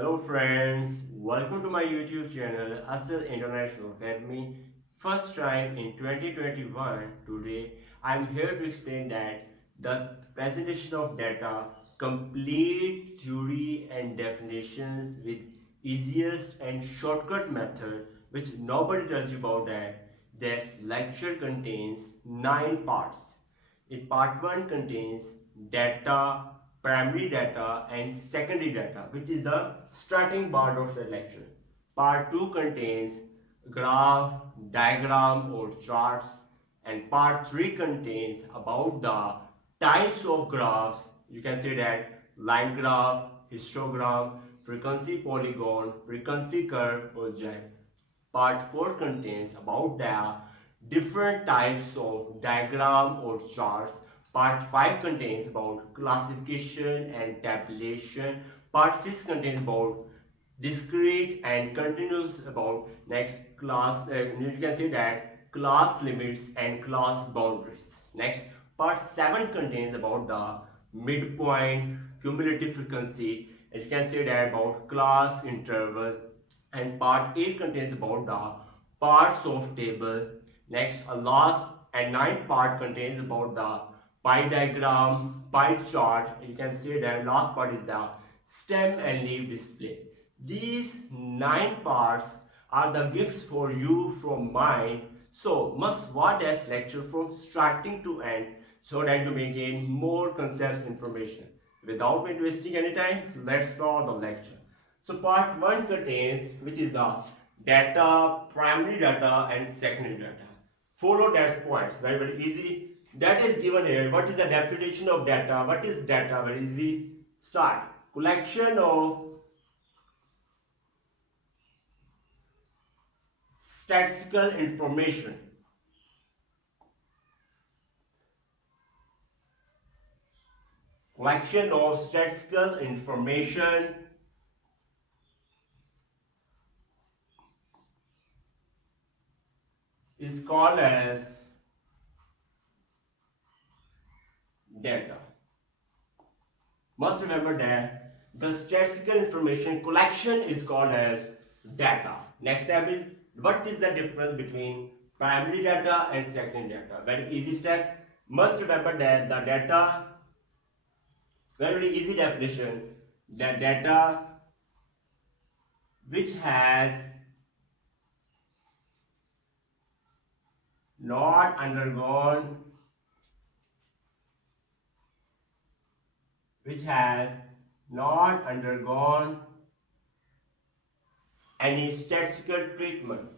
Hello friends, welcome to my YouTube channel Asad International Academy. First time in 2021. Today I am here to explain that the presentation of data, complete theory and definitions with easiest and shortcut method which nobody tells you about that. This lecture contains 9 parts. In part 1 contains data, primary data and secondary data, which is the starting part of the lecture. Part 2 contains graph, diagram or charts, and part 3 contains about the types of graphs. You can say that line graph, histogram, frequency polygon, frequency curve or jet. Part 4 contains about the different types of diagram or charts. Part 5 contains about classification and tabulation. Part 6 contains about discrete and continuous about next class. You can say that class limits and class boundaries. Next, part 7 contains about the midpoint, cumulative frequency. And you can say that about class interval, and part 8 contains about the parts of table. Next, a last and ninth part contains about the pie diagram, pie chart. You can say that last part is the stem and leaf display. These 9 parts are the gifts for you from mine, so must watch this lecture from starting to end so that you may gain more concise information. Without me wasting any time, let's start the lecture. So part 1 contains, which is the data, primary data and secondary data. Follow that points, very easy. Data is given here. What is the definition of data? What is data? Very easy. Start. Collection of statistical information. Collection of statistical information is called as data. Must remember that the statistical information collection is called as data. Next step is, what is the difference between primary data and secondary data? Very easy step. Must remember that the data, very easy definition, the data which has not undergone any statistical treatment,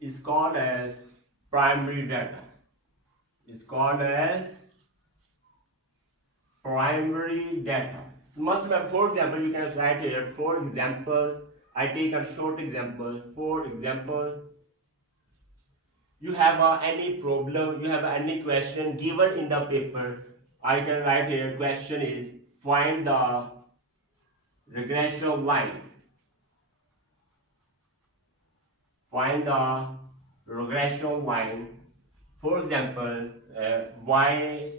is called as primary data. Is called as primary data. So must have, for example, you can write here, for example, I take a short example. For example, you have any problem, you have any question given in the paper. I can write here, question is, find the regression line. Find the regression line. For example, y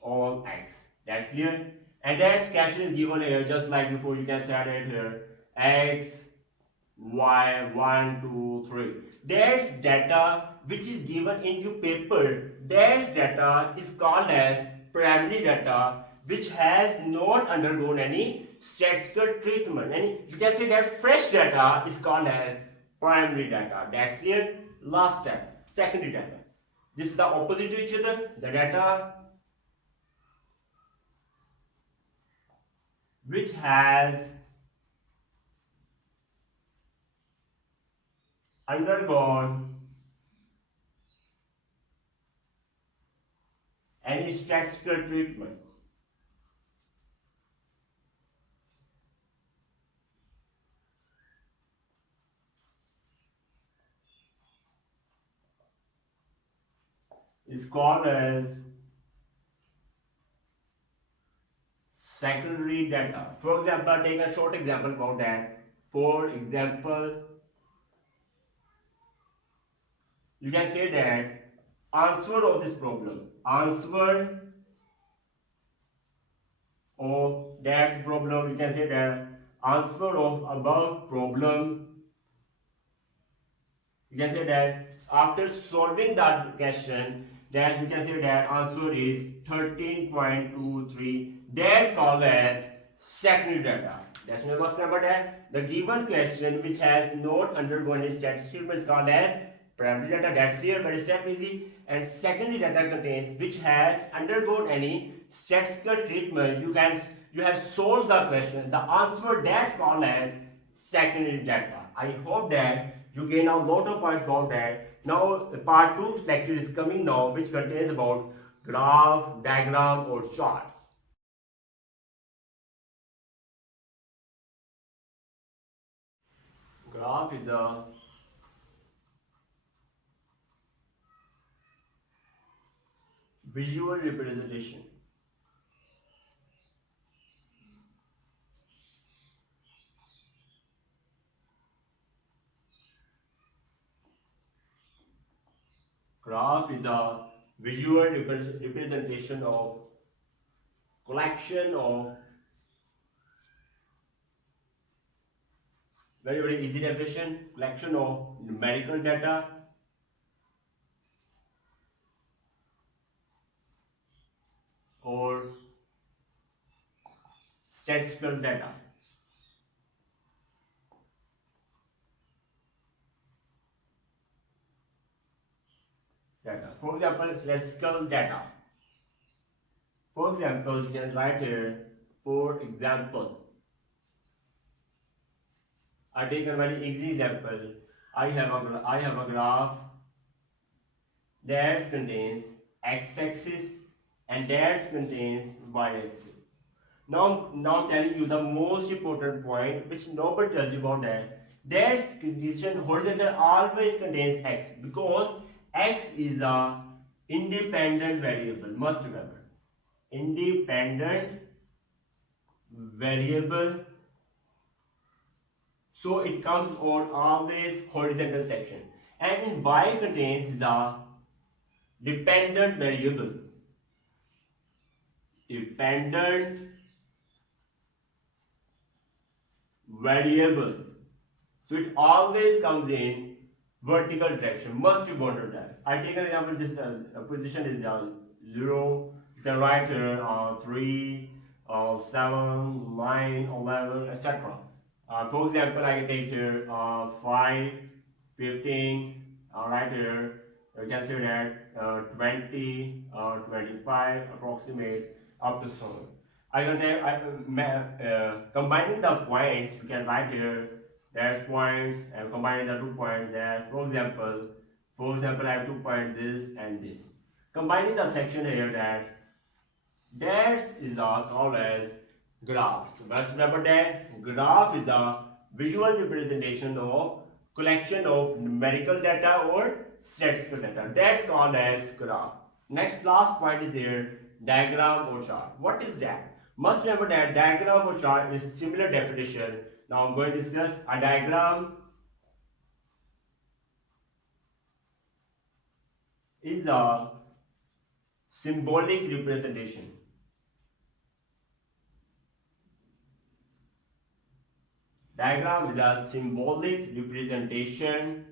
on x. That's clear. And that question is given here, just like before. You can start it here, x, y, 1, 2, 3. That's data which is given in your paper. That data is called as primary data, which has not undergone any statistical treatment. And you can say that fresh data is called as primary data. That's clear. Last step, secondary data. This is the opposite to each other. The data which has undergone any statistical treatment. Is called as secondary data. For example, take a short example about that. For example, you can say that answer of this problem, answer of that problem, you can say that answer of above problem, you can say that after solving that question, that you can say that answer is 13.23. That's called as secondary data. That's my first number that the given question which has not undergone a statistical is called as primary data. That's clear, very step easy. And secondary data contains which has undergone any statistical treatment. You have solved the question. The answer that's called as secondary data. I hope that you gain a lot of points about that. Now part 2 lecture is coming now, which contains about graph, diagram or charts. Graph is a visual representation. Graph is a visual representation of collection of very easy definition, collection of numerical data or statistical data. For example, statistical data. For example, you can write here, for example, I take a very easy example. I have a graph that contains x-axis and that contains y-axis. Now I'm telling you the most important point which nobody tells you about that. That condition horizontal always contains x because x is a independent variable. Must remember, independent variable. So it comes on always horizontal section. And in y contains the dependent variable. Dependent variable. So it always comes in vertical direction. Must be bounded that. I take an example. This position is 0. You can write here 3, 7, 9, 11, etc. For example, I can take here 5, 15, right here. You can see that 20, 25, approximate up to 7. I can take, combining the points, you can write here, there's points, and combining the 2 points there. For example, I have 2 points, this and this. Combining the section here that is called as graph. So let's remember that graph is a visual representation of collection of numerical data or statistical data. That's called as graph. Next last point is there, diagram or chart. What is that? Must remember that diagram or chart is similar definition. Now I'm going to discuss a diagram is a symbolic representation. Diagram is a symbolic representation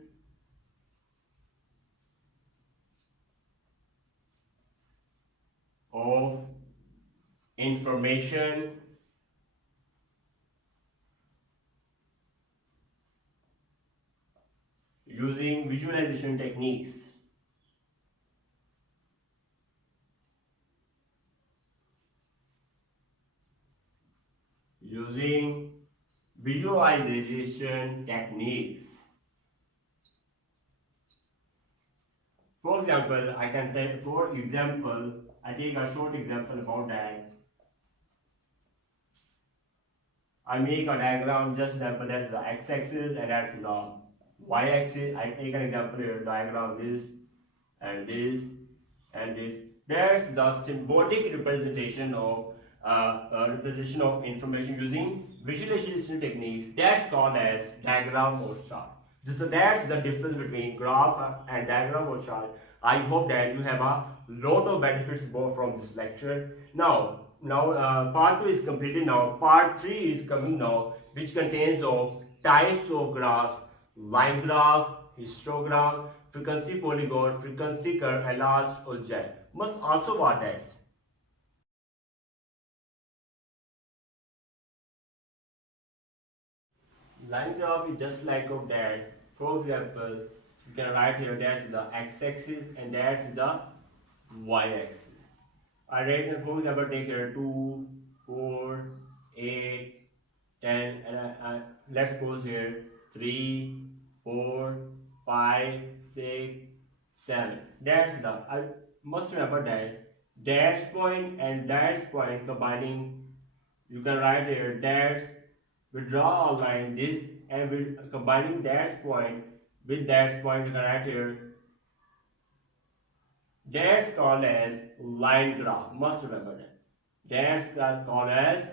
of information using visualization techniques. Using visualization techniques. For example, I take a short example about that. I make a diagram, just example, that's the x-axis and that's the y-axis. I take an example here, diagram this and this and this. That's the symbolic representation of information using visualization techniques. That's called as diagram or chart. So that's the difference between graph and diagram or chart. I hope that you have a lot of benefits from this lecture. Now part 2 is completed. Now part 3 is coming now, which contains of types of graphs: line graph, histogram, frequency polygon, frequency curve, and last algebraic. Must also what that. Line graph is just like of that. For example, you can write here that's the x-axis and that's the y-axis. Alright, for example, take here 2, 4, 8, 10, and let's pose here 3, 4, 5, 6, 7. That's the, I must remember that dash point and dash point combining, you can write here dash. We draw a line this and we combining dash point with dash point, you can write here that's called as line graph. Must remember that. That's called as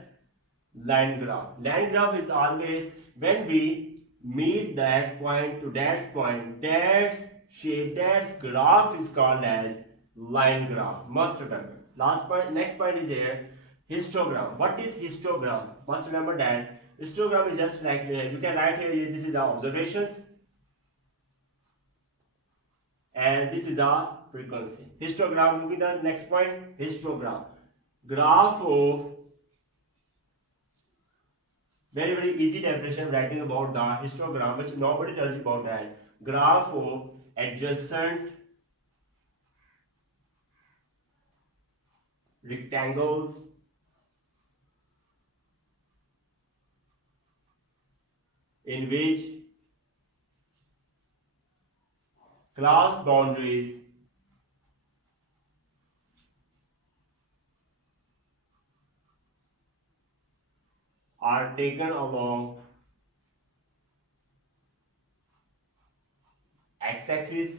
line graph. Line graph is always when we meet dash point to dash point, dash shape, dash graph is called as line graph. Must remember. Last point, next point is here histogram. What is histogram? Must remember that histogram is just like you can write here. This is our observations, and this is the frequency. Histogram. Moving to the next point. Histogram. Graph of very easy definition writing about the histogram, which nobody tells you about that. Graph of adjacent rectangles in which class boundaries are taken along x-axis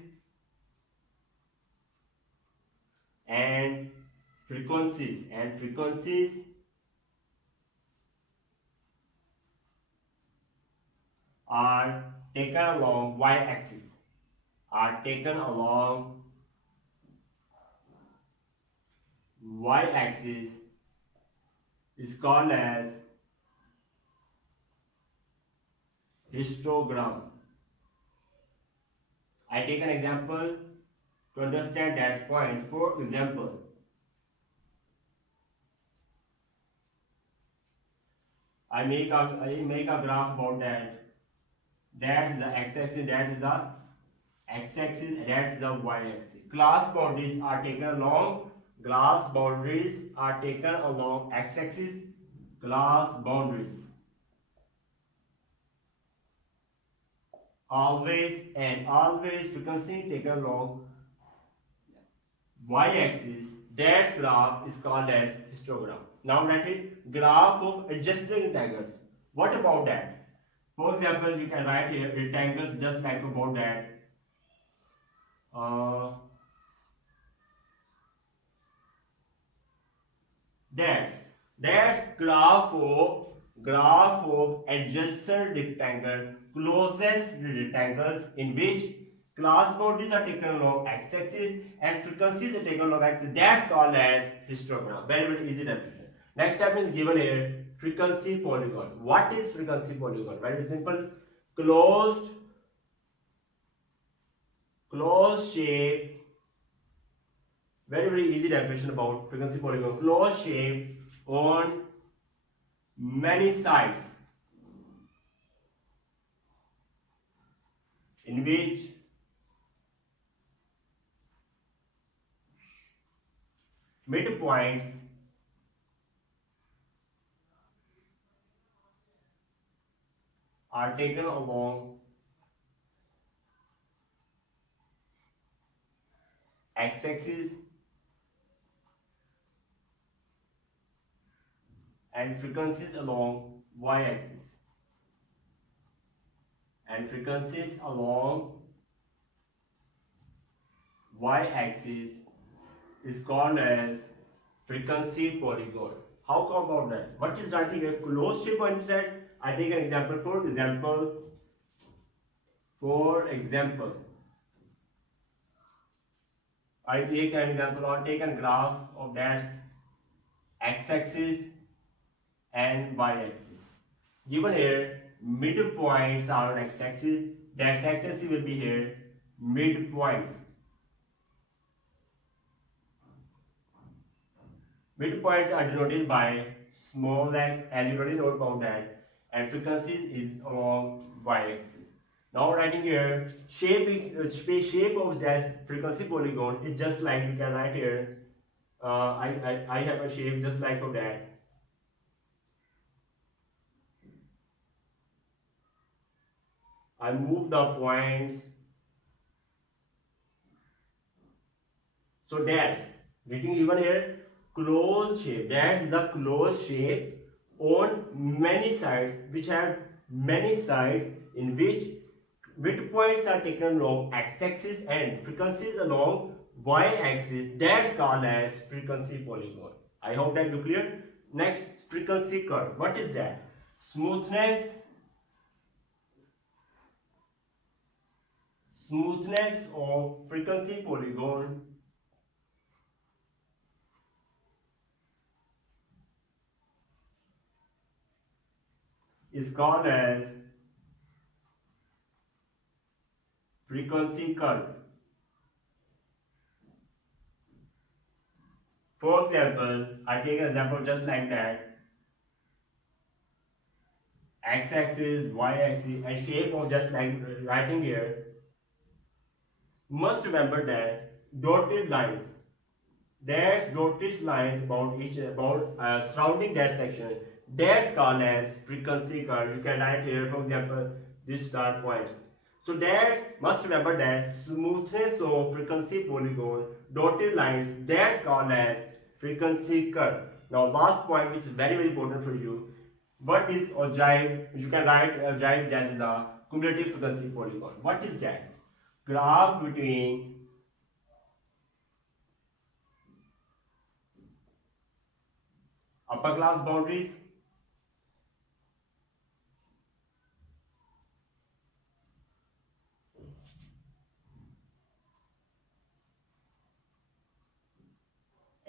and frequencies are taken along y-axis y-axis is called as histogram. I take an example to understand that point. For example, I make a graph about that. That's the x-axis, that is the x-axis, that's the y-axis. Class boundaries are taken along x-axis. Class boundaries always frequency taken along y-axis. That graph is called as histogram. Now write it, graph of adjacent rectangles. What about that? For example, you can write here rectangles just like about that. That's graph of adjacent rectangle, closest rectangles in which class boundaries are taken along x-axis and frequencies are taken along x-axis. That's called as histogram. Very easy definition. Next step is given here, frequency polygon. What is frequency polygon? Very simple. Closed shape. Very easy definition about frequency polygon. Closed shape on many sides in which midpoints are taken along x-axis and frequencies along y-axis. And frequencies along y-axis is called as frequency polygon. How come about that? What is writing a closed shape on side? I take an example. For example, For example, I take an example or take a graph of that x-axis and y-axis. Given here, midpoints are on x-axis. That x-axis will be here midpoints. Midpoints are denoted by small x, as you already know about that, and frequencies is along y-axis. Now writing here, shape of that frequency polygon is just like you can write here. I have a shape just like of that. I move the points so that getting even here closed shape. That is the closed shape on many sides, which have many sides in which midpoints are taken along x-axis and frequencies along y-axis. That's called as frequency polygon. I hope that is clear. Next, frequency curve. What is that? Smoothness of frequency polygon is called as frequency curve. For example, I take an example just like that. X-axis, y-axis, a shape of just like writing here. Must remember that dotted lines. There's dotted lines about surrounding that section. That's called as frequency curve. You can write here, for example, this start points. So that must remember that smoothness of frequency polygon, dotted lines, that's called as frequency curve. Now last point, which is very important for you. What is ogive? You can write ogive as the cumulative frequency polygon. What is that? Graph between upper class boundaries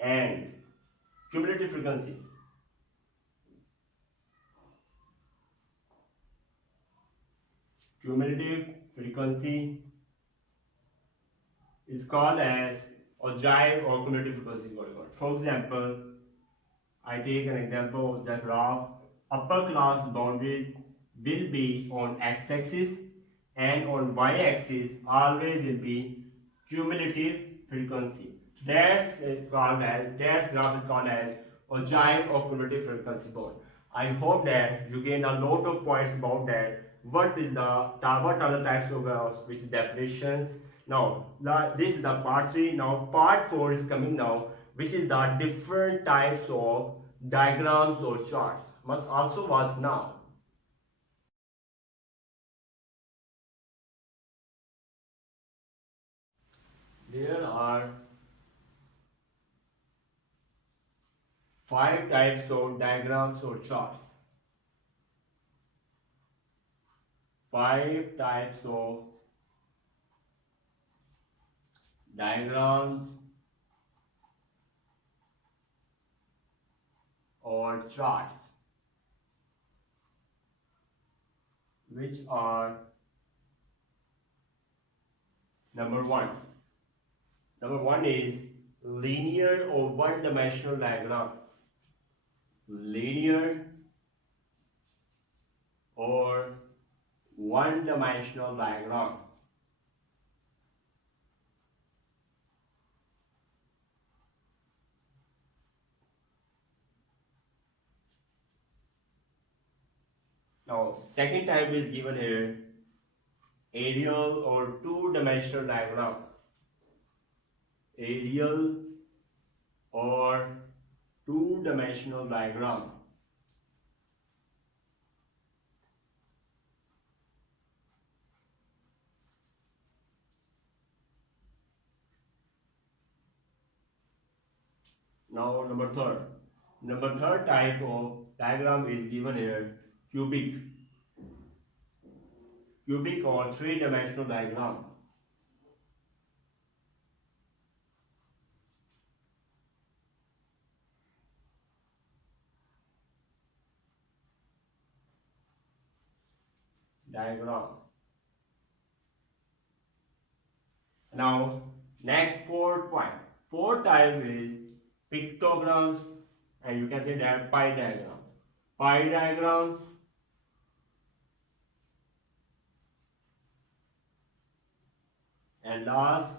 and cumulative frequency. Cumulative frequency is called as ogive or cumulative frequency polygon. For example, I take an example of the graph. Upper class boundaries will be on x-axis and on y-axis always will be cumulative frequency. That's graph is called as ogive or cumulative frequency bond. I hope that you gain a lot of points about that. What are the types of graphs, which is definitions. Now this is the part 3. Now part 4 is coming now, which is the different types of diagrams or charts. Must also watch now. There are 5 types of diagrams or charts. 5 types of diagrams or charts, which are number 1. Number 1 is linear or one-dimensional diagram. Linear or one-dimensional diagram. Now, second type is given here, aerial or two-dimensional diagram. Aerial or two-dimensional diagram. Now number third type of diagram is given here, cubic cubic or three-dimensional diagram. Now, next fourth point. Fourth type is pictograms, and you can say that pie diagrams. Pie diagrams, and last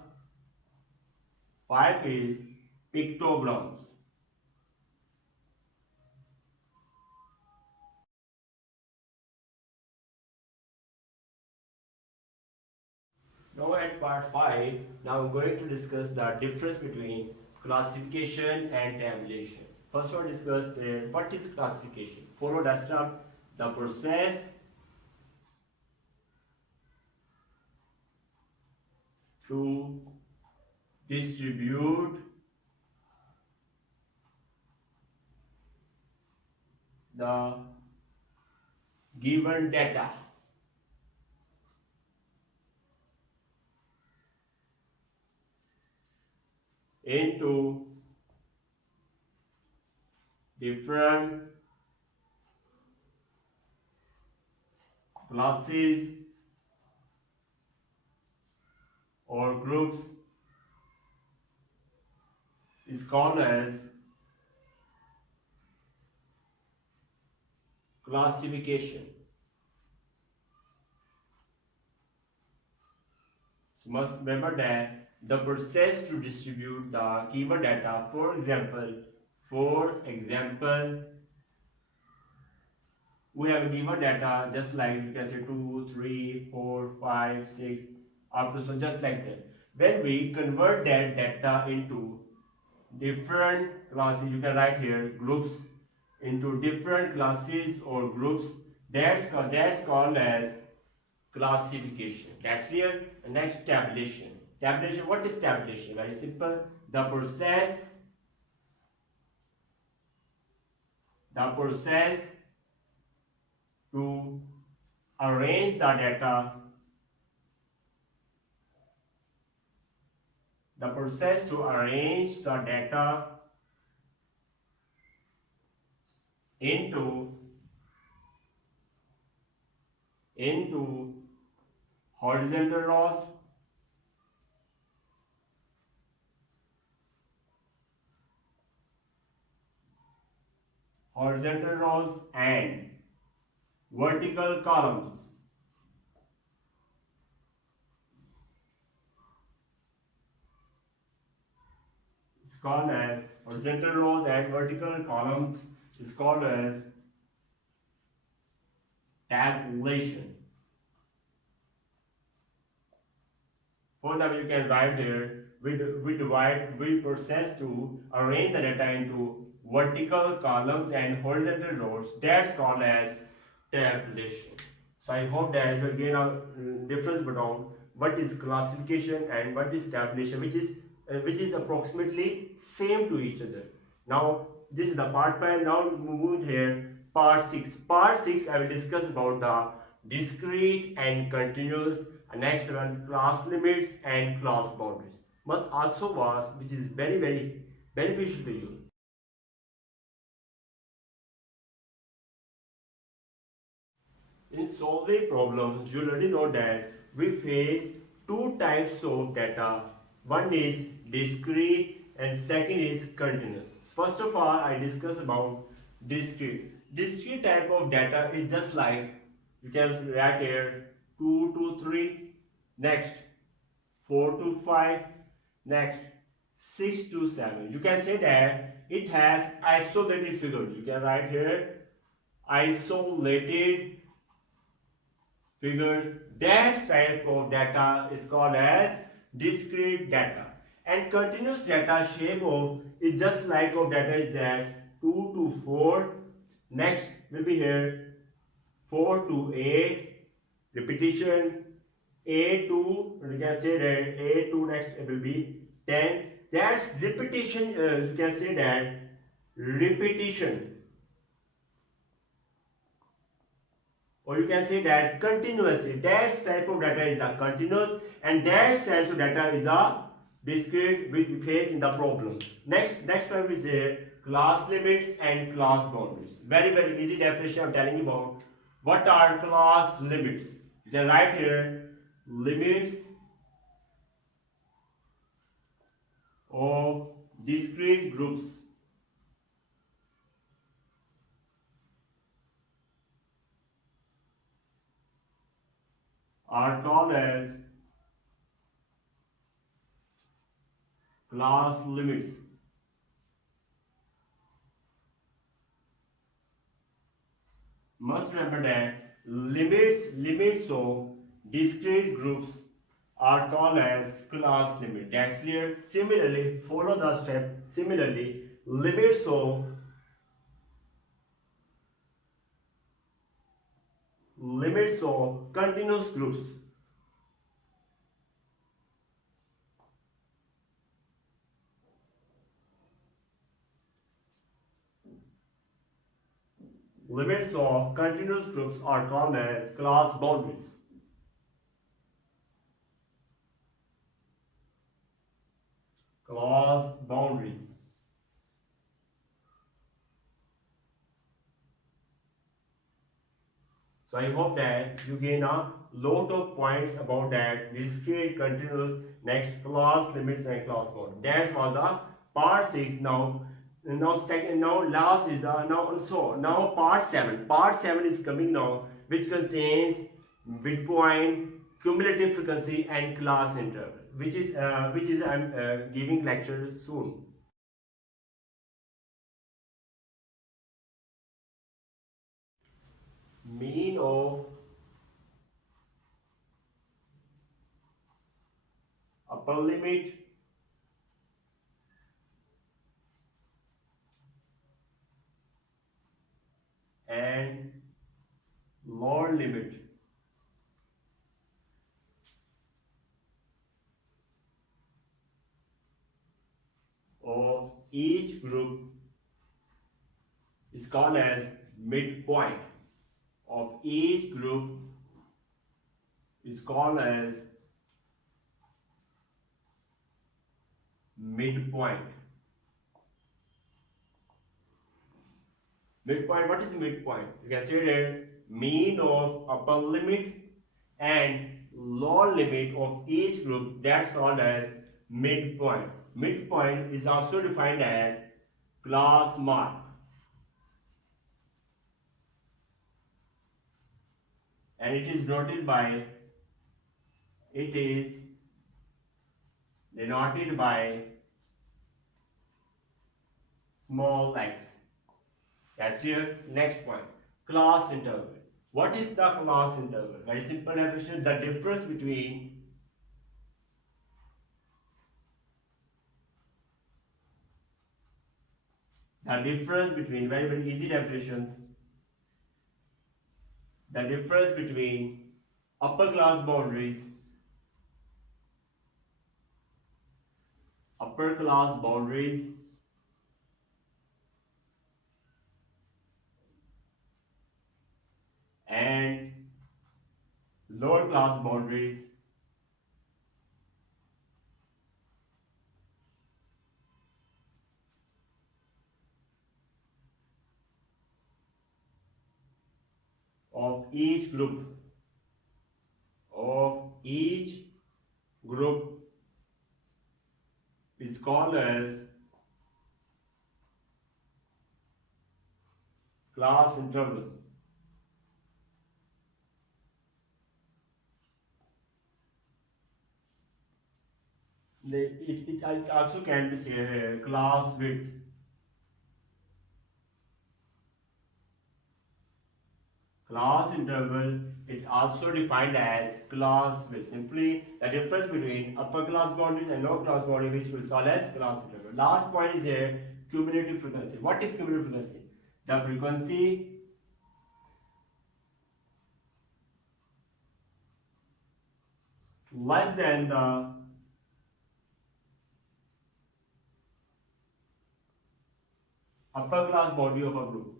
five is pictograms. Now at part 5, now I'm going to discuss the difference between classification and tabulation. First of all, discuss what is classification. Follow that step. The process to distribute the given data into different classes or groups is called as classification. So must remember that the process to distribute the given data, for example, we have given data just like you can say 2, 3, 4, 5, 6, up to so just like that. When we convert that data into different classes, you can write here groups into different classes or groups. That's called as classification. That's here. Next, tabulation. Tabulation. What is tabulation? Very simple. The process to arrange the data. The process to arrange the data into horizontal rows, and vertical columns. It's called as horizontal rows and vertical columns is called as tabulation. For example, you can write here, we process to arrange the data into vertical columns and horizontal rows. That's called as tabulation. So I hope that you again a difference between what is classification and what is tabulation, which is approximately same to each other. Now this is the part 5. Now moving here, part 6. Part 6 I will discuss about the discrete and continuous. Next one, class limits and class boundaries. Must also was which is very beneficial to you. In solving problems, you already know that we face two types of data. One is discrete and second is continuous. First of all, I discuss about discrete. Discrete type of data is just like you can write here 2 to 3, next 4 to 5, next 6 to 7. You can say that it has isolated figures. You can write here isolated figures. That type of data is called as discrete data. And continuous data shape of is just like of data is that 2 to 4, next will be here 4 to 8, repetition, A2, you can say that A2 next it will be 10. That's repetition, you can say that repetition or you can say that continuously. That type of data is a continuous, and that type of data is a discrete, which we face in the problems. Next one is there class limits and class boundaries. Very easy definition I'm telling you about. What are class limits? You can write here limits of discrete groups are called as class limits. Must remember that limits of discrete groups are called as class limit. That's clear. Similarly, follow the step. Similarly, limits of continuous groups are called as class boundaries. Class boundaries. So I hope that you gain a lot of points about that discrete, continuous, next class limits and class boundaries. That was the part 6. Now last is the now part 7. Part 7 is coming now, which contains midpoint, cumulative frequency and class interval, which is I'm giving lecture soon. Mean of upper limit and lower limit of each group is called as midpoint. Of each group is called as midpoint. Midpoint, what is the midpoint? You can say that mean of upper limit and lower limit of each group, that's called as midpoint. Midpoint is also defined as class mark, and it is denoted by small x. That's your next point. Class interval. What is the class interval? Very simple definition. The difference between very easy definitions. The difference between upper class boundaries and lower class boundaries of each group is called as class interval. It also can be said class width. Class interval, it also defined as class width. Simply the difference between upper class boundaries and lower class boundaries, which is called as class interval. Last point is here cumulative frequency. What is cumulative frequency? The frequency less than the upper class body of a group.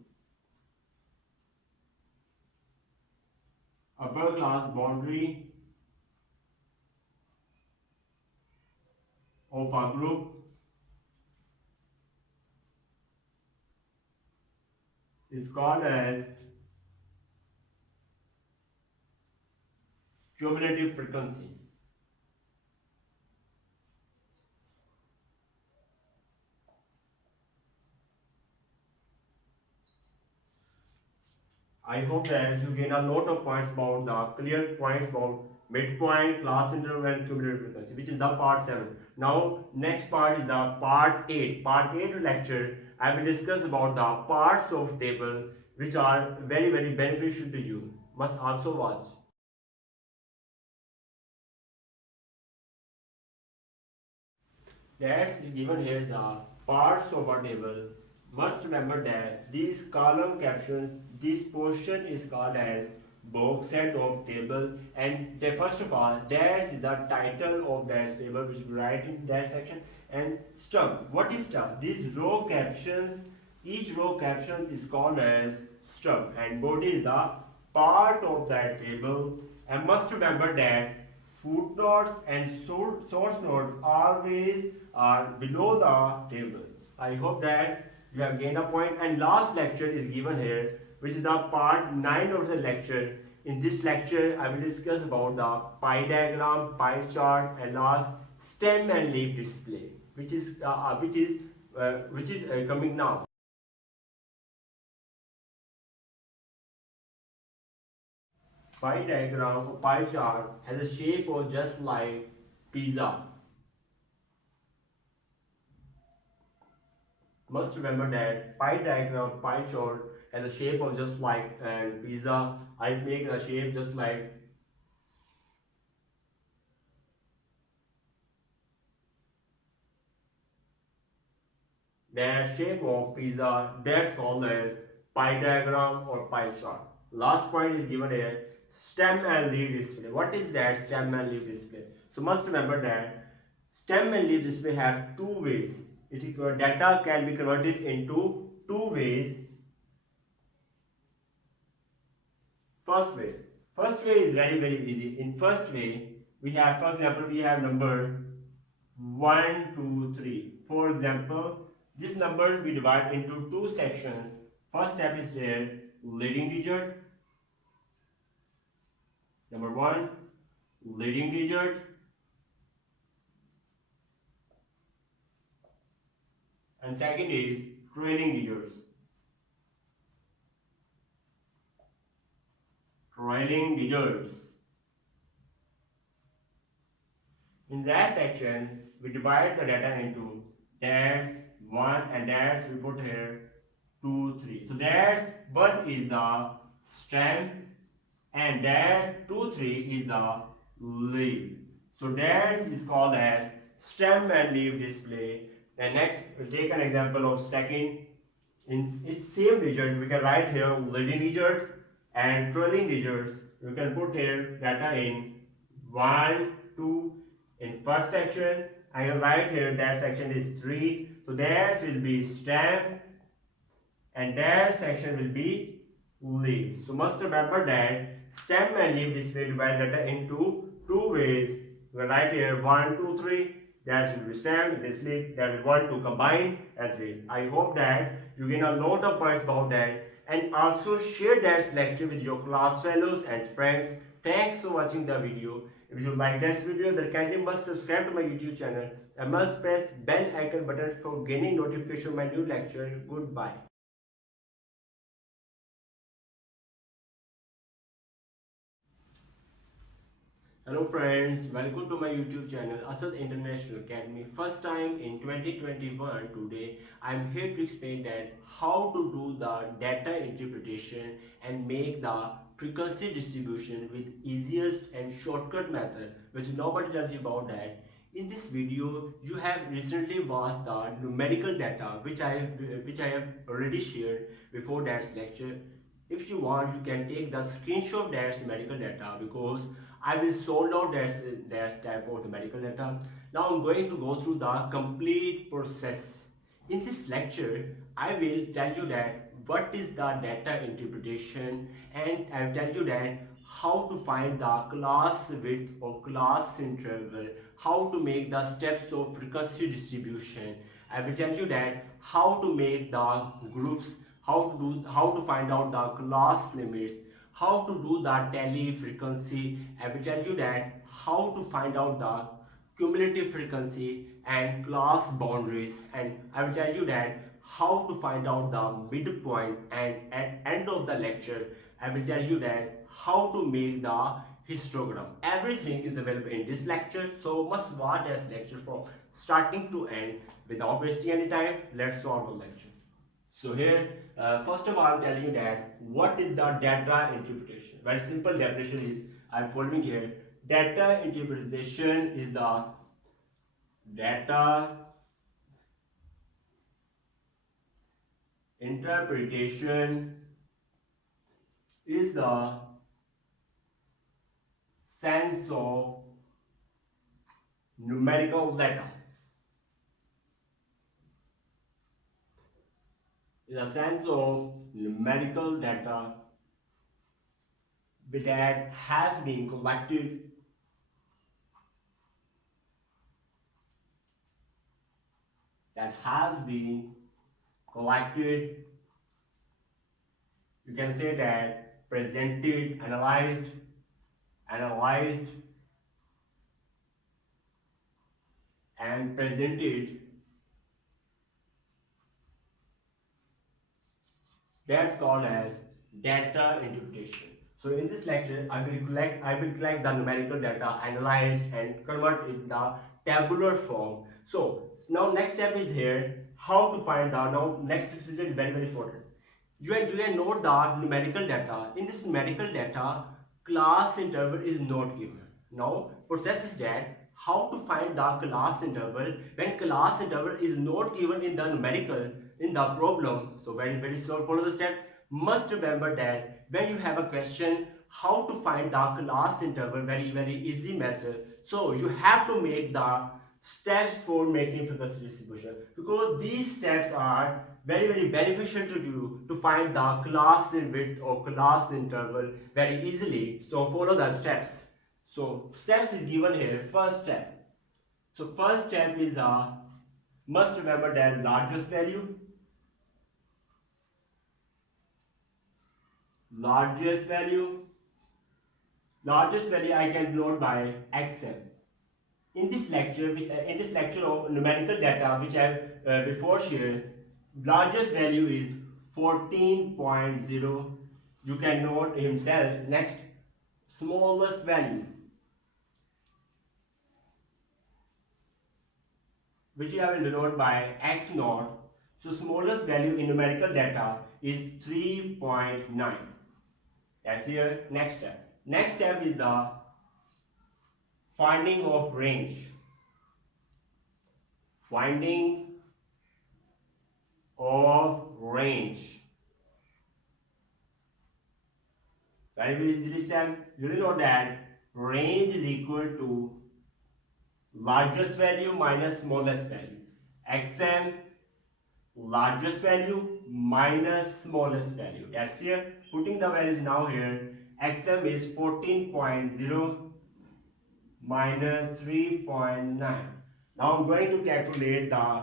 upper class boundary of a group is called as cumulative frequency. I hope that you gain a lot of points about the clear points about midpoint, class interval, and cumulative frequency, which is the part 7. Now, next part is the part 8. Part 8 lecture, I will discuss about the parts of table which are very beneficial to you. Must also watch. That's given here the parts of a table. Must remember that these column captions, this portion is called as box set of table, and first of all that is the title of that table which we write in that section. And stub, what is stub? These row captions, each row captions is called as stub, and body is the part of that table. And must remember that footnotes and source notes always are below the table. I hope that you have gained a point. And last lecture is given here, which is the part 9 of the lecture. In this lecture, I will discuss about the pie diagram, pie chart, and last stem and leaf display, which is coming now. Pie diagram or pie chart has a shape of just like pizza. Must remember that pie diagram, pie chart has a shape of just like pizza. I make a shape just like that shape of pizza. That's called as pie diagram or pie chart. Last point is given here, stem and leaf display. What is that stem and leaf display? So must remember that stem and leaf display have two ways. Data can be converted into two ways. First way is very easy. In first way, we have, for example, we have number 1, 2, 3. For example, this number we divide into two sections. First step is there, leading digit. Number 1, leading digit. And second is trailing digits. Trailing digits. In that section, we divide the data into that's 1 and that's we put here 2, 3. So that's 1 is the stem and that 2, 3 is the leaf. So that is called as stem and leaf display. And next, we take an example of second. In its same digit, we can write here leading digits and trailing digits. We can put here data in 1, 2. In first section, I will write here that section is 3. So that will be stem and that section will be leaf. So must remember that stem and leaf display divide data into two ways. We will write here 1, 2, 3. That will be stem, this leaf, that will 1, 2 combine and 3. I hope that you gain a lot of points about that, and also share that lecture with your class fellows and friends. Thanks for watching the video. If you like this video, then kindly must subscribe to my YouTube channel and must press bell icon button for gaining notification of my new lecture. Goodbye. Hello friends, welcome to my YouTube channel Asad International Academy. First time in 2021 today I am here to explain that how to do the data interpretation and make the frequency distribution with easiest and shortcut method which nobody tells you about that. In this video you have recently watched the numerical data which I have already shared before that lecture. If you want, you can take the screenshot of that numerical data because I will solve out that type of numerical data. Now I'm going to go through the complete process. In this lecture, I will tell you that what is the data interpretation, and I will tell you that how to find the class width or class interval, how to make the steps of frequency distribution. I will tell you that how to make the groups, how to find out the class limits, how to do the tally frequency. I will tell you that how to find out the cumulative frequency and class boundaries, and I will tell you that how to find out the midpoint, and at end of the lecture I will tell you that how to make the histogram. Everything is available in this lecture, so must watch this lecture from starting to end. Without wasting any time, let's solve the lecture. So here, first of all, I'm telling you that what is the data interpretation. Very simple definition is I'm following here. Data interpretation is the data interpretation is the sense of numerical data. Is a sense of numerical data that has been collected you can say that presented, analyzed and presented. That's called as data interpretation. So in this lecture, I will collect the numerical data, analyze and convert it in the tabular form. So now next step is here, how to find the, now next step is very important. You can note the numerical data. In this numerical data, class interval is not given. Now process is that how to find the class interval when class interval is not given in the numerical in the problem. So very slow, follow the step. Must remember that when you have a question how to find the class interval, very easy method. So you have to make the steps for making frequency distribution, because these steps are very beneficial to you to find the class width or class interval very easily. So follow the steps. So steps is given here. First step. So first step is must remember that largest value I can denote by xm. In this lecture of numerical data which I have before shared, largest value is 14.0. You can note himself. Next, smallest value which I will denote by x naught. So smallest value in numerical data is 3.9. That's here. Next step. Next step is the finding of range. Finding of range. Very easy step. You will know that range is equal to largest value minus smallest value. Xm, largest value minus smallest value. That's here. Putting the values now here. Xm is 14.0 minus 3.9. Now I'm going to calculate the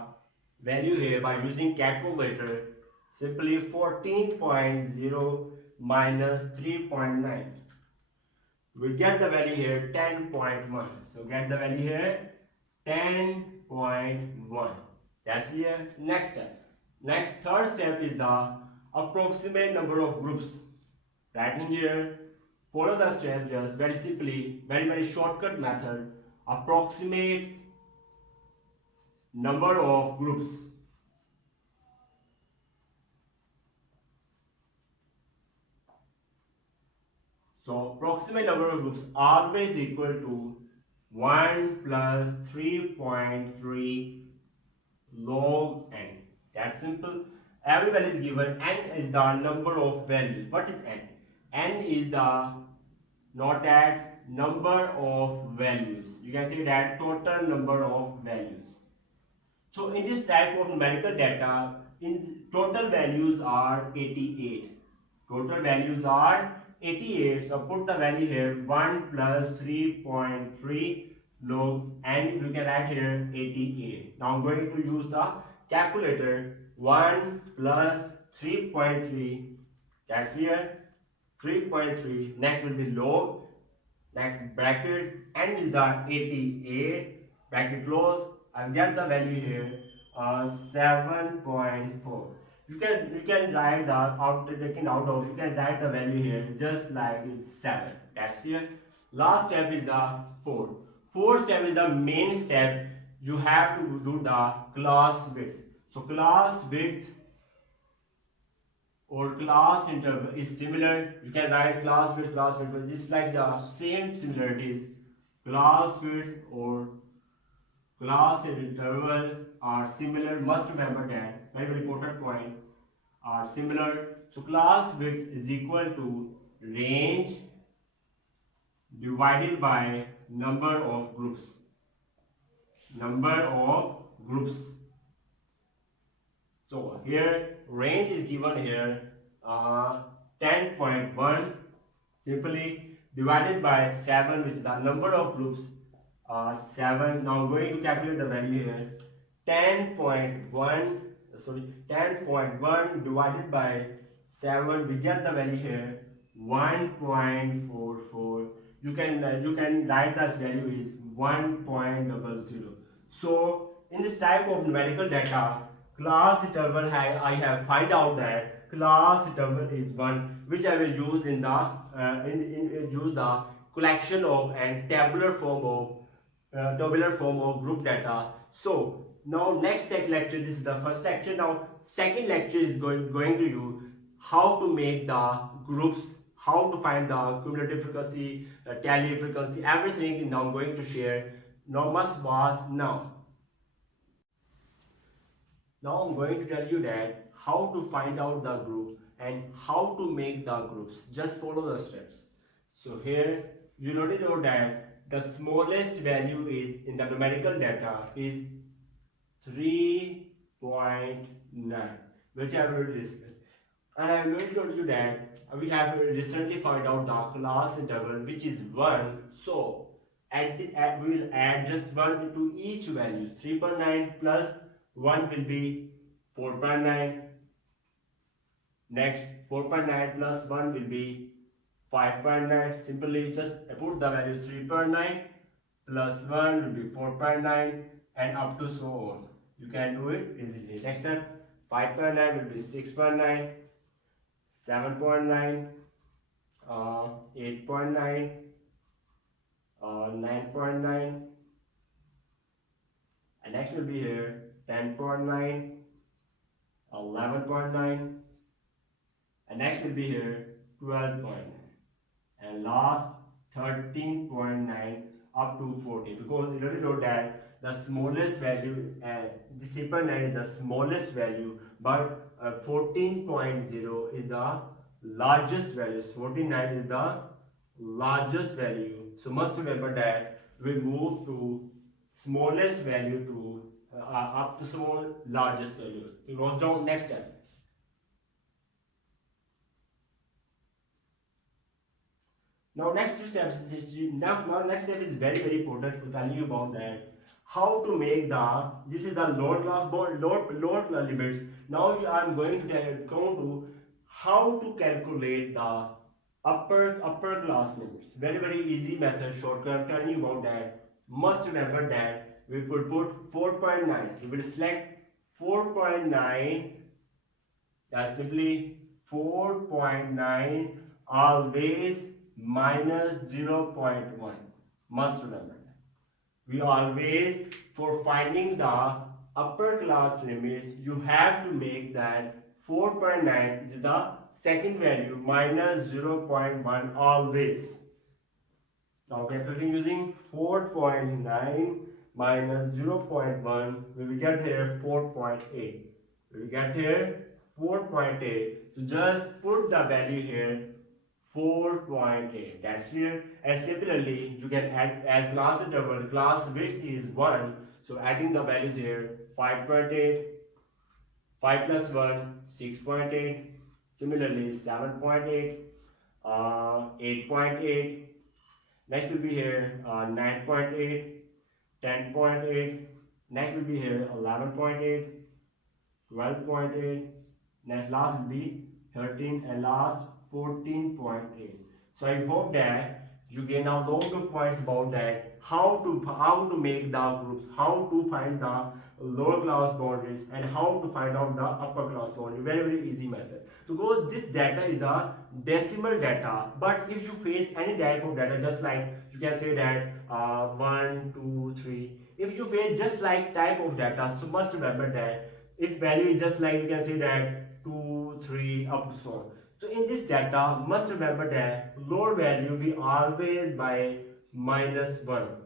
value here by using calculator. Simply 14.0 minus 3.9. We get the value here 10.1. So get the value here 10.1. That's here. Next step. Next third step is the approximate number of groups. Writing here. Follow the step just very simply, very shortcut method. Approximate number of groups. So approximate number of groups always equal to 1 plus 3.3 log n. That's simple. Every value is given. N is the number of values. What is n? N is the not at number of values. You can say that total number of values. So in this type of numerical data, in total values are 88. Total values are 88. So put the value here 1 plus 3.3 log, and you can add here 88. Now I'm going to use the calculator. 1 plus 3.3, that's here 3.3. Next will be log, next bracket, and is the 88, bracket close. I'll get the value here 7.4. You can write the after taking out of, you can write the value here just like 7. That's here. Last step is the fourth step is the main step. You have to do the class width. So class width or class interval is similar. You can write class width, but just like the same similarities. Class width or class interval are similar. Must remember that. Very, very important point. Are similar. So class width is equal to range divided by number of groups. Number of groups. So here range is given here 10.1 simply divided by 7, which is the number of groups 7. Now I'm going to calculate the value here. 10.1 divided by 7, we get the value here 1.44. You can write this value is 1.00. So in this type of numerical data, class interval I have find out that class interval is 1, which I will use in the use the collection of and tabular form of group data. So now next lecture, this is the first lecture. Now second lecture is going to you how to make the groups, how to find the cumulative frequency, tally frequency, everything. Now I'm going to share. Now must was now. Now I'm going to tell you that how to find out the group and how to make the groups. Just follow the steps. So here you already know that the smallest value is in the numerical data is 3.9, which I will discuss. And I will tell you that we have recently found out the class interval, which is 1. So we will add just 1 to each value. 3.9 plus 1 will be 4.9. Next 4.9 plus 1 will be 5.9. Simply just put the value 3.9 plus 1 will be 4.9 and up to so on. You can do it easily. Next step, 5.9 will be 6.9, 7.9, 8.9, 9.9, and next will be here 10.9, 11.9, and next will be here 12.9, and last 13.9 up to 14, because you already know that the smallest value, this 3.9 is the smallest value, but 14.0 is the largest value. 14.9 is the largest value. So must remember that we move to smallest value to up to small largest value. It goes down. Next step. Now next two steps. Now next step is very, very important to tell you about that. How to make the, this is the load limits. Now I am going to go to how to calculate the upper class limits. Very, very easy method, shortcut. I'm telling you about that. Must remember that we could put 4.9. We will select 4.9. That's simply 4.9 always minus 0.1. Must remember that. We always, for finding the upper class limits, you have to make that 4.9 is the second value minus 0.1 always. Now calculating using 4.9 minus 0.1, we will get here 4.8. We will get here 4.8. So just put the value here 4.8. That's here. And similarly, you can add as class interval, class width is 1. So adding the values here 5.8, 5 plus 1, 6.8. Similarly, 7.8, 8.8. Next will be here 9.8, 10.8. Next will be here 11.8, 12.8. Next last will be 13 and last 14.8. So I hope that you gain out all the points about that how to make the groups, how to find the lower class boundaries, and how to find out the upper class boundary. Very easy method. Because this data is a decimal data, but if you face any type of data, just like you can say that 1, 2, 3. If you face just like type of data, so must remember that its value is just like you can say that 2, 3 up to so on. So in this data, must remember that lower value be always by -1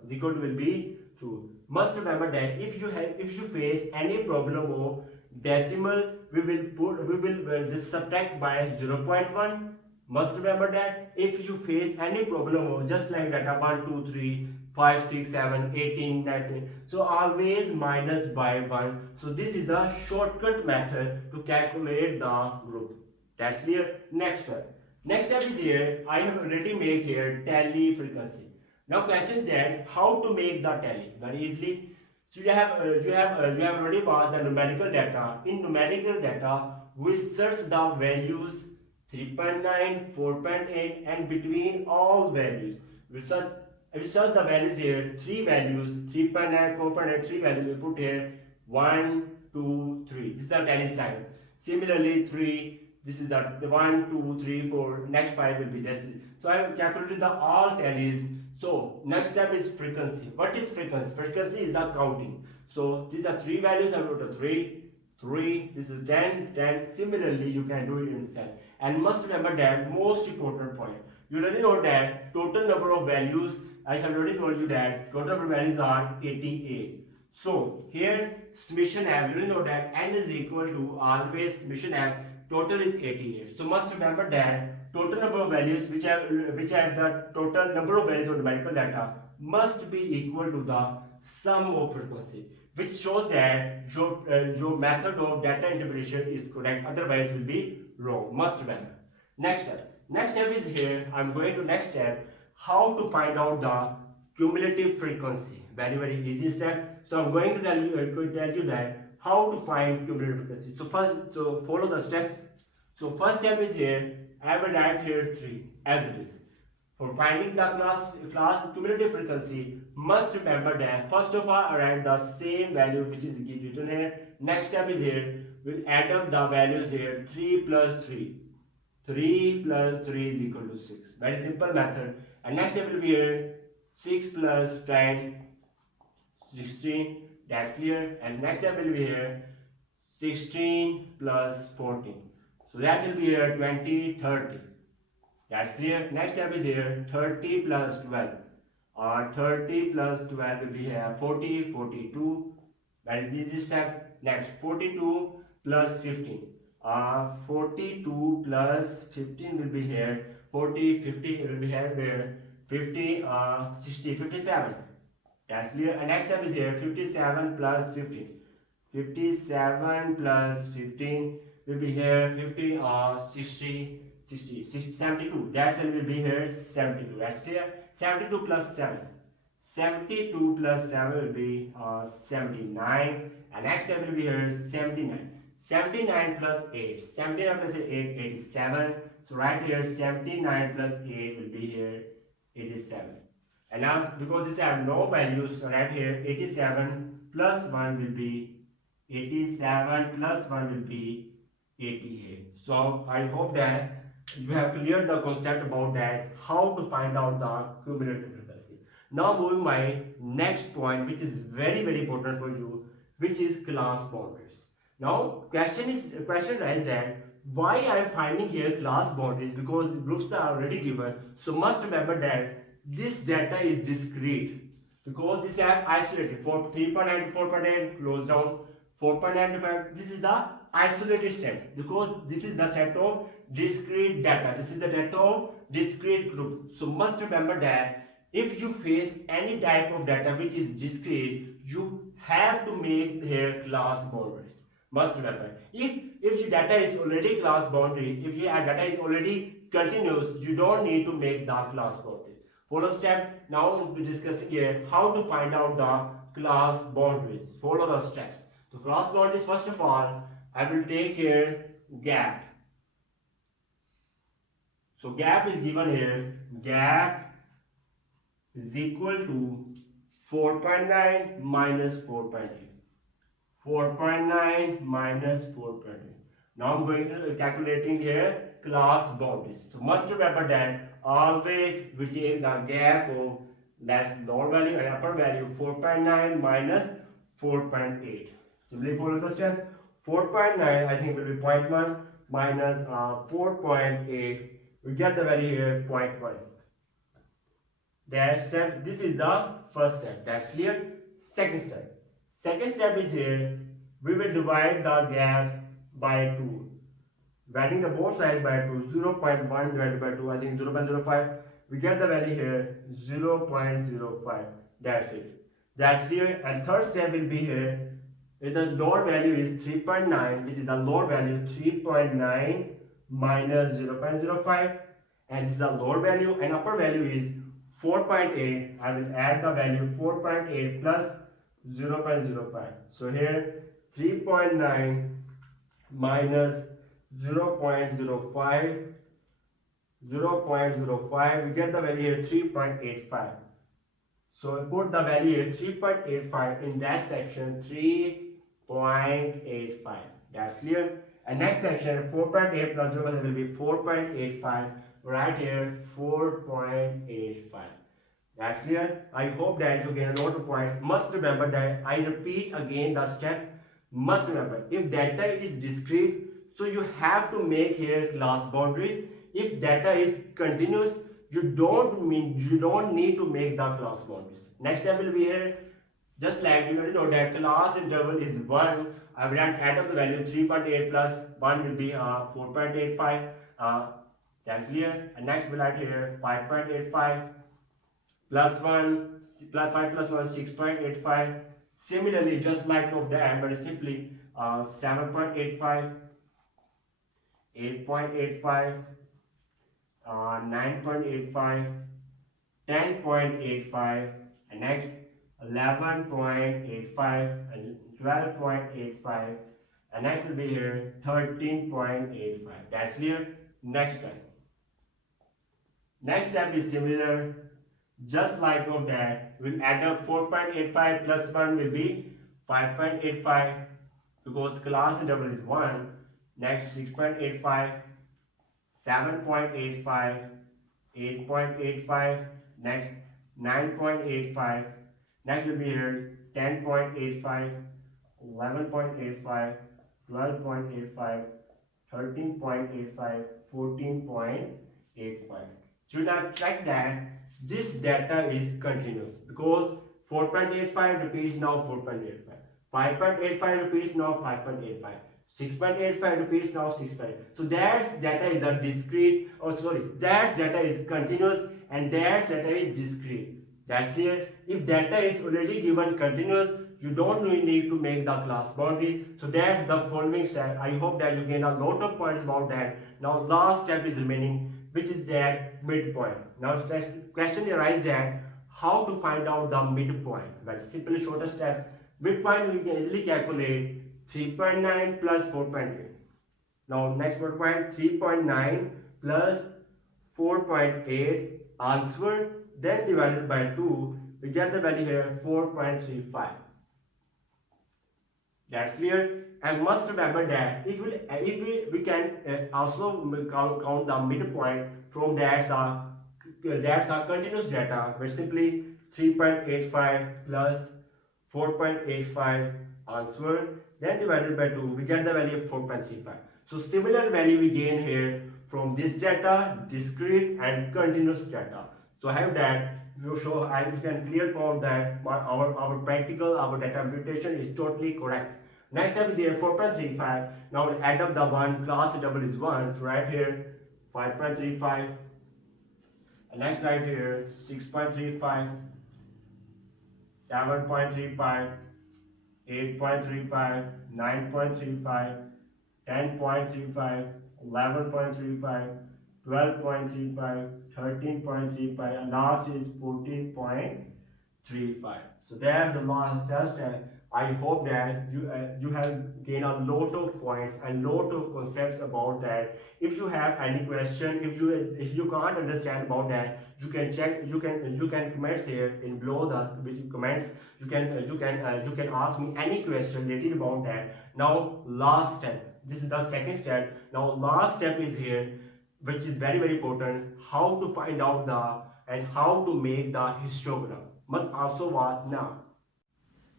is equal to will be true. Must remember that if you face any problem of decimal, we will just subtract by 0.1. Must remember that if you face any problem of just like data 1, 2, 3, 5, 6, 7, 18, 19, so always minus by 1. So this is a shortcut method to calculate the group. That's clear. Next step is here. I have already made here tally frequency. Now question is that how to make the tally very easily. So you have already passed the numerical data. In numerical data, we search the values 3.9, 4.8, and between all values we search the values here. Three values 3.9, 4.8, three values we put here 1, 2, 3. This is the tally sign. Similarly 3. This is the 1, 2, 3, 4. Next 5 will be this. So I have calculated the all tallies. So next step is frequency. What is frequency? Frequency is the counting. So these are three values. I wrote a 3, 3. This is 10, 10. Similarly, you can do it in cell. And must remember that most important point. You already know that total number of values. I have already told you that total number of values are 88. So here summation F. You already know that n is equal to always summation F. Total is 88. So must remember that total number of values which have the total number of values of numerical data must be equal to the sum of frequency, which shows that your method of data interpretation is correct, otherwise will be wrong. Must remember. Next step is here. I'm going to next step, how to find out the cumulative frequency. Very easy step. So I'm going to tell you that how to find cumulative frequency. So follow the steps. So first step is here. I will write here 3 as it is. For finding the class cumulative frequency, must remember that first of all I write the same value which is written here. Next step is here. We'll add up the values here. 3 plus 3. 3 plus 3 is equal to 6. Very simple method. And next step will be here. 6 plus 10, 16. That's clear. And next step will be here 16 plus 14. So that will be here 20, 30. That's clear. Next step is here 30 plus 12. Or 30 plus 12 will be here 40, 42. That is the easy step. Next 42 plus 15. 42 plus 15 will be here 40, 50 will be here 50, 60, 57. That's clear. And next step is here 57 plus 15. 57 plus 15 will be here 50, 60, 72. That will be here 72. That's clear. 72 plus 7. 72 plus 7 will be 79. And next step will be here 79. 79 plus 8. 79 plus 8, 87. So right here 79 plus 8 will be here 87. And now because these have no values, so right here 87 plus 1 will be 87 plus 1 will be 88. So I hope that you have cleared the concept about that, how to find out the cumulative frequency. Now moving my next point, which is very important for you, which is class boundaries. Now question is that why I am finding here class boundaries, because the groups are already given. So must remember that this data is discrete, because this have isolated. For 3.9 to 4.8 close down, 4.9 to 5, this is the isolated set, because this is the set of discrete data. This is the data of discrete group. So must remember that if you face any type of data which is discrete, you have to make here class boundaries. Must remember. If the data is already class boundary, if your data is already continuous, you don't need to make the class boundary. Follow step. Now we'll be discussing here how to find out the class boundaries. Follow the steps. So class boundaries, first of all, I will take here gap. So gap is given here. Gap is equal to 4.9 minus 4.8. 4.9 minus 4.8. Now I'm going to calculating here class boundaries. So must remember that always we take the gap of that's lower value and upper value 4.9 minus 4.8. Simply follow the step. 4.9 I think will be 0.1 minus 4.8. We get the value here 0.1. That step, this is the first step. That's clear. Second step. Second step is here. We will divide the gap by 2. Dividing the both sides by 2. 0.1 divided by 2. I think 0.05. We get the value here 0.05. That's it. That's clear. And third step will be here. If the lower value is 3.9, which is the lower value 3.9 minus 0.05, and this is the lower value, and upper value is 4.8. I will add the value 4.8 plus 0.05. So here 3.9 minus 0.05, 0.05, we get the value here 3.85. So put the value here 3.85 in that section, 3.85. That's clear. And next section 4.8 plus 0 will be 4.85. Right here 4.85. That's clear. I hope that you get a lot of points. Must remember that I repeat again the step. Must remember, if data is discrete, so you have to make here class boundaries. If data is continuous, you don't need to make the class boundaries. Next step will be here. Just like you know that class interval is 1. I will add up the value 3.8 plus 1 will be 4.85. That's clear. And next we'll add here 5.85 plus 1 plus 5 plus 1 6.85. Similarly, just like of that, very simply 7.85, 8.85, 9.85, 10.85, and next 11.85 and 12.85, and next will be here 13.85. That's clear. Next step. Next step is similar. Just like of that, we'll add up 4.85 plus 1 will be 5.85 because class interval is 1. Next 6.85, 7.85, 8.85, next 9.85, next will be here 10.85, 11.85, 12.85, 13.85, 14.85. Should now check that this data is continuous because 4.85 repeats now 4.85, 5.85 repeats now 5.85, 6.85 repeats now 6.8. So that data is a discrete, that data is continuous and that data is discrete. That's clear. If data is already given continuous, you don't really need to make the class boundary. So that's the following step. I hope that you gain a lot of points about that. Now last step is remaining, which is that midpoint. Now question arises that how to find out the midpoint. Well, simply shorter step. Midpoint we can easily calculate 3.9 plus 4.8. Now next midpoint 3.9 plus 4.8 answer, then divided by 2, we get the value here 4.35. That's clear. And must remember that if we can also count the midpoint from that's a continuous data, where simply 3.85 plus 4.85 answer, then divided by 2, we get the value of 4.35. So similar value we gain here from this data, discrete and continuous data. So I have that. You show I can clear from that our practical, our data computation is totally correct. Next step is here 4.35. Now we'll add up the one, class interval is 1. So right here 5.35. And next right here 6.35, 7.35, 8.35, 9.35, 10.35, 11.35, 12.35, 13.35, and last is 14.35. So there's the last test, and I hope that you have gained a lot of points and lot of concepts about that. If you have any question, if you can't understand about that, you can check, you can comments here in below the which comments. You can ask me any question related about that. Now last step, this is the second step. Now last step is here, which is very very important, how to find out the and how to make the histogram must also was now.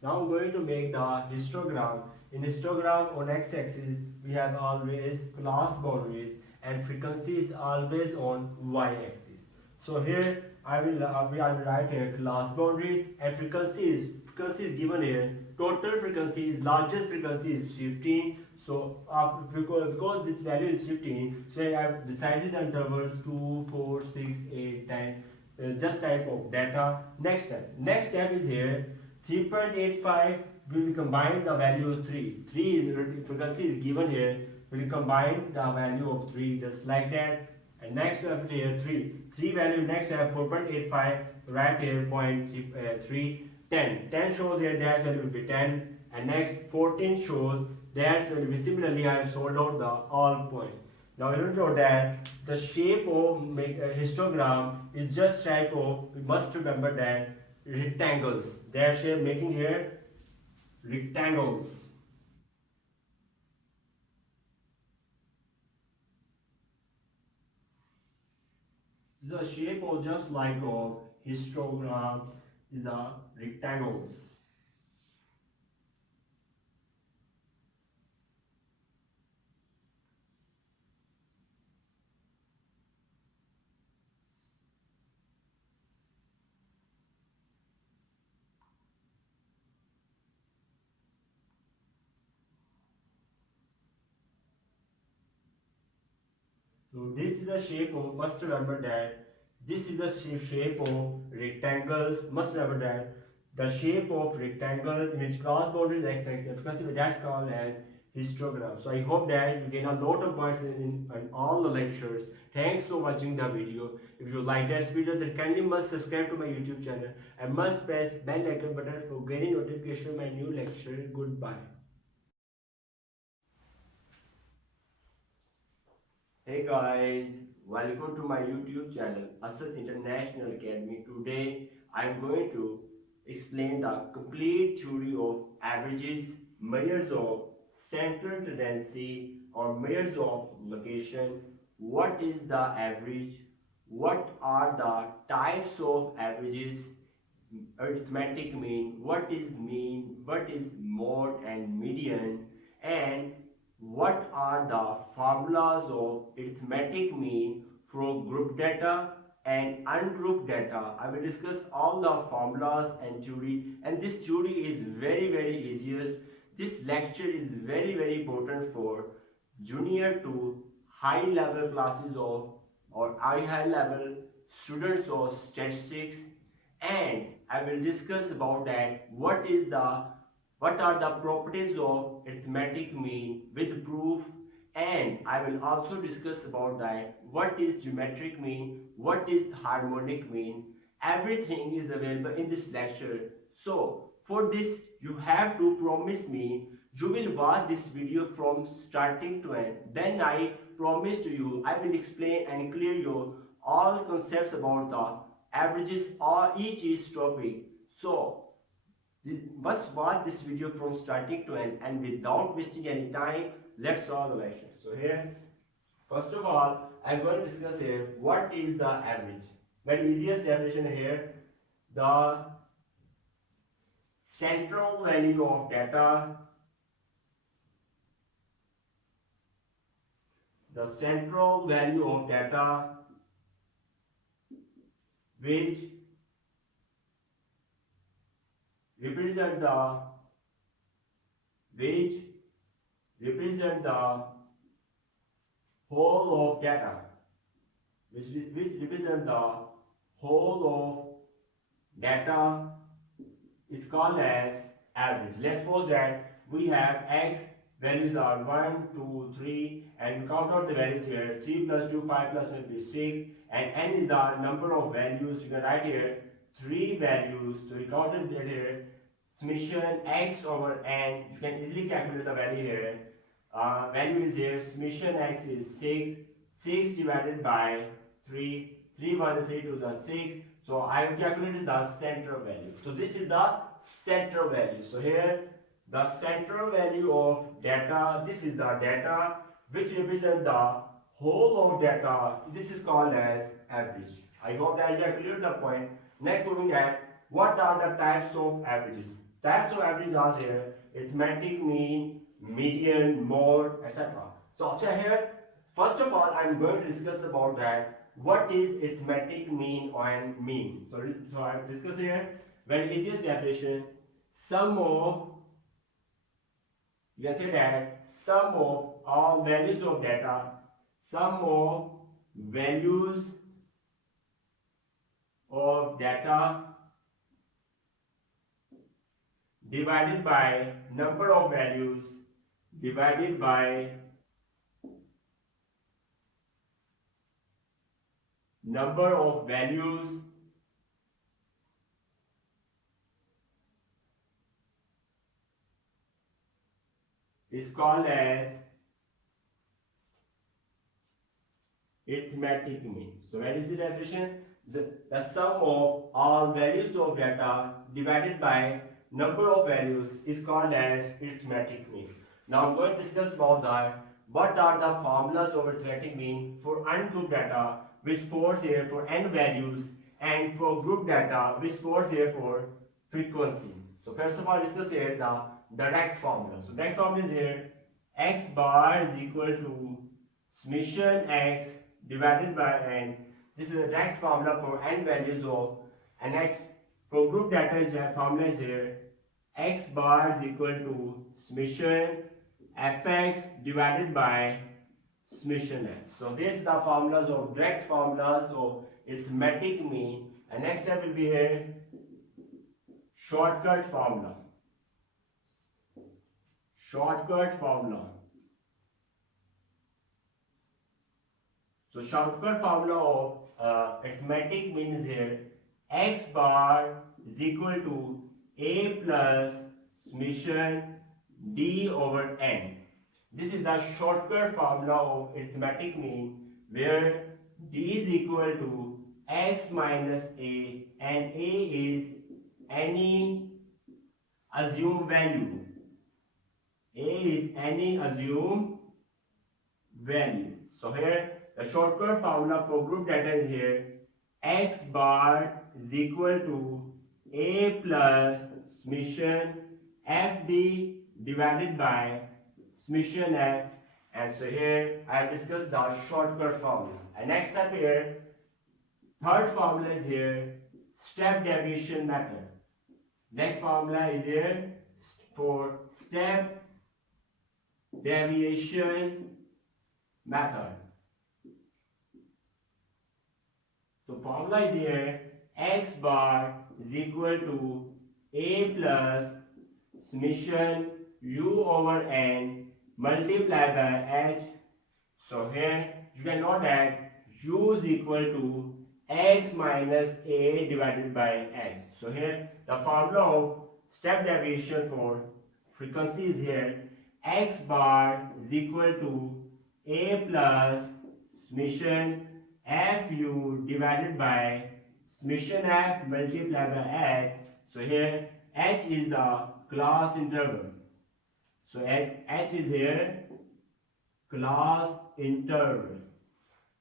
Now I'm going to make the histogram. In histogram on x-axis we have always class boundaries and frequency is always on y-axis. So here I will write here class boundaries and frequency is given here. Total frequency is largest frequency is 15. So because this value is 15, so I have decided the intervals 2, 4, 6, 8, 10. Just type of data. Next step is here 3.85. We will combine the value of 3. 3 is frequency is given here. We will combine the value of 3 just like that. And next step here 3 value. Next step 4.85. Right here 0.3. 10 shows here that value will be 10. And next 14 shows that will be similarly. I have solved out the all points. Now you know that the shape of histogram is just type of. We must remember that rectangles. Their shape making here rectangles. The shape of just like of histogram is a rectangles. So this is the shape of, must remember that this is the shape of rectangles. Must remember that the shape of rectangle in which cross boundary is x-axis, that's called as histogram. So I hope that you gain a lot of points in all the lectures. Thanks for watching the video. If you like that video, then kindly must subscribe to my YouTube channel and must press bell icon button for getting notification of my new lecture. Goodbye. Hey guys, welcome to my YouTube channel Asad International Academy. Today I am going to explain the complete theory of averages, measures of central tendency or measures of location. What is the average? What are the types of averages? Arithmetic mean, what is mean, what is mode and median, and what are the formulas of arithmetic mean for group data and ungrouped data. I will discuss all the formulas and theory, and this theory is very very easiest. This lecture is very very important for junior to high level classes of or high level students of statistics, and I will discuss about that what are the properties of arithmetic mean with proof, and I will also discuss about that what is geometric mean, what is harmonic mean. Everything is available in this lecture. So for this you have to promise me you will watch this video from starting to end. Then I promise to you I will explain and clear your all concepts about the averages or each topic. So must watch this video from starting to end, and without wasting any time, let's solve the question. So here, first of all, I'm going to discuss here what is the average. Very easiest definition here, the central value of data, the central value of data which represent the which represent the whole of data, which represent the whole of data is called as average. Let's suppose that we have x values are 1, 2, 3, and we count out the values here. 3 plus 2, 5 plus 1 is 6, and n is the number of values. You can write here 3 values. So we counted that here. Summation x over n. You can easily calculate the value here. Value is here. Summation x is 6. 6 divided by 3. 3 1 3 to the 6. So I have calculated the central value. So this is the central value. So here the central value of data, this is the data which represents the whole of data. This is called as average. I hope that I cleared the point. Next, moving at what are the types of averages? Types of averages are here: arithmetic mean, median, mode, etc. So here, first of all, I'm going to discuss about that. What is arithmetic mean and mean? So I discuss here. Very easiest definition: sum of, you can say that sum of all values of data, sum of values of data divided by number of values divided by number of values is called as arithmetic mean. So what is the definition? The sum of all values of data divided by number of values is called as arithmetic mean. Now I'm going to discuss about that. What are the formulas of arithmetic mean for ungrouped data, which stores here for n values, and for group data, which stores here for frequency. So first of all, discuss here the direct formula. So direct formula is here: x bar is equal to summation x divided by n. This is a direct formula for n values of n x. For group data, is formula is here: x bar is equal to summation fx divided by summation x. So this is the formulas of direct formulas of arithmetic mean. And next step will be here shortcut formula. Shortcut formula. So shortcut formula of arithmetic mean is here: x bar is equal to a plus summation d over n. This is the shortcut formula of arithmetic mean, where d is equal to x minus a, and a is any assumed value. A is any assumed value. So here the shortcut formula for group data is here: x bar is equal to a plus summation fd divided by summation f. And so here I have discussed the shortcut formula. And next step here, third formula is here step deviation method. Next formula is here for step deviation method. So formula is here: x bar is equal to a plus summation u over n multiplied by h. So here you can note that u is equal to x minus a divided by h. So here the formula of step deviation for frequency is here: x bar is equal to a plus summation fu divided by summation f multiplied by h. So here h is the class interval. So h is here class interval.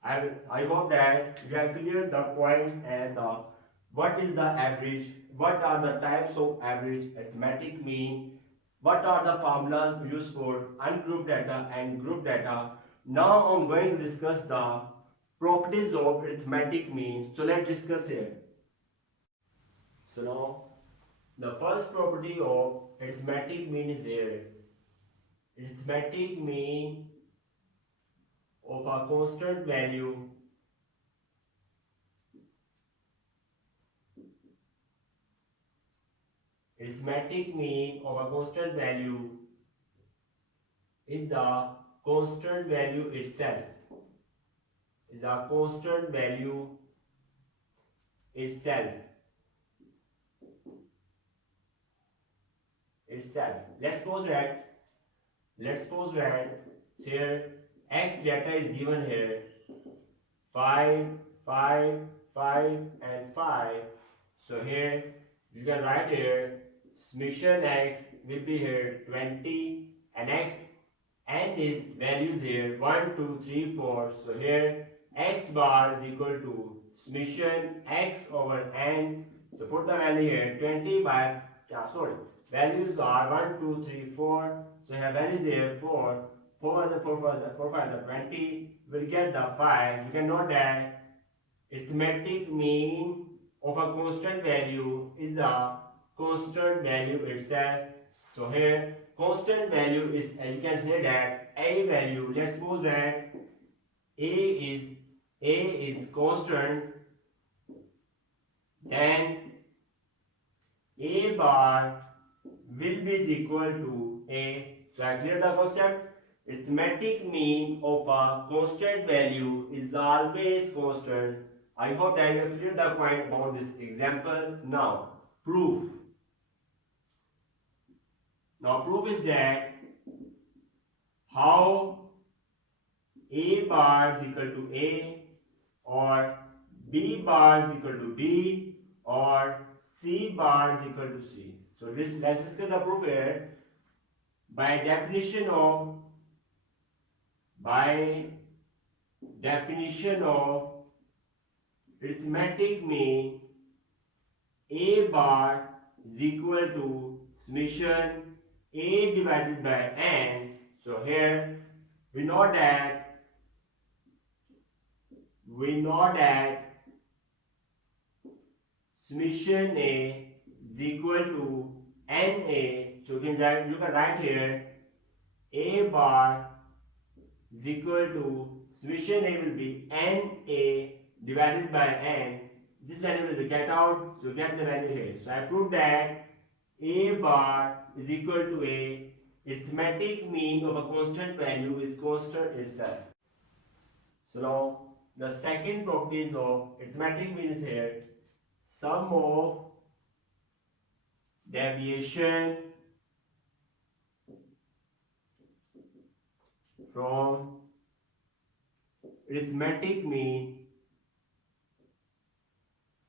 I hope that you have cleared the points and what is the average, what are the types of average, arithmetic mean, what are the formulas used for ungrouped data and group data. Now I'm going to discuss the properties of arithmetic mean. So let's discuss here. So now the first property of arithmetic mean is here: arithmetic mean of a constant value arithmetic mean of a constant value is the constant value itself. Is a constant value itself. Let's suppose that here x data is given here 5, 5, 5 and 5. So here you can write here summation x will be here 20 and x and its values here 1, 2, 3, 4. So here x bar is equal to summation x over n. So put the value here 20 by values are 1, 2, 3, 4. So here values here 4. 4 5 is 20. We'll get the 5. You can note that arithmetic mean of a constant value is a constant value itself. So here constant value is, as you can say that a value, let's suppose that a is constant, then a bar will be equal to a. So I clear the concept. Arithmetic mean of a constant value is always constant. I hope that you have cleared the point about this example. Now proof. Now proof is that how a bar is equal to a, or b bar is equal to b, or c bar is equal to c. So let's discuss the proof here. By definition of arithmetic mean, a bar is equal to summation a divided by n. So here we know that summation a is equal to na. So you can write here a bar is equal to summation a will be na divided by n. This value will be get out, so get the value here. So I proved that a bar is equal to a. Arithmetic mean of a constant value is constant itself. So now the second properties of arithmetic mean is here sum of deviation from arithmetic mean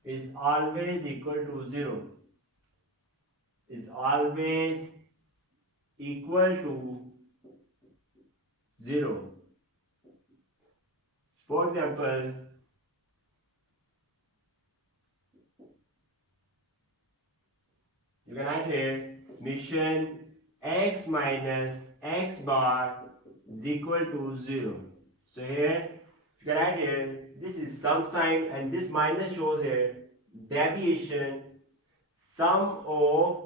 is always equal to 0. Is always equal to 0. For example, you can write here summation x minus x bar is equal to 0. So here you can write here this is sum sign and this minus shows here deviation. Sum of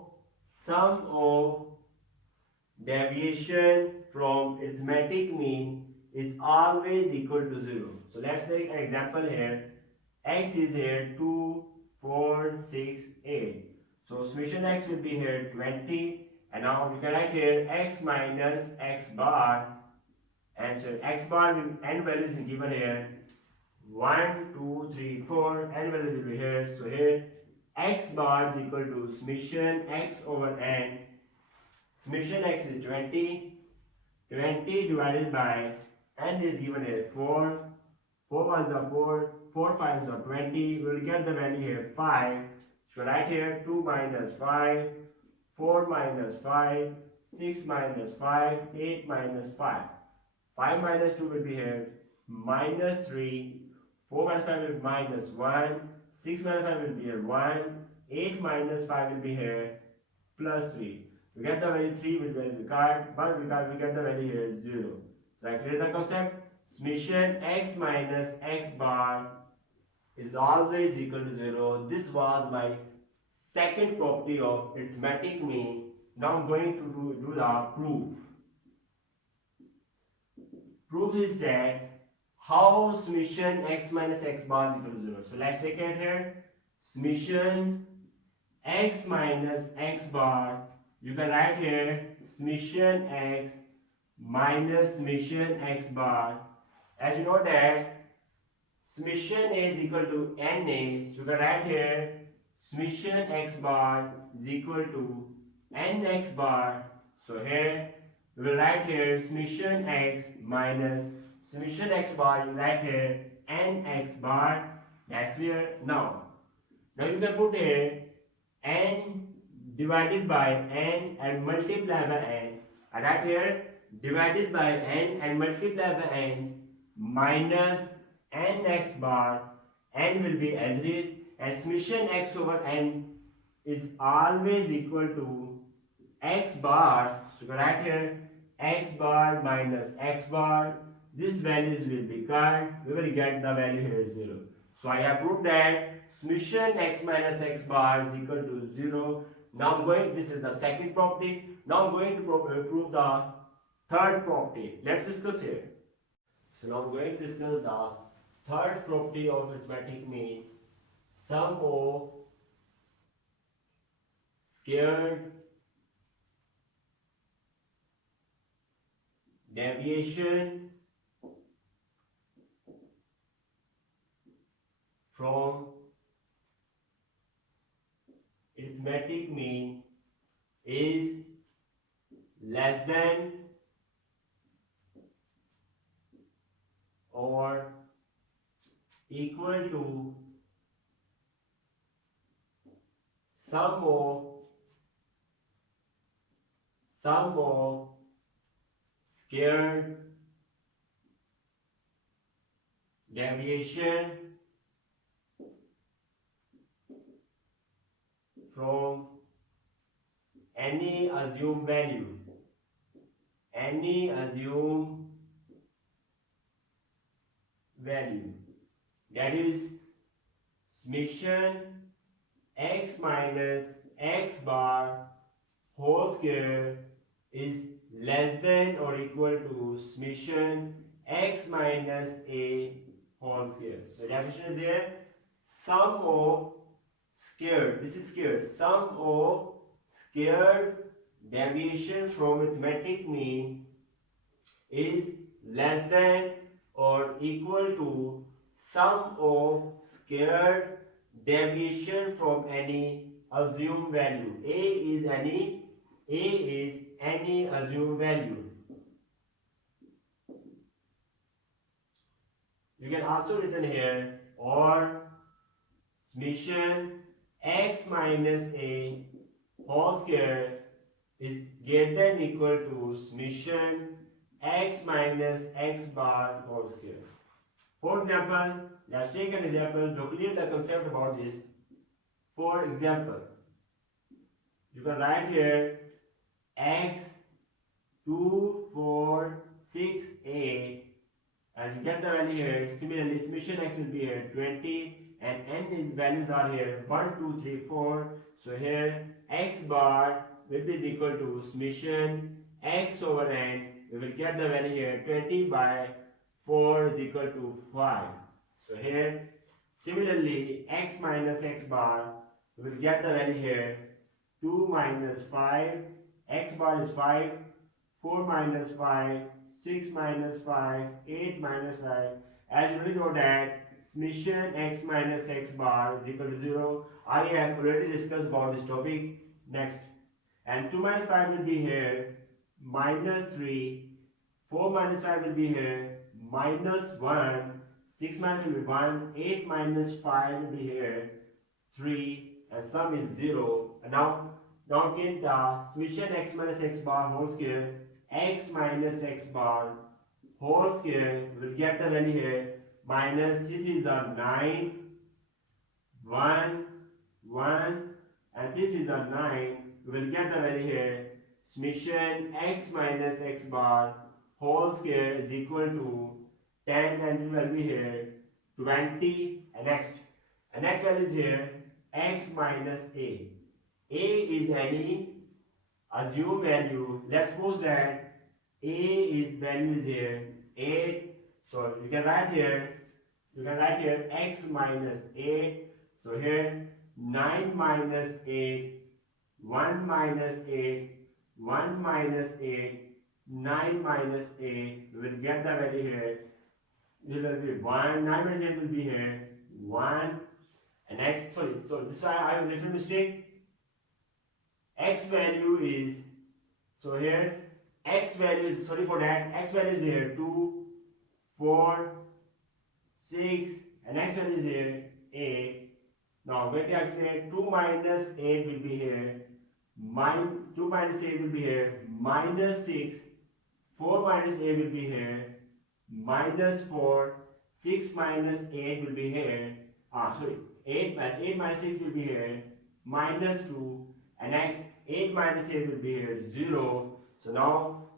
deviation from arithmetic mean is always equal to 0. So let's take an example here. X is here 2, 4, 6, 8. So summation x will be here 20, and now we can write here x minus x bar, and so x bar will n values is given here 1, 2, 3, 4, n values will be here. So here x bar is equal to summation x over n. Summation x is 20. 20 divided by n is given here 4. 4 ones are 4. 4 5s are 20. We will get the value here 5. So right here 2 minus 5, 4 minus 5, 6 minus 5, 8 minus 5. 5 minus 2 will be here minus 3. 4 minus 5 will be minus 1. 6 minus 5 will be here 1. 8 minus 5 will be here plus 3. We get the value 3 with value we got, but we get the value here 0. So I clear the concept. Summation x minus x bar is always equal to 0. This was my second property of arithmetic mean. Now I'm going to do the proof. Proof is that how summation x minus x bar is equal to 0. So let's take it here. Summation x minus x bar. You can write here summation x minus summation x bar. As you know that summation is equal to na, so you can write here summation x bar is equal to nx bar. So here we will write here summation x minus summation x bar. You write here nx bar. That's clear now. Now you can put here n divided by n and multiply by n. I write here divided by n and multiply by n minus nx bar. N will be as it is, and summation x over n is always equal to x bar. So write here x bar minus x bar. These values will be cut. We will get the value here 0. So I have proved that summation x minus x bar is equal to 0. Now I'm going, this is the second property. Now I'm going to prove the third property. Let's discuss here. So now I'm going to discuss the third property of arithmetic mean, sum of squared deviation from arithmetic mean is less than or equal to sum of squared deviation from any assumed value, that is summation x minus x bar whole square is less than or equal to summation x minus a whole square. So definition is here, sum of squared, this is squared, sum of squared deviation from arithmetic mean is less than or equal to sum of squared deviation from any assumed value. A is any assumed value. You can also written here, or summation x minus a whole square is greater than equal to summation x minus x bar whole square. For example, let's take an example to clear the concept about this. For example, you can write here x 2 4 6 8 and you get the value here. Similarly, summation x will be here 20 and n values are here 1 2 3 4. So here x bar will be equal to summation x over n. We will get the value here 20 by 4 is equal to 5. So here similarly x minus x bar, we will get the value here 2 minus 5, x bar is 5, 4 minus 5, 6 minus 5, 8 minus 5. As you already know that summation x minus x bar is equal to 0. I have already discussed about this topic. Next, and 2 minus 5 will be here minus 3, 4 minus 5 will be here minus 1, 6 minus will be 1, 8 minus 5 will be here 3, and sum is 0. And now get the summation x minus x bar whole square, x minus x bar whole square, will get the value here minus, this is a 9, 1, 1, and this is a 9. We will get the value here summation x minus x bar whole square is equal to 10, and it will be here 20. And next value is here x minus a. A is any assumed value. Let's suppose that a is value is here 8. So you can write here x minus 8. So here 9 minus 8, 1 minus 8, 1 minus 8, 9 minus 8. We will get the value here. It will be 1, 9 minus 8 will be here, 1, and x, sorry, so this one I have a little mistake. X value is, so here, x value is, sorry for that, x value is here, 2, 4, 6, and x value is here, 8. Now, when we calculate 2 minus 8 will be here, 2 minus 8 will be here, minus 6, 4 minus 8 will be here, minus 4, 6 minus 8 will be here, 8 minus 6 will be here, minus 2, and next 8 minus 8 will be here, 0. So now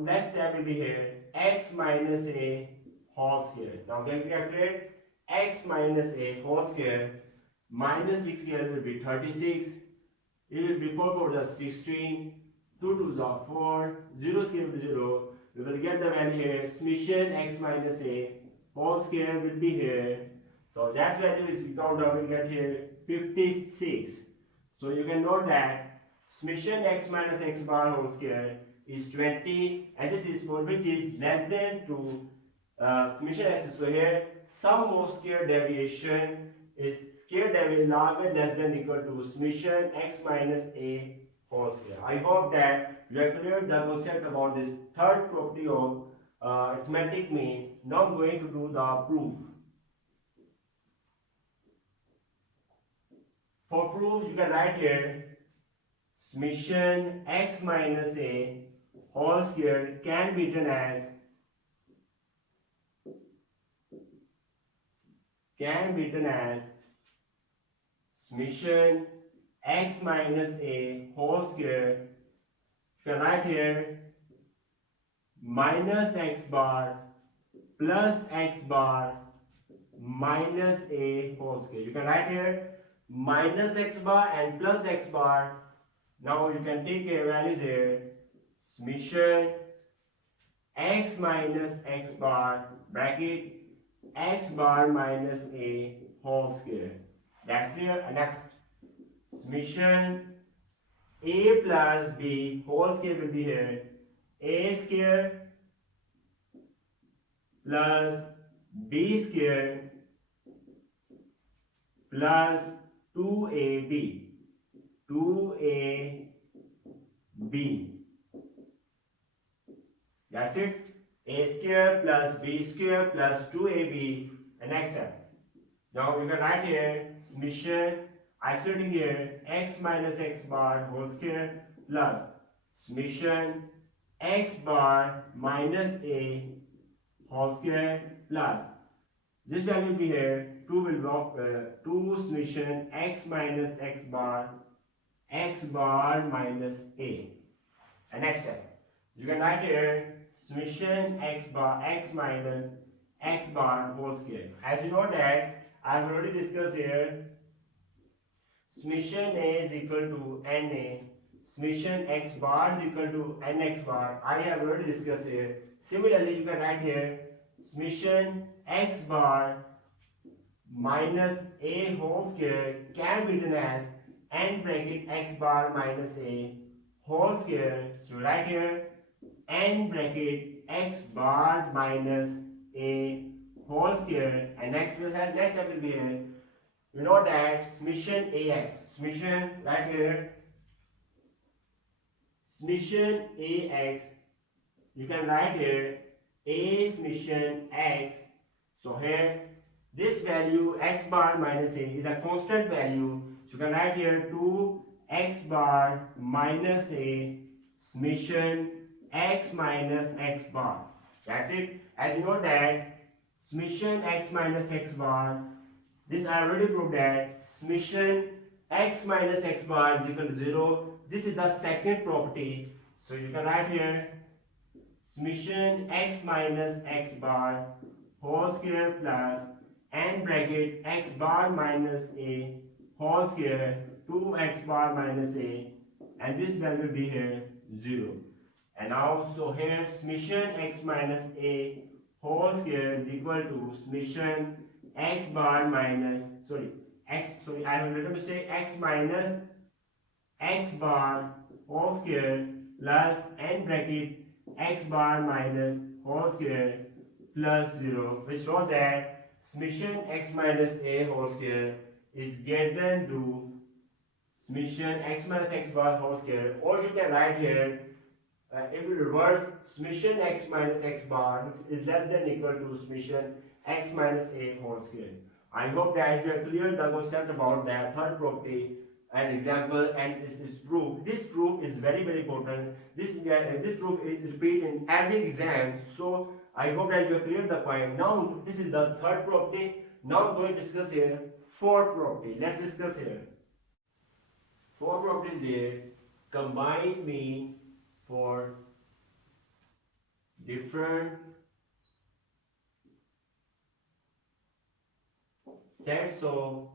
next step will be here, x minus a whole square. Now when we calculate x minus a whole square, minus 6 here will be 36, it will be 4 4 the 16, 2 2 are 4, 0 square will be 0. We will get the value here, summation x minus a whole square will be here. So that value is, we count out, we get here 56. So you can note that summation x minus x bar whole square is 20, and this is for which is less than 2. Summation x, so here sum of square deviation is square deviation log less than equal to summation x minus a whole square. I hope that you have cleared the concept about this third property of arithmetic mean. Now I'm going to do the proof. For proof, you can write here summation x minus a whole square can be written as summation x minus a whole square. You can write here minus x bar plus x bar minus a whole square. You can write here minus x bar and plus x bar. Now you can take a value there, summation x minus x bar bracket x bar minus a whole square. That's clear. And next, summation a plus b whole square will be here, a square plus b square plus 2ab. That's it. A square plus b square plus 2ab. And next step. Now we can write here summation isolating here x minus x bar whole square plus summation x bar minus a whole square plus this value will be here 2 will block 2 summation x minus x bar minus a. And next step, you can write here summation x minus x bar whole square. As you know that I have already discussed here, summation a is equal to na, summation x bar is equal to nx bar. I have already discussed here. Similarly, you can write here summation x bar minus a whole square can be written as n bracket x bar minus a whole square. So right here n bracket x bar minus a whole square, and next step will be here. You know that summation ax, summation right here, summation ax, you can write here a summation x. So here this value x bar minus a is a constant value. So you can write here 2 x bar minus a summation x minus x bar. That's it. As you know that summation x minus x bar, this I already proved that summation x minus x bar is equal to 0. This is the second property. So you can write here summation x minus x bar whole square plus n bracket x bar minus a whole square 2x bar minus a, and this value will be here 0. And now so here summation x minus a whole square is equal to summation x bar minus x sorry, I have written mistake, x minus x bar whole square plus n bracket x bar minus whole square plus 0, which shows that summation x minus a whole square is greater than to summation x minus x bar whole square, or you can write here, if you reverse, summation x minus x bar is less than equal to summation x minus a whole square. I hope that you have cleared the concept about the third property, an example, and this is proof. This proof is very important. This proof is repeated in every exam. So I hope that you have cleared the point. Now this is the third property. Now I'm going to discuss here fourth property. Let's discuss here. Four properties here. Combined mean for different sets of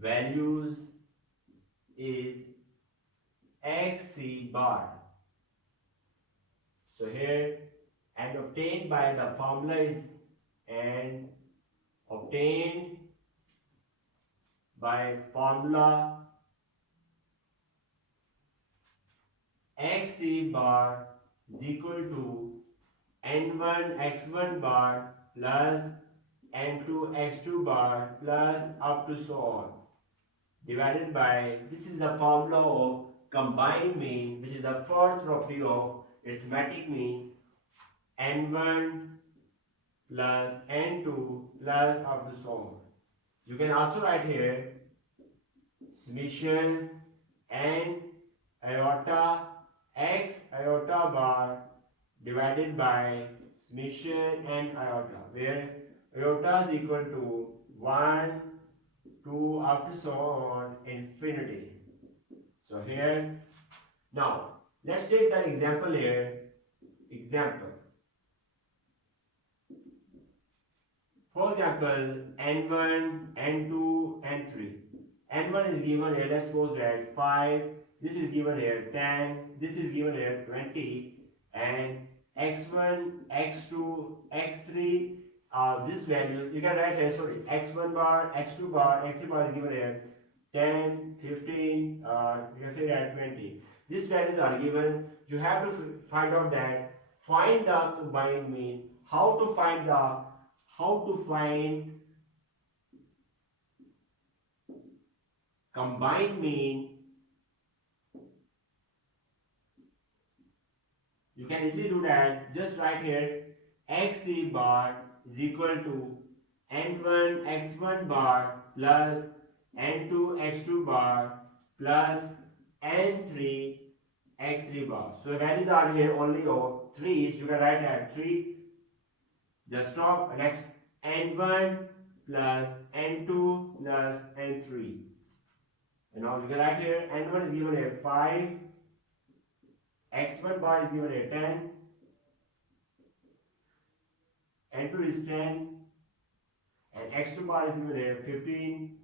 values is xc bar. So here, and obtained by the formula is, and obtained by formula xc bar is equal to n1 x1 bar plus n2 x2 bar plus up to so on, divided by, this is the formula of combined mean, which is the fourth property of arithmetic mean, n1 plus n2 plus up to so on. You can also write here summation n iota x iota bar divided by summation n iota, where iota is equal to 1, 2 up to so on infinity. So here, now let's take the example here. Example. For example, n1, n2, n3. n1 is given here, let's suppose that 5, this is given here 10, this is given here 20, and x1, x2, x3, this value, you can write here, sorry, x1 bar, x2 bar, x3 bar is given here 10, 15, you can say that 20. These values are given. You have to find out that, find the combined mean. How to find combined mean? You can easily do that. Just write here xc bar is equal to n1 x1 bar plus n2 x2 bar plus n3 x3 bar. So values are here only of 3. You can write at 3. Just stop. Next, n1 plus n2 plus n3. And now you can write here n1 is given here 5, x1 bar is given here 10, n2 is 10, and x2 bar is given here 15.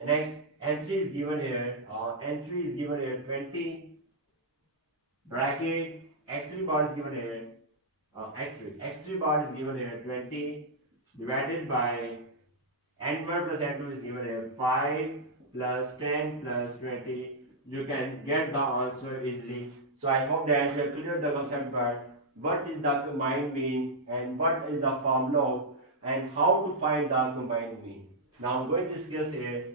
And next, n3 is given here, n3 is given here 20, bracket, x3 bar is given here, x3 bar is given here 20, divided by n1 plus n2 is given here 5 plus 10 plus 20. You can get the answer easily. So I hope that you have cleared the concept part. What is the combined mean and what is the formula and how to find the combined mean. Now I'm going to discuss here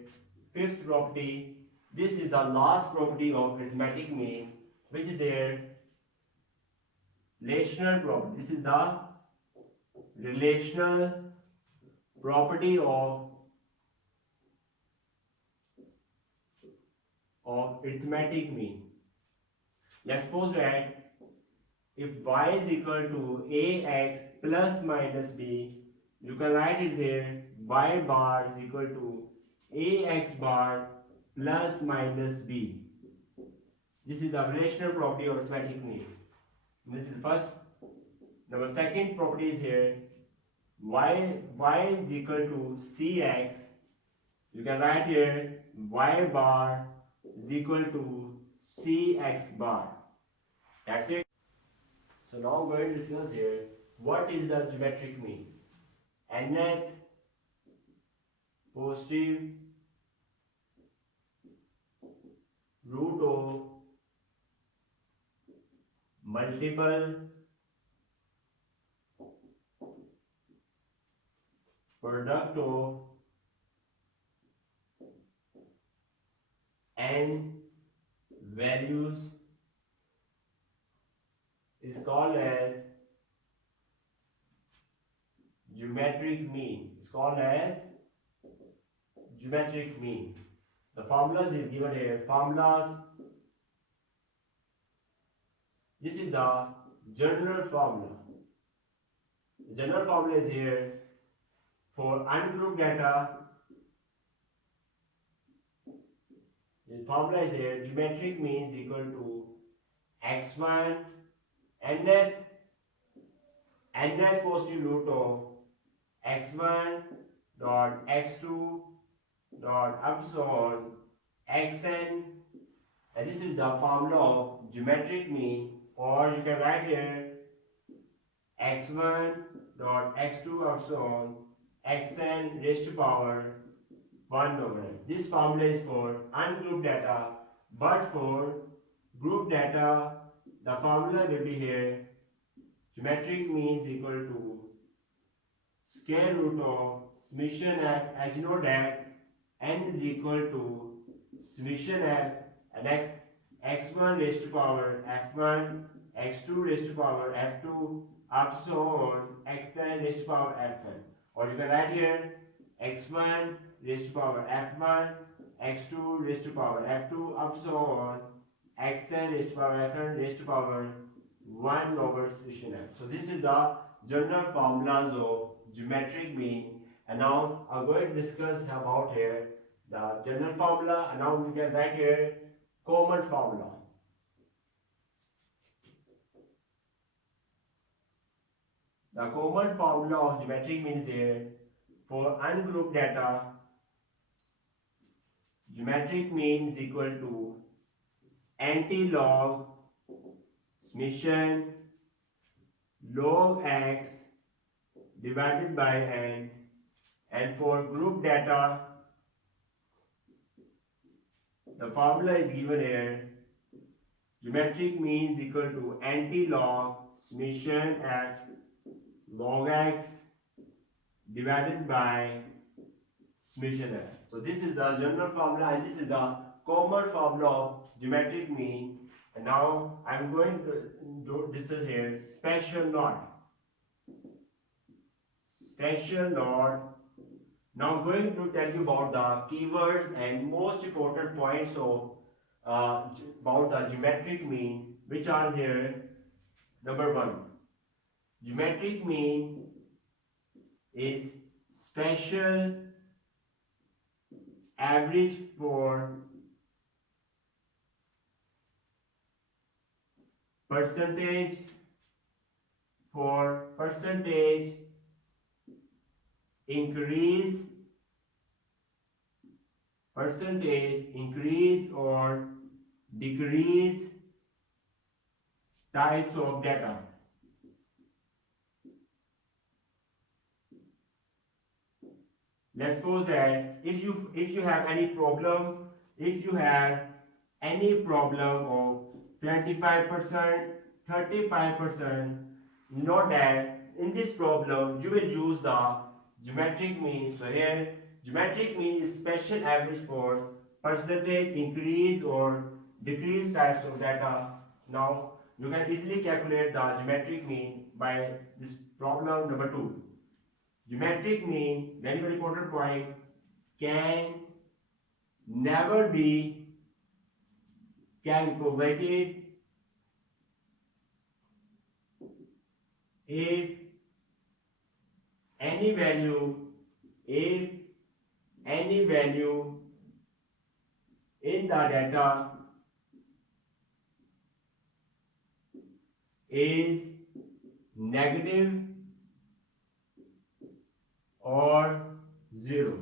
fifth property. This is the last property of arithmetic mean, which is their relational property. This is the relational property of arithmetic mean. Let's suppose that if y is equal to ax plus minus b, you can write it here y bar is equal to ax bar plus minus b. This is the relational property of arithmetic mean. This is first. Number second property is here y is equal to cx. You can write here y bar is equal to cx bar. That's it. So now I'm going to discuss here what is the geometric mean. Nth positive root of multiple product of n values is called as geometric mean. It's called as geometric mean. The formulas is given here. Formulas. This is the general formula. The general formula is here for ungrouped data. The formula is here. Geometric mean is equal to x1 nth positive root of x1 dot x2 dot up so on xn, and this is the formula of geometric mean, or you can write here x1 dot x2 up so on xn raised to power 1 over n. This formula is for ungrouped data, but for group data the formula will be here. Geometric mean is equal to square root of summation f, as you know that n is equal to summation f and x1 raised to power f1, x2 raised to power f2 up so on xn raised to power fn, or you can write here x1 raised to power f1, x2 raised to power f2 up so on xn raised to power fn raised to power 1 over summation f. So this is the general formulas of geometric mean, and now I'm going to discuss about here the general formula, and now we can write here common formula. The common formula of geometric mean is here for ungrouped data. Geometric mean is equal to anti-log summation log x divided by n, and for group data the formula is given here. Geometric mean is equal to anti-log summation f log x divided by summation f. So this is the general formula and this is the common formula of geometric mean. And now I am going to do this is here special note. Special note. Now I'm going to tell you about the keywords and most important points of about the geometric mean, which are here. Number one, geometric mean is special average for percentage increase or decrease types of data. Let's suppose that if you have any problem, of 25%, 35%, note that in this problem you will use the geometric mean. So here geometric mean is special average for percentage increase or decrease types of data. Now you can easily calculate the geometric mean by this problem number 2. Geometric mean, very very important point, can never be calculated if any value in the data is negative or 0.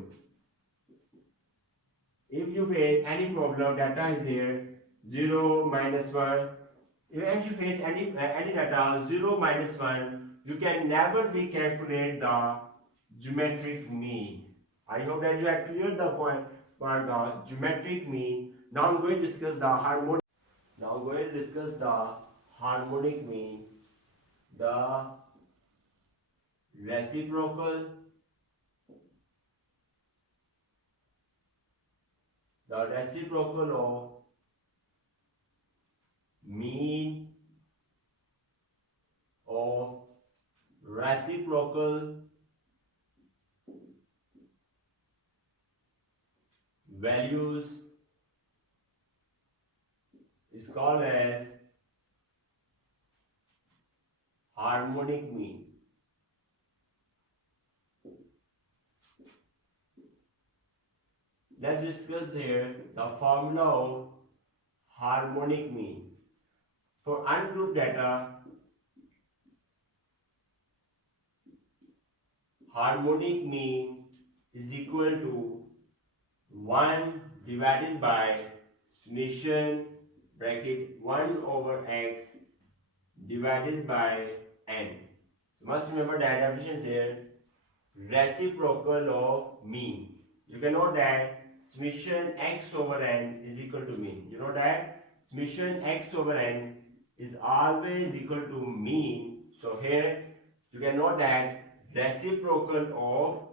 If you face any problem, data is here 0, -1. If you face any data 0, -1, you can never be calculate the geometric mean. I hope that you have cleared the point for the geometric mean. Now I'm going to discuss the harmonic. Now I'm going to discuss the harmonic mean, the reciprocal, of mean of reciprocal values is called as harmonic mean. Let's discuss here the formula of harmonic mean. For ungrouped data, harmonic mean is equal to 1 divided by summation bracket 1 over x divided by n. So must remember that definition here, reciprocal of mean. You can note that summation x over n is equal to mean. You know that summation x over n is always equal to mean. So here you can note that reciprocal of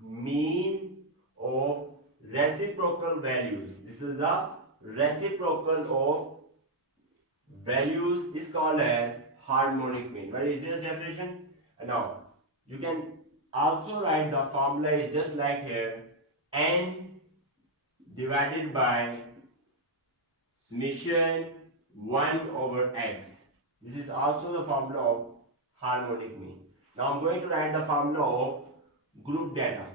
mean of reciprocal values. This is the reciprocal of values is called as harmonic mean. Very easiest definition. And now you can also write the formula is just like here, n divided by summation 1 over x. This is also the formula of harmonic mean. Now I'm going to write the formula of group data.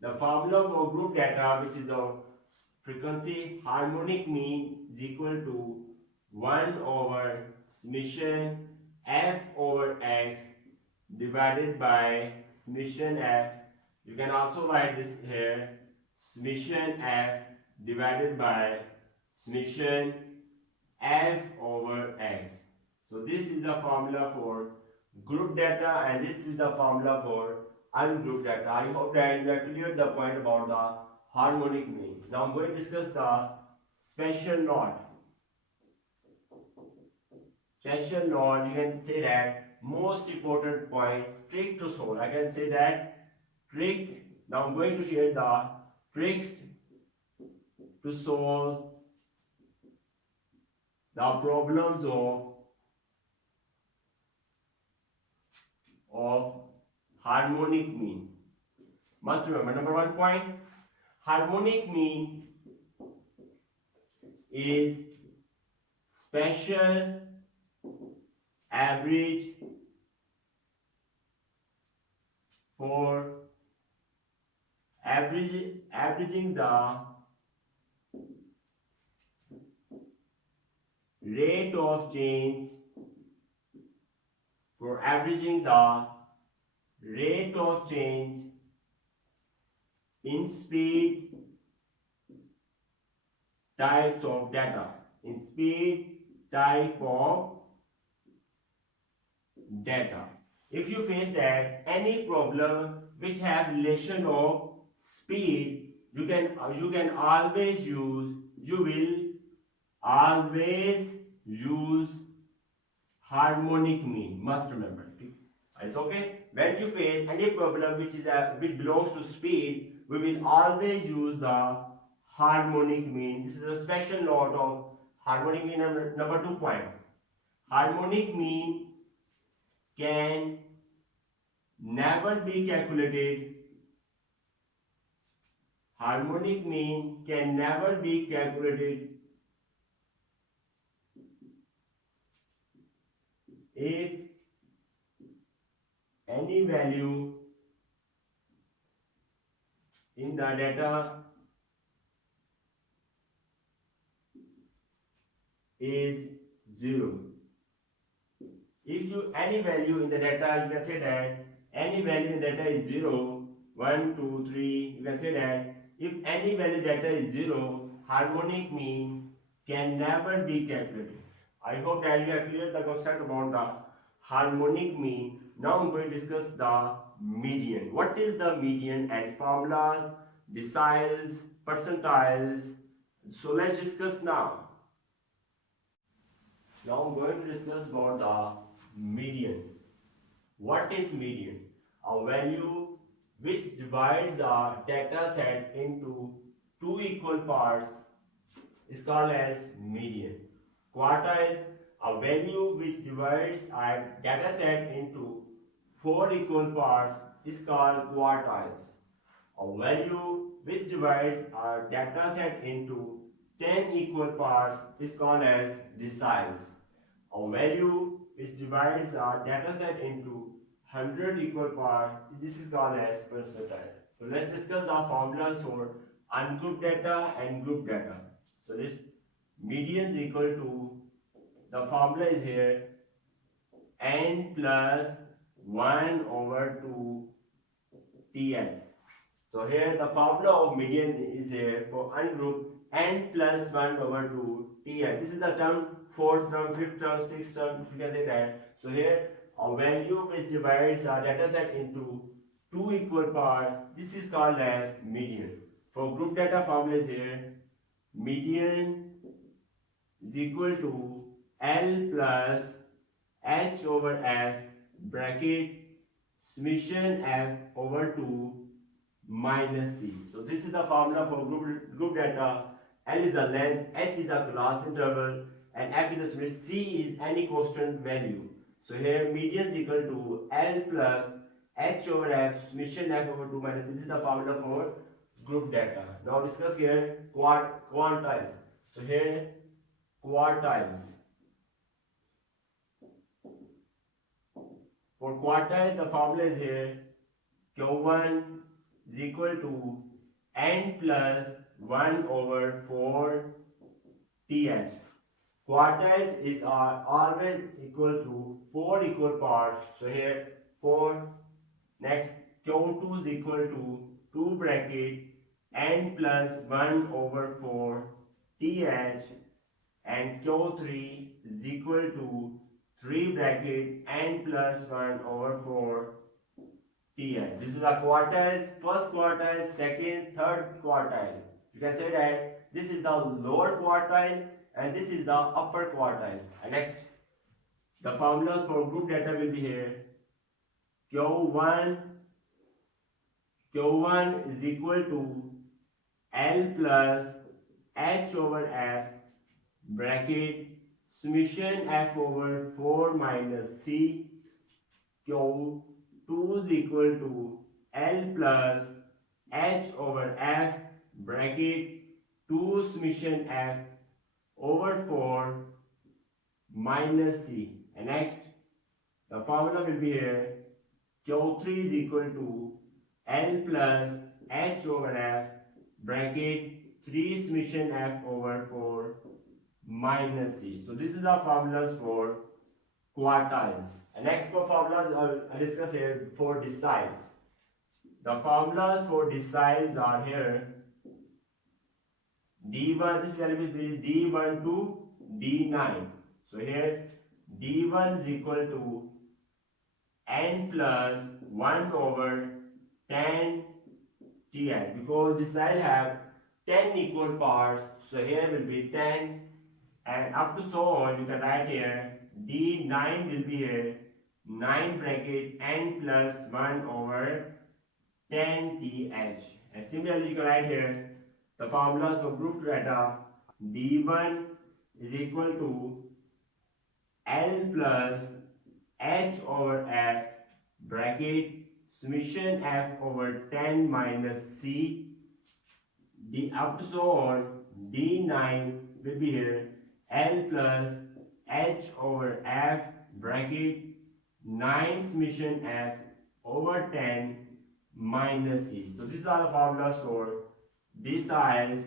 The formula for group data, which is the frequency harmonic mean, is equal to 1 over summation f over x divided by summation f. You can also write this here, summation f divided by summation f over x. So this is the formula for group data and this is the formula for ungrouped data. I hope that you have cleared the point about the harmonic mean. Now I'm going to discuss the special note. Special note, you can say that most important point, trick to solve. I can say that trick. Now I'm going to share the tricks to solve the problems of harmonic mean. Must remember, number 1 point, harmonic mean is special average for averaging the rate of change, for averaging the rate of change in speed types of data, in speed type of data. If you face that any problem which have relation of speed, you can always use, you will always use harmonic mean. Must remember. It's okay. When you face any problem which belongs to speed, we will always use the harmonic mean. This is a special note of harmonic mean. Number 2 point. Harmonic mean can never be calculated. Harmonic mean can never be calculated if any value in the data is 0. If any value in the data, you can say that any value in data is 0, 1, 2, 3, you can say that if any value data is 0, harmonic mean can never be calculated. I hope that you have cleared the concept about the harmonic mean. Now I'm going to discuss the median. What is the median and formulas, deciles, percentiles? So let's discuss now. Now I'm going to discuss about the median. What is median? A value which divides the data set into two equal parts is called as median. Quartiles, a value which divides a data set into four equal parts is called quartiles. A value which divides a data set into 10 equal parts is called as deciles. A value which divides a data set into 100 equal parts, this is called as percentile. So let's discuss the formulas for ungrouped data and group data. So this median is equal to, the formula is here, n plus 1 over 2 th. So here the formula of median is here for ungrouped, n plus 1 over 2 th. This is the term, fourth term, fifth term, sixth term, you can say that. So here a value which divides a data set into two equal parts, this is called as median. For group data, formula is here, median is equal to L plus H over F bracket summation F over 2 minus C. So this is the formula for group data. L is the length, H is the class interval, and F is the summation, C is any constant value. So here median is equal to L plus H over F summation F over 2 minus C. This is the formula for group data. Now discuss here quantiles. So here quartiles. For quartile, the formula is here, Q1 is equal to n plus 1 over 4 th. Quartiles is always equal to 4 equal parts. So here 4. Next, Q2 is equal to 2 bracket n plus 1 over 4 th, and Q3 is equal to 3 bracket n plus 1 over 4 th. This is the quartiles, first quartile, second, third quartile. You can say that this is the lower quartile and this is the upper quartile. And next, the formulas for group data will be here. Q1 is equal to L plus H over F bracket summation F over 4 minus C. Q2 is equal to L plus H over F bracket 2 summation F over 4 minus C. And next, the formula will be here. Q3 is equal to L plus H over F bracket 3 summation F over 4 minus C. So this is the formulas for quartiles. And next for formulas I'll discuss here for deciles. The formulas for deciles are here. D1, this value will be D1 to D9. So here D1 is equal to n plus 1 over 10 th, because decile have 10 equal parts. So here will be 10, and up to so on. You can write here D9 will be here 9 bracket n plus 1 over 10 th. And similarly you can write here the formulas for group data. D1 is equal to L plus H over F bracket summation F over 10 minus C. D up to so on. D9 will be here L plus H over F bracket 9 summation F over 10 minus C. So these are the formulas for deciles.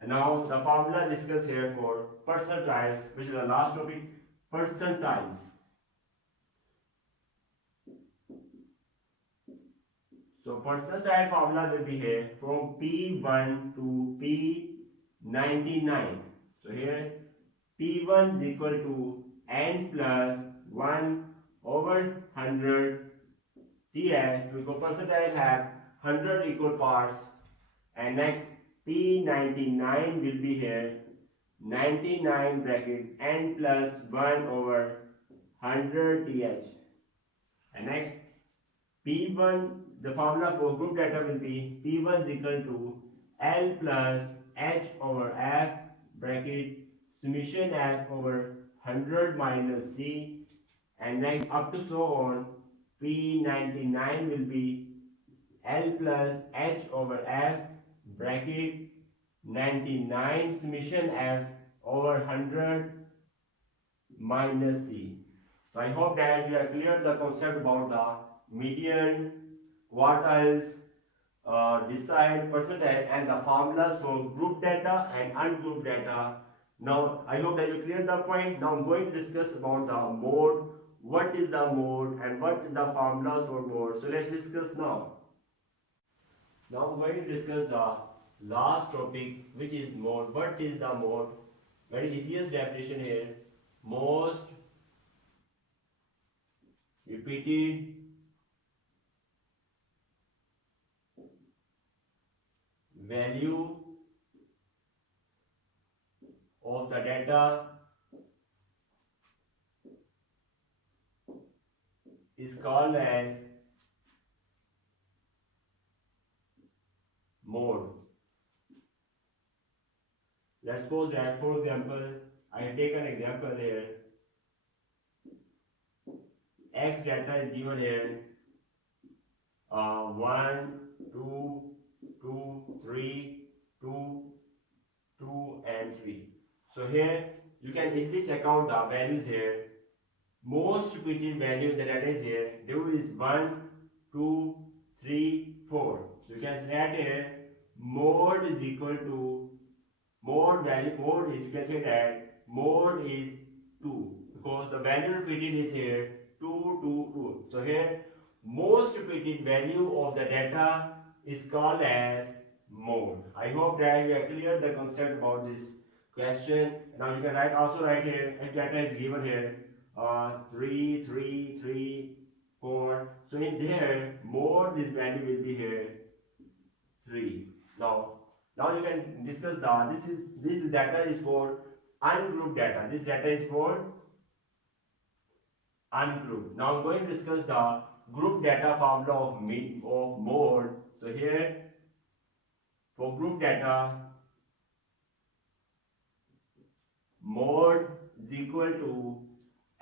And now the formula discussed here for percentiles, which is the last topic, percentiles. So percentile formula will be here from P1 to P99. So here P1 is equal to n plus 1 over 100 TF, because percentile have 100 equal parts, and next P99 will be here, 99 bracket n plus 1 over 100 TH. And next P1, the formula for group data will be P1 is equal to L plus H over F bracket summation F over 100 minus C, and then up to so on. P99 will be L plus H over F bracket 99 summation F over 100 minus C. So I hope that you have cleared the concept about the median, quartiles, decide, percentile, and the formulas for group data and ungrouped data. Now I hope that you cleared the point. Now I'm going to discuss about the mode. What is the mode and what is the formulas for mode? So let's discuss now. Now I'm going to discuss the last topic, which is mode. What is the mode? Very easiest definition here. Most repeated value of the data is called as mode. Let's suppose that, for example, I take an example here. X data is given here, 1, 2, 2, 3, 2, 2, and 3. So here you can easily check out the values here. Most repeated value that is here, do is 1, 2, 3, 4. So you can write here mode is equal to mode value, mode is, you can say that mode is 2, because the value repeated is here 2, 2, 2. So here most repeated value of the data is called as mode. I hope that you have cleared the concept about this question. Now you can also write here, if data is given here 3, 3, 3, 4. So in there mode, this value will be here 3. Now you can discuss this data is for ungrouped data. This data is for ungrouped. Now I'm going to discuss the group data formula of mode. So here for group data, mode is equal to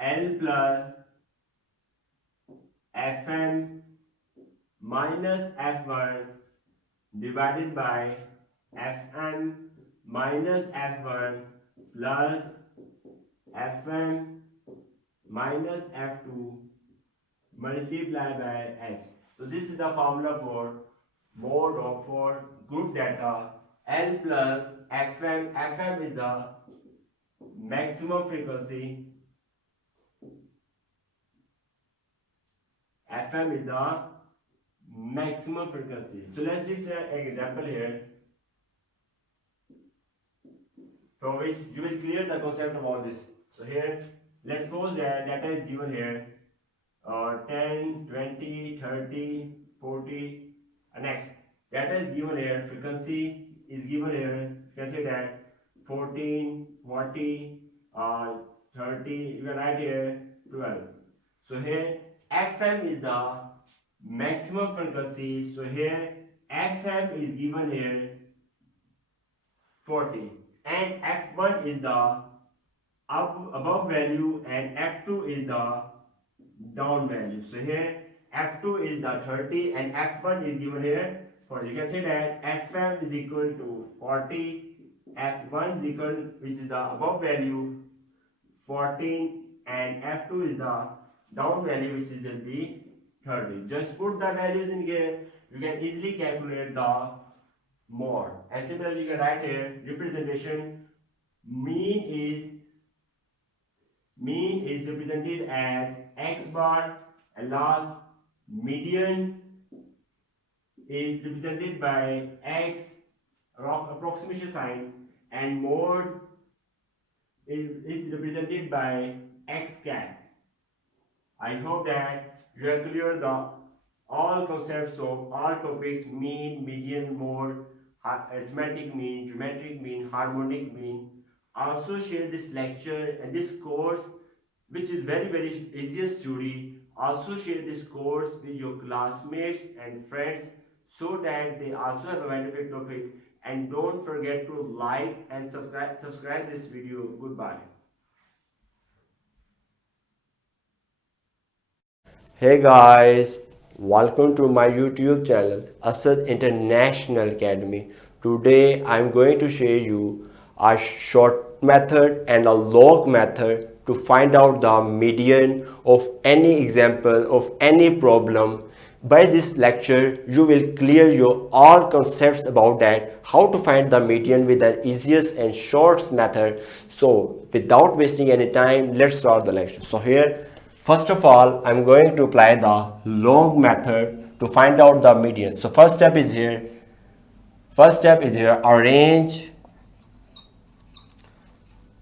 L plus Fm minus F1 divided by Fm minus F1 plus Fm minus F2 multiplied by H. So this is the formula for mode or for group data. L plus Fm. Fm is the maximum frequency. Fm is the maximum frequency. So let's just say an example here, from which you will clear the concept about this. So here, let's suppose that data is given here 10, 20, 30, 40, and next data is given here, frequency is given here, you can say that 14, 40, 30, you can write here 12. So here Fm is the maximum frequency. So here Fm is given here 40, and F1 is the above value and F2 is the down value. So here F2 is the 30 and F1 is given here 40. You can say that Fm is equal to 40, F1 is equal, which is the above value, 14, and F2 is the down value, which is will be 30. Just put the values in here, you can easily calculate the mode. And similarly, you can write here representation. Mean is represented as x bar, and last median is represented by x approximation sign, and mode is represented by x cap. I hope that you have cleared the all concepts of all topics: mean, median, mode, arithmetic mean, geometric mean, harmonic mean. Also share this lecture and this course, which is very easiest to read. Also share this course with your classmates and friends so that they also have a benefit of it. And don't forget to like and subscribe this video. Goodbye. Hey guys, welcome to my YouTube channel Asad International Academy. Today I am going to show you a short method and a long method to find out the median of any example of any problem. By this lecture you will clear your all concepts about that, how to find the median with the easiest and shortest method. So without wasting any time, let's start the lecture. So here, first of all, I'm going to apply the log method to find out the median. So first step is here.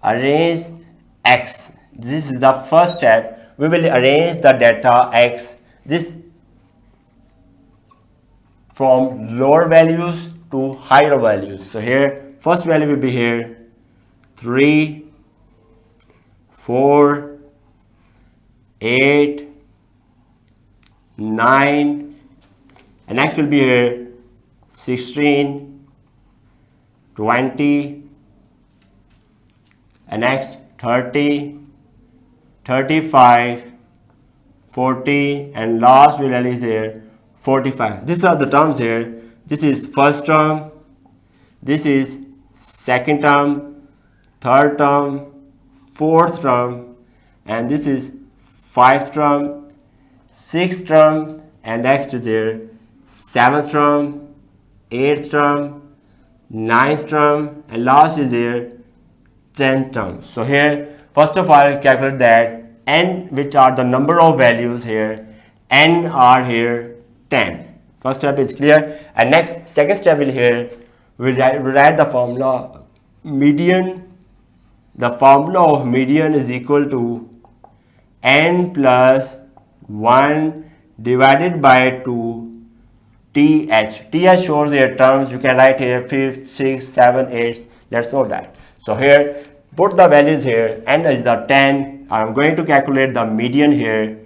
Arrange x. This is the first step. We will arrange the data x, this from lower values to higher values. So here, first value will be here 3, 4, 8, 9, and next will be here 16, 20, and next 30, 35, 40, and last value is here 45. These are the terms here. This is first term, this is second term, third term, fourth term, and this is fifth term, sixth term, and next is here seventh term, eighth term, ninth term, and last is here 10th term. So here, first of all, calculate that n, which are the number of values here, n are here 10. First step is clear. And next, second step will here, we write the formula median. The formula of median is equal to n plus 1 divided by 2 th. Th shows here terms. You can write here 5, 6, 7, 8. Let's know that. So here, put the values here. N is the 10. I'm going to calculate the median here.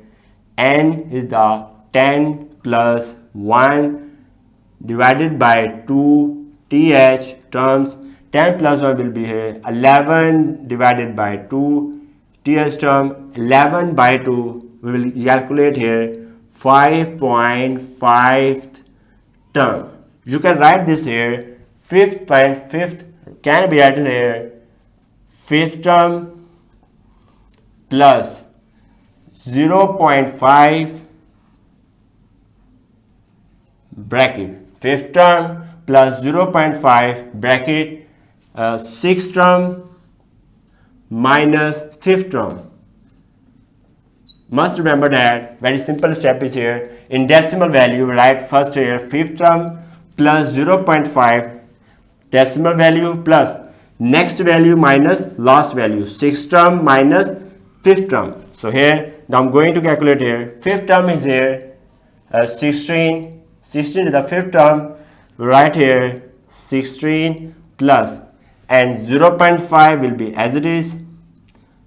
N is the 10 plus 1 divided by 2 th terms. 10 plus 1 will be here 11 divided by 2 th term. 11 by 2 we will calculate here 5.5 term. You can write this here. Fifth can be written here fifth term plus 0.5 bracket, fifth term plus 0.5 bracket, sixth term minus fifth term. Must remember that very simple step is here. In decimal value, write first here fifth term plus 0.5 decimal value plus next value minus last value, sixth term minus fifth term. So here, now I'm going to calculate here. Fifth term is here 16. 16 is the fifth term. We write here 16 plus, and 0.5 will be as it is,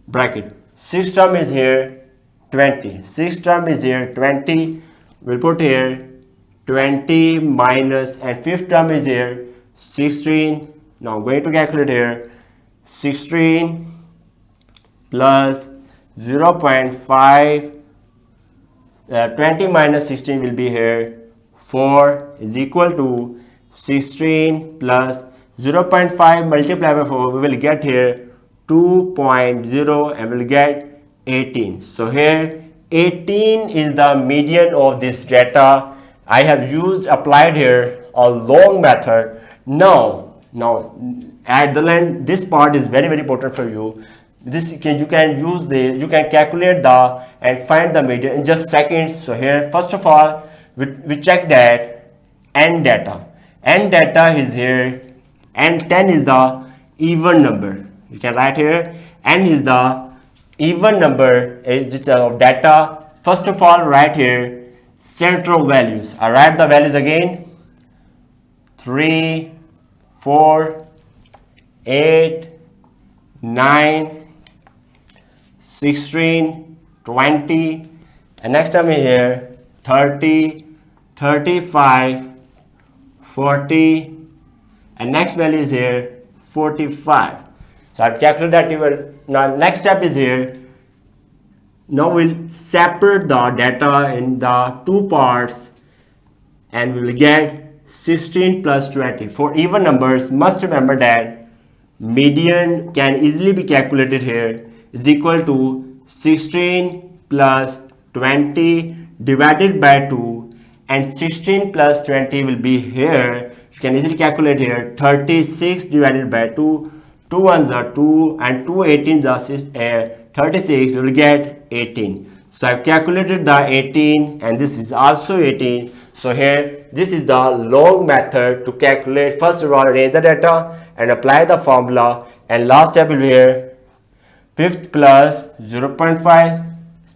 bracket. Sixth term is here 20. Sixth term is here 20. We'll put here 20 minus, and fifth term is here 16. Now I'm going to calculate here 16 plus 0.5, 20 minus 16 will be here 4 is equal to 16 plus 0.5 multiplied by 4, we will get here 2.0 and we'll get 18. So here 18 is the median of this data. I have applied here a long method. Now at the end, this part is very important for you. You can calculate the and find the median in just seconds. So here, first of all, we check that n data is here, and 10 is the even number. You can write here n is the even number of data. First of all, write here central values. I write the values again: 3, 4, 8, 9, 16, 20, and next time here 30, 35, 40, and next value is here 45. So I've calculated that table. Now next step is here. Now we'll separate the data in the two parts and we will get 16 plus 20. For even numbers, must remember that median can easily be calculated here is equal to 16 plus 20 divided by 2, and 16 plus 20 will be here. You can easily calculate here 36 divided by 2. 2 ones are 2 and 2 18s are 36. We will get 18. So I've calculated the 18 and this is also 18. So here this is the long method to calculate. First of all, arrange the data and apply the formula, and last step will be here fifth plus 0.5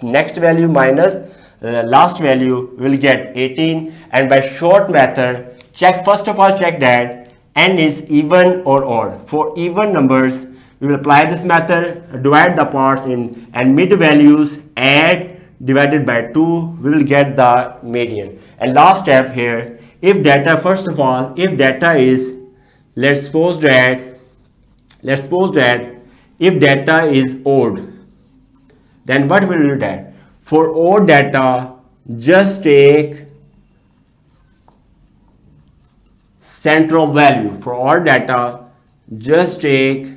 next value minus last value will get 18. And by short method, check, first of all check that n is even or odd. For even numbers we will apply this method, divide the parts in, and mid values add divided by 2, we will get the median. And last step here, if data, first of all, if data is, let's suppose that if data is odd, then what will you do that? For odd data, just take central value. For odd data, just take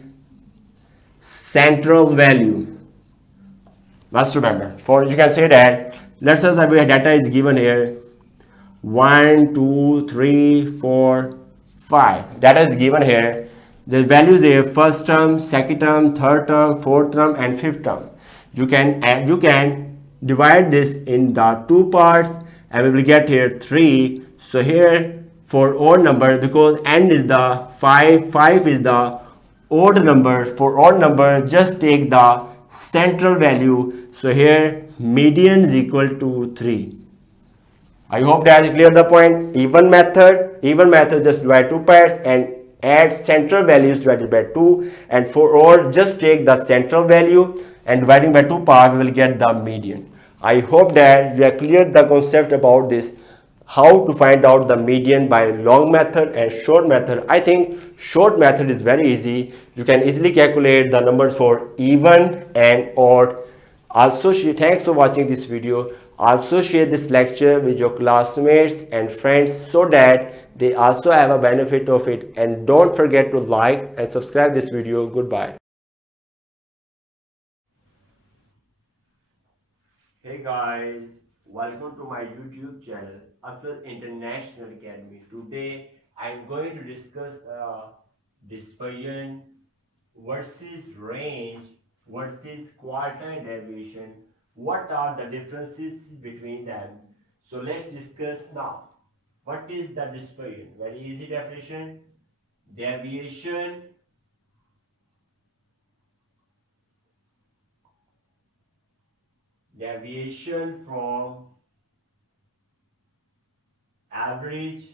central value. Must remember. For, you can say that, let's say that our data is given here 1, 2, 3, 4, 5. Data is given here. The values here: first term, second term, third term, fourth term, and fifth term. You can divide this in the two parts, and we will get here 3. So here for odd number, because n is the 5 is the odd number. For odd number, just take the central value. So here median is equal to 3. I hope that is clear the point. Even method just divide two parts and add central values divided by 2, and for odd just take the central value and dividing by 2 parts we will get the median. I hope that we are clear the concept about this, how to find out the median by long method and short method. I think short method is very easy. You can easily calculate the numbers for even and odd. Also, thanks for watching this video. Also share this lecture with your classmates and friends so that they also have a benefit of it. And don't forget to like and subscribe this video. Goodbye. Hey guys, welcome to my YouTube channel, Asad International Academy. Today I'm going to discuss dispersion versus range versus quartile deviation. What are the differences between them? So let's discuss now. What is the dispersion? Very easy definition. Deviation from average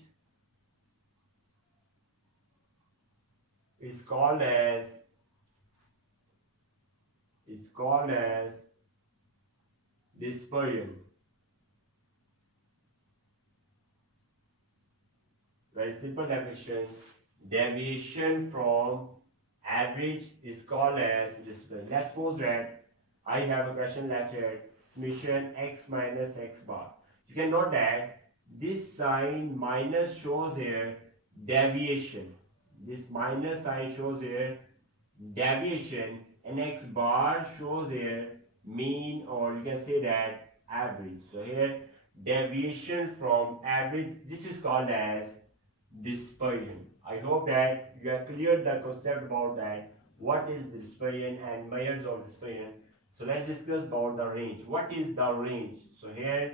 is called as dispersion. Very simple definition. Deviation from average is called as dispersion. Let's suppose that I have a question left here, summation x minus x bar. You can note that this sign minus shows here deviation. This minus sign shows here deviation, and x bar shows here mean, or you can say that average. So here deviation from average, this is called as dispersion. I hope that you have cleared the concept about that. What is dispersion and measures of dispersion? So let's discuss about the range. What is the range? So here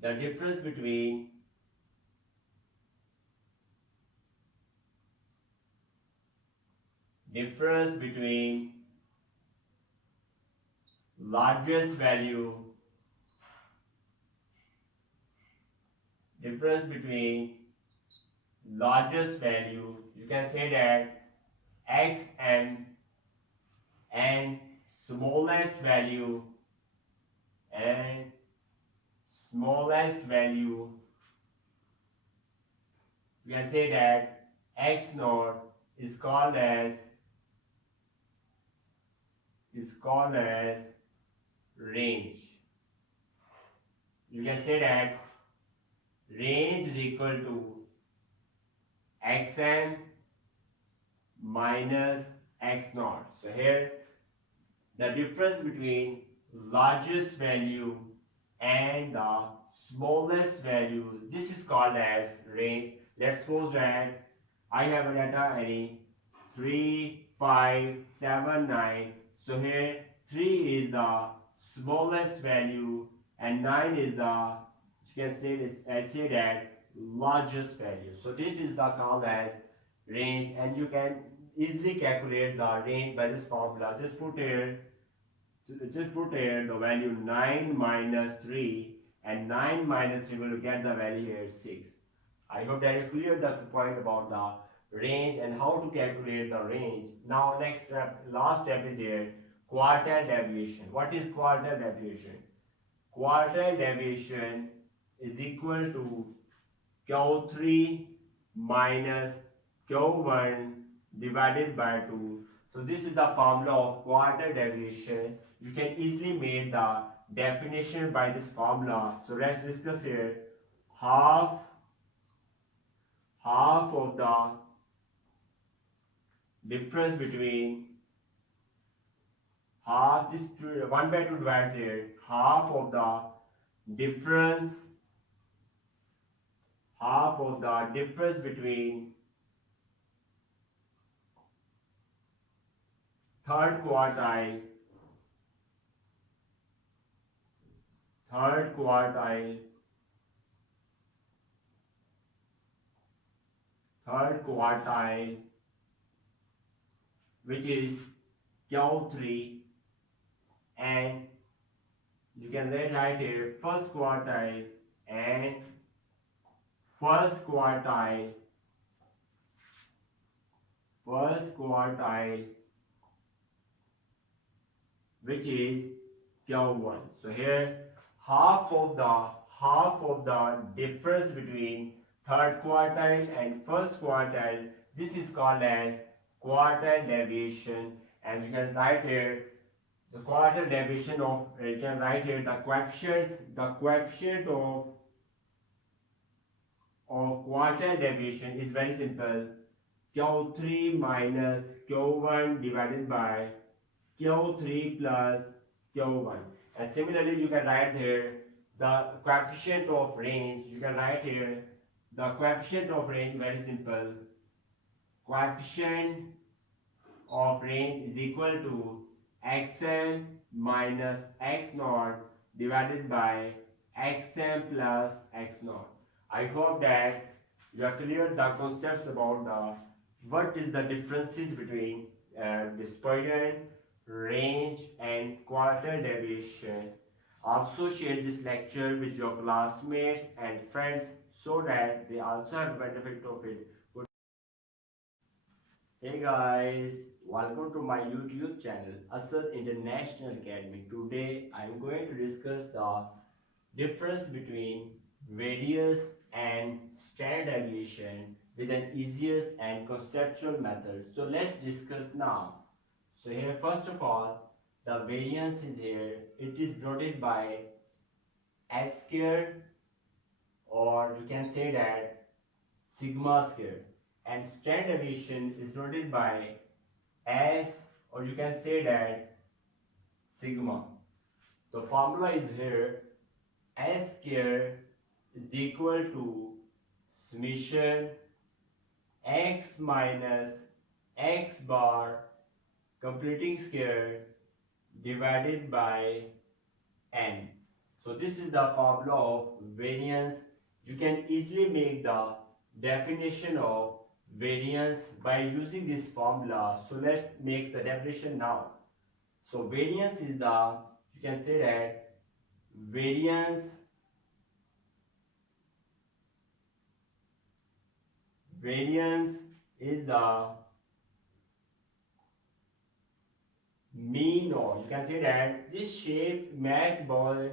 the difference between largest value difference between largest value, you can say that xm, and smallest value, and smallest value, you can say that x naught is called as range. You can say that range is equal to xm minus x naught. So here the difference between largest value and the smallest value, this is called as range. Let's suppose that I have a data array 3, 5, 7, 9. So here 3 is the smallest value and 9 is the, you can say this, I say that largest value. So this is the called as range, and you can easily calculate the range by this formula. Just put here the value 9 minus 3, and 9 minus 3 will get the value here 6. I hope that you clear the point about the range and how to calculate the range. Now next step, last step is here, quartile deviation. What is quartile deviation? Quartile deviation is equal to Q3 minus Q1 divided by 2. So this is the formula of quartile deviation. You can easily make the definition by this formula. So let's discuss here. Half of the difference between half, this 1 by 2 divides here, half of the difference between third quartile which is Q3, and you can write here first quartile and first quartile which is Q1. So here half of the difference between third quartile and first quartile, this is called as quartile deviation. And you can write here the quartile deviation of, you can write here the coefficient of quartile deviation is very simple, Q3 minus Q1 divided by Q3 plus Q1. And similarly you can write here the coefficient of range. You can write here the coefficient of range, very simple, coefficient of range is equal to xm minus x naught divided by xm plus x naught. I hope that you are clear the concepts about what is the differences between dispersion, range, and quartile deviation. Also share this lecture with your classmates and friends so that they also have benefit of it. Hey guys, welcome to my YouTube channel Asad International Academy. Today I am going to discuss the difference between variance and standard deviation with an easiest and conceptual method. So let's discuss now. So here first of all, the variance is here. It is denoted by S squared, or you can say that sigma squared, and standard deviation is denoted by S, or you can say that sigma. The formula is here, S squared is equal to summation x minus x bar completing square divided by n. So this is the formula of variance. You can easily make the definition of variance by using this formula. So let's make the definition now. So variance is the, you can say that variance variance is the mean, or you can say that this shape match by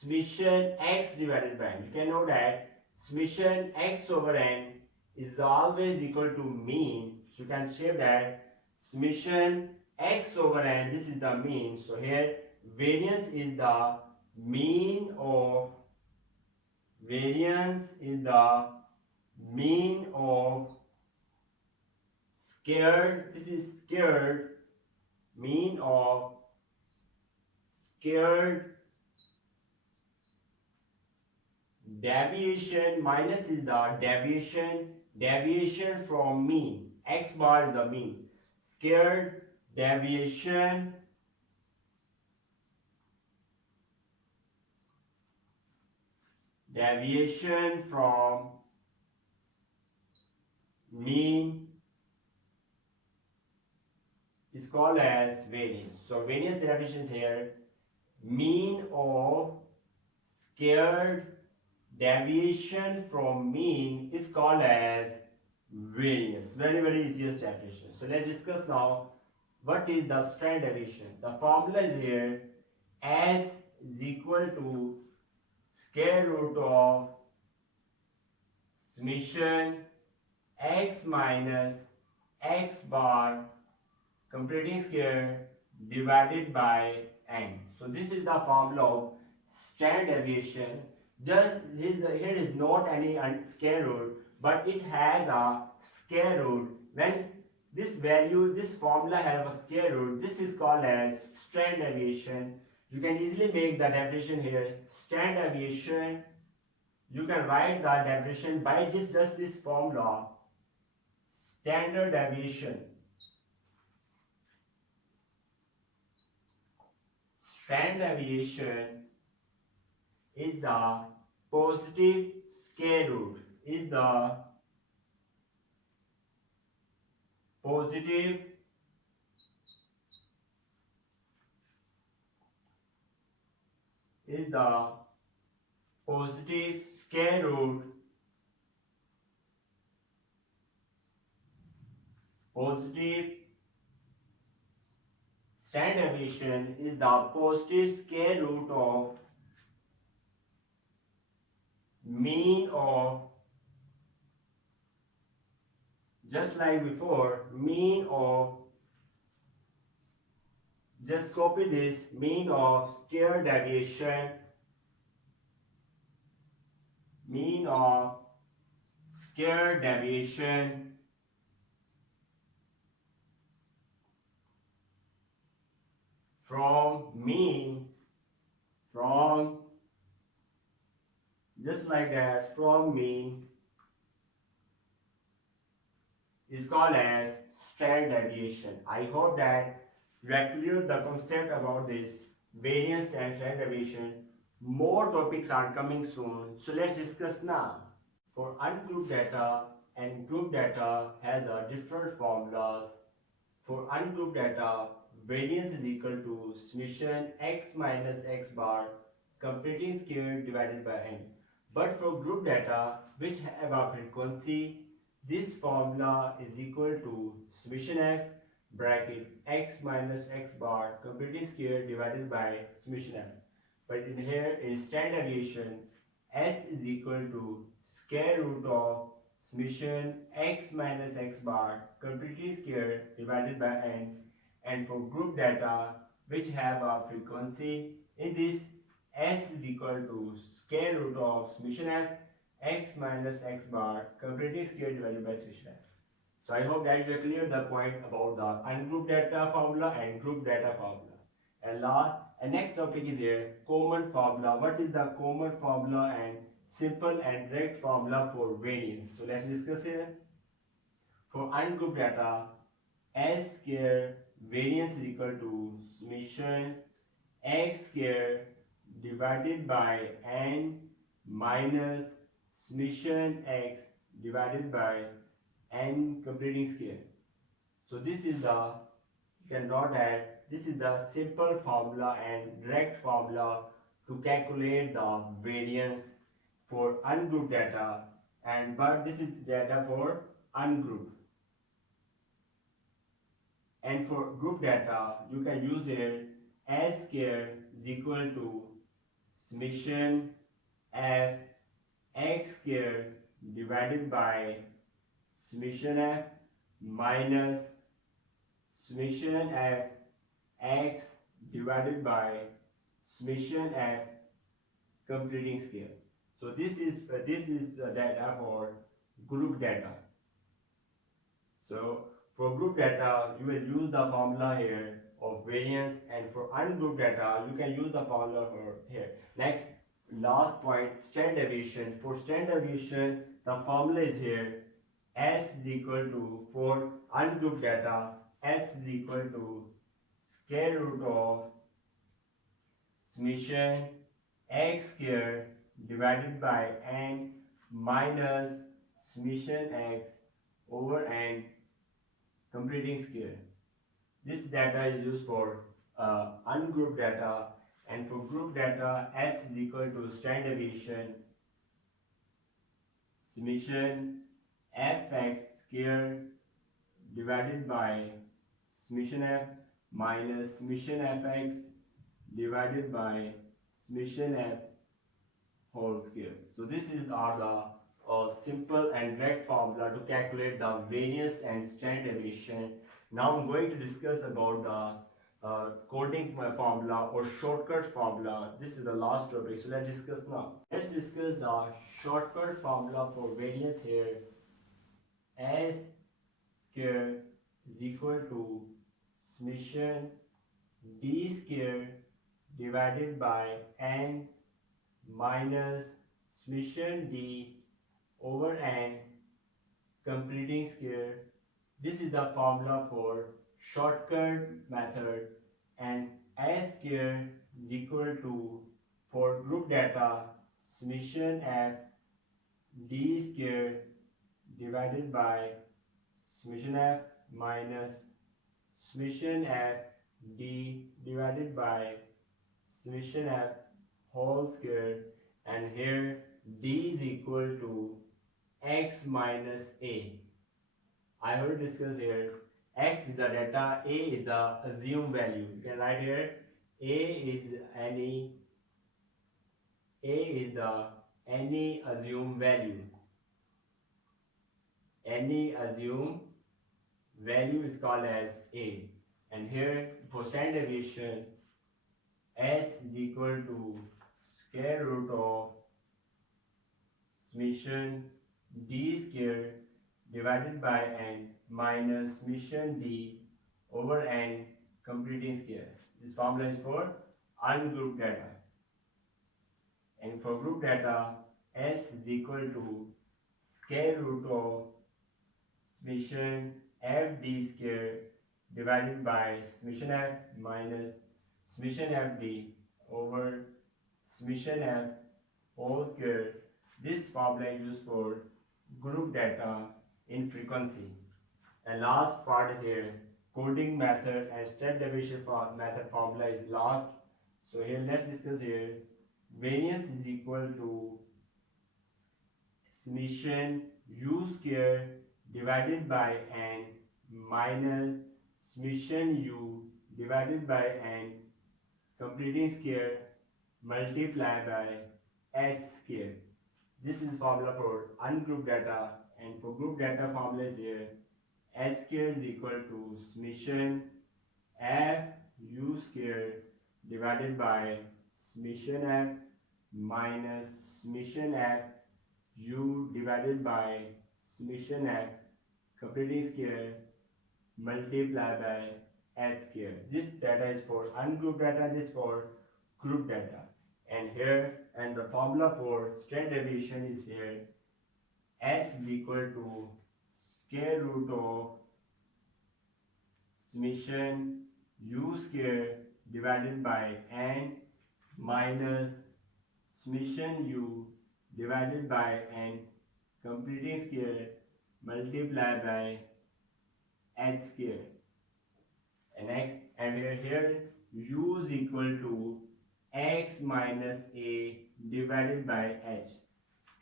summation x divided by n. You can know that summation x over n is always equal to mean. So you can shape that summation x over n, this is the mean. So here variance is the mean of variance is the mean of squared, this is squared, mean of squared deviation minus is the deviation from mean. X bar is the mean. Squared deviation from mean is called as variance. So variance definition here, mean of squared deviation from mean is called as variance. Very, very easiest definition. So let's discuss now what is the standard deviation. The formula is here, S is equal to square root of summation x minus x bar completing square divided by n. So this is the formula of standard deviation. Just here is not any square root, but it has a square root. When this value, this formula have a square root, this is called as standard deviation. You can easily make the definition here. Standard deviation, you can write the definition by just this formula. Standard deviation. Standard deviation is the positive square root, is the positive square root, positive standard deviation is the positive square root of mean of, just like before, mean of, just copy this, mean of square deviation, mean of square deviation from mean, from, just like that, from mean is called as standard deviation. I hope that you have cleared the concept about this variance and standard deviation. More topics are coming soon, so let's discuss now. For ungrouped data and grouped data has a different formulas. For ungrouped data, variance is equal to summation x minus x bar completing square divided by n. But for group data which have a frequency, this formula is equal to summation f bracket x minus x bar completing square divided by summation f. But in here in standard deviation, s is equal to square root of summation x minus x bar completely square divided by n. And for group data which have a frequency, in this s is equal to square root of summation f x minus x bar completely square divided by summation f. So I hope that you have cleared the point about the ungrouped data formula and group data formula. And next topic is here, common formula. What is the common formula and simple and direct formula for variance? So let's discuss here. For ungrouped data, S square variance is equal to summation x square divided by n minus summation x divided by n completing square. So this is the, you can note that this is the simple formula and direct formula to calculate the variance for ungrouped data, and but this is data for ungrouped. And for group data, you can use here S square is equal to summation f x square divided by summation f minus summation f x divided by summation f completing scale. So this is data for group data. So for group data, you will use the formula here of variance, and for ungrouped data, you can use the formula for here. Next, last point, standard deviation. For standard deviation, the formula is here. S is equal to, for ungrouped data, S is equal to square root of summation x square divided by n minus summation x over n completing scale. This data is used for ungrouped data, and for group data, S is equal to standard deviation summation fx square divided by summation f minus summation fx divided by summation f whole square. So this is are the simple and direct formula to calculate the variance and standard deviation. Now I'm going to discuss about the coding formula or shortcut formula. This is the last topic, so let's discuss now. Let's discuss the shortcut formula for variance here. S square is equal to summation d square divided by n minus summation d over n completing square. This is the formula for shortcut method, and S square is equal to, for group data, summation f d square divided by summation f minus summation f d divided by summation f whole square, and here d is equal to x minus a. I will discuss here. X is the data, a is the assumed value. You can write here a is any assumed value. Any assumed value is called as a. And here for standard deviation, S is equal to square root of summation d square divided by n minus summation d over n completing square. This formula is for ungrouped data. And for group data, S is equal to square root of summation f d square divided by summation f minus summation f d over summation f whole square. This formula is used for group data in frequency. And last part is here, coding method and step deviation method formula is last. So here let's discuss here. Variance is equal to summation u square divided by n minus summation u divided by n completing square multiplied by h square. This is formula for ungrouped data, and for group data formula is here. S square is equal to summation f u square divided by summation f minus summation f u divided by summation f completing square multiplied by h square. This data is for ungrouped data, this is for group data. And here, and the formula for standard deviation is here. S is equal to square root of summation u square divided by n minus summation u divided by n completing square multiplied by h square. And next, and here u is equal to x minus a divided by h.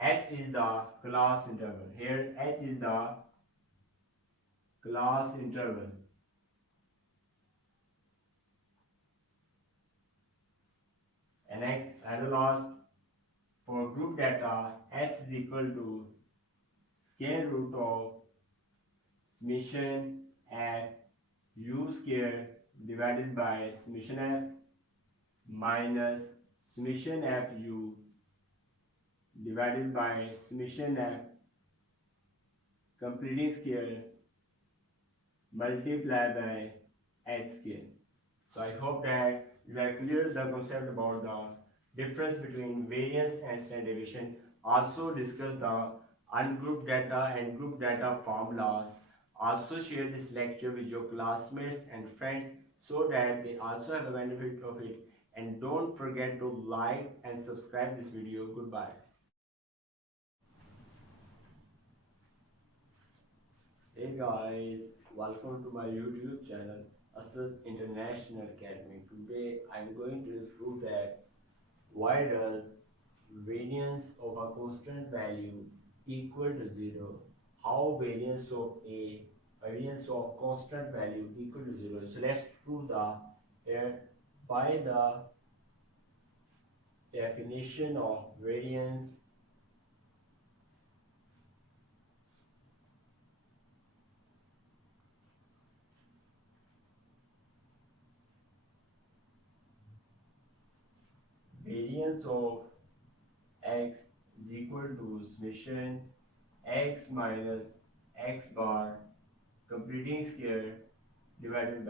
H is the class interval. Here h is the class interval. And next, at the last, for group data, S is equal to square root of summation f u square divided by summation f minus summation f u divided by summation f completing square multiplied by h square. So I hope that you have cleared the concept about the difference between variance and standard deviation. Also discuss the ungrouped data and group data formulas. Also share this lecture with your classmates and friends so that they also have a benefit of it. And don't forget to like and subscribe this video. Goodbye. Hey guys, welcome to my YouTube channel Asad International Academy. Today I'm going to prove that why does variance of a constant value equal to 0? How variance of constant value equal to 0? So let's prove the by the definition of variance. Variance of x is equal to summation x minus x bar completing square divided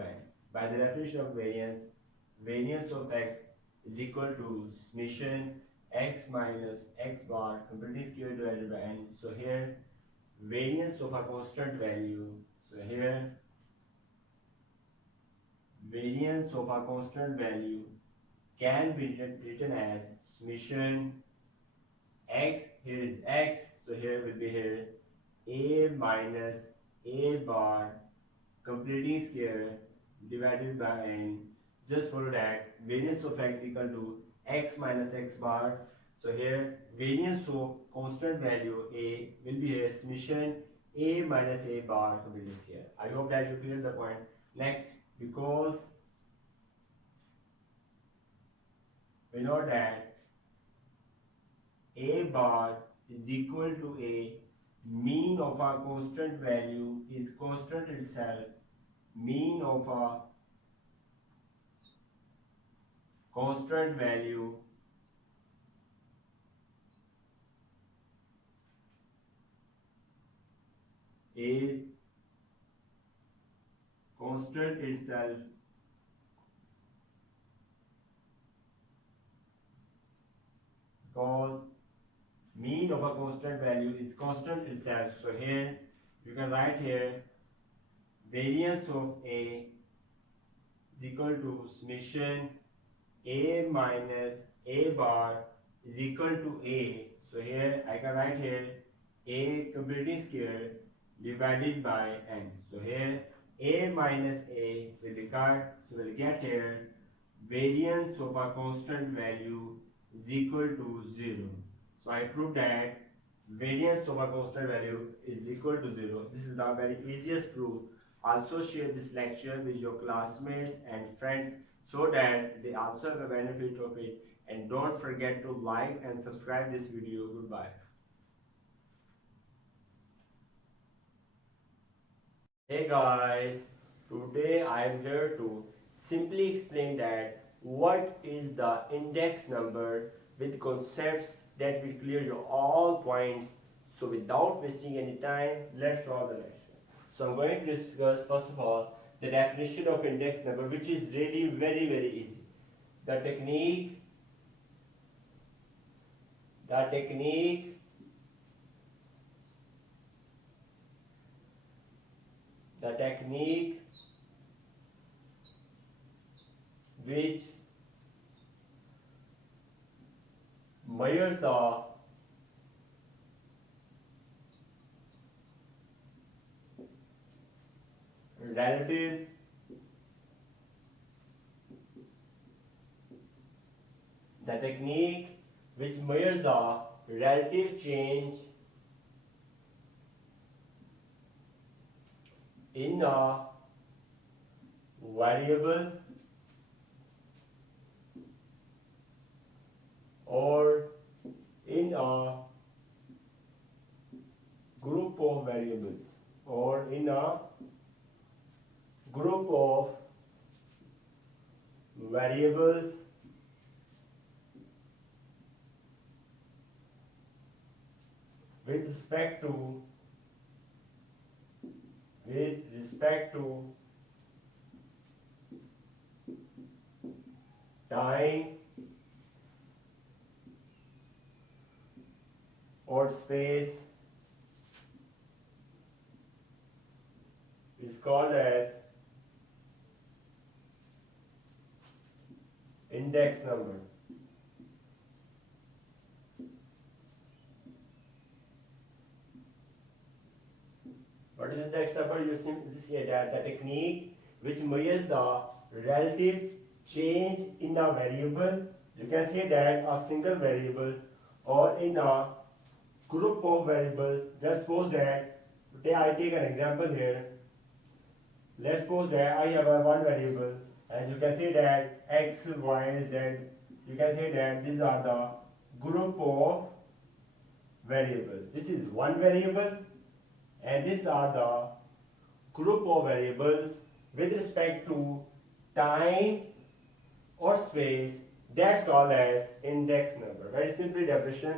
by the definition of variance of x is equal to summation x minus x bar completing square divided by n. So here variance of a constant value. So here variance of a constant value can be written as summation x. Here is x, so here will be here a minus a bar completing square divided by n. Just follow that variance of x equal to x minus x bar. So here variance of constant value a will be here summation a minus a bar completing square. I hope that you clear the point. Next, because we know that a bar is equal to a mean of a constant value is constant itself. Mean of a constant value is constant itself. Because mean of a constant value is constant itself. So here you can write here variance of a is equal to summation a minus a bar is equal to a. So here I can write here a completing square divided by n. So here a minus a will be cut. So we'll get here variance of a constant value is equal to 0. So I prove that variance of a constant value is equal to 0. This is the very easiest proof. Also share this lecture with your classmates and friends so that they also have the benefit of it. And don't forget to like and subscribe this video. Goodbye. Hey guys, today I am here to simply explain that what is the index number with concepts that will clear your all points. So without wasting any time, let's solve the lecture. So I'm going to discuss first of all the definition of index number, which is really very easy. The technique the technique the technique which measures the relative the technique which measures the relative change in a variable or in a group of variables or in a group of variables with respect to time or space is called as index number. What is index number? You simply say that the technique which measures the relative change in a variable. You can say that a single variable or in a group of variables. Let's suppose that I take an example here. Let's suppose that I have a one variable, and you can say that x, y, z. You can say that these are the group of variables. This is one variable, and these are the group of variables with respect to time or space. That's called as index number. Very simply definition.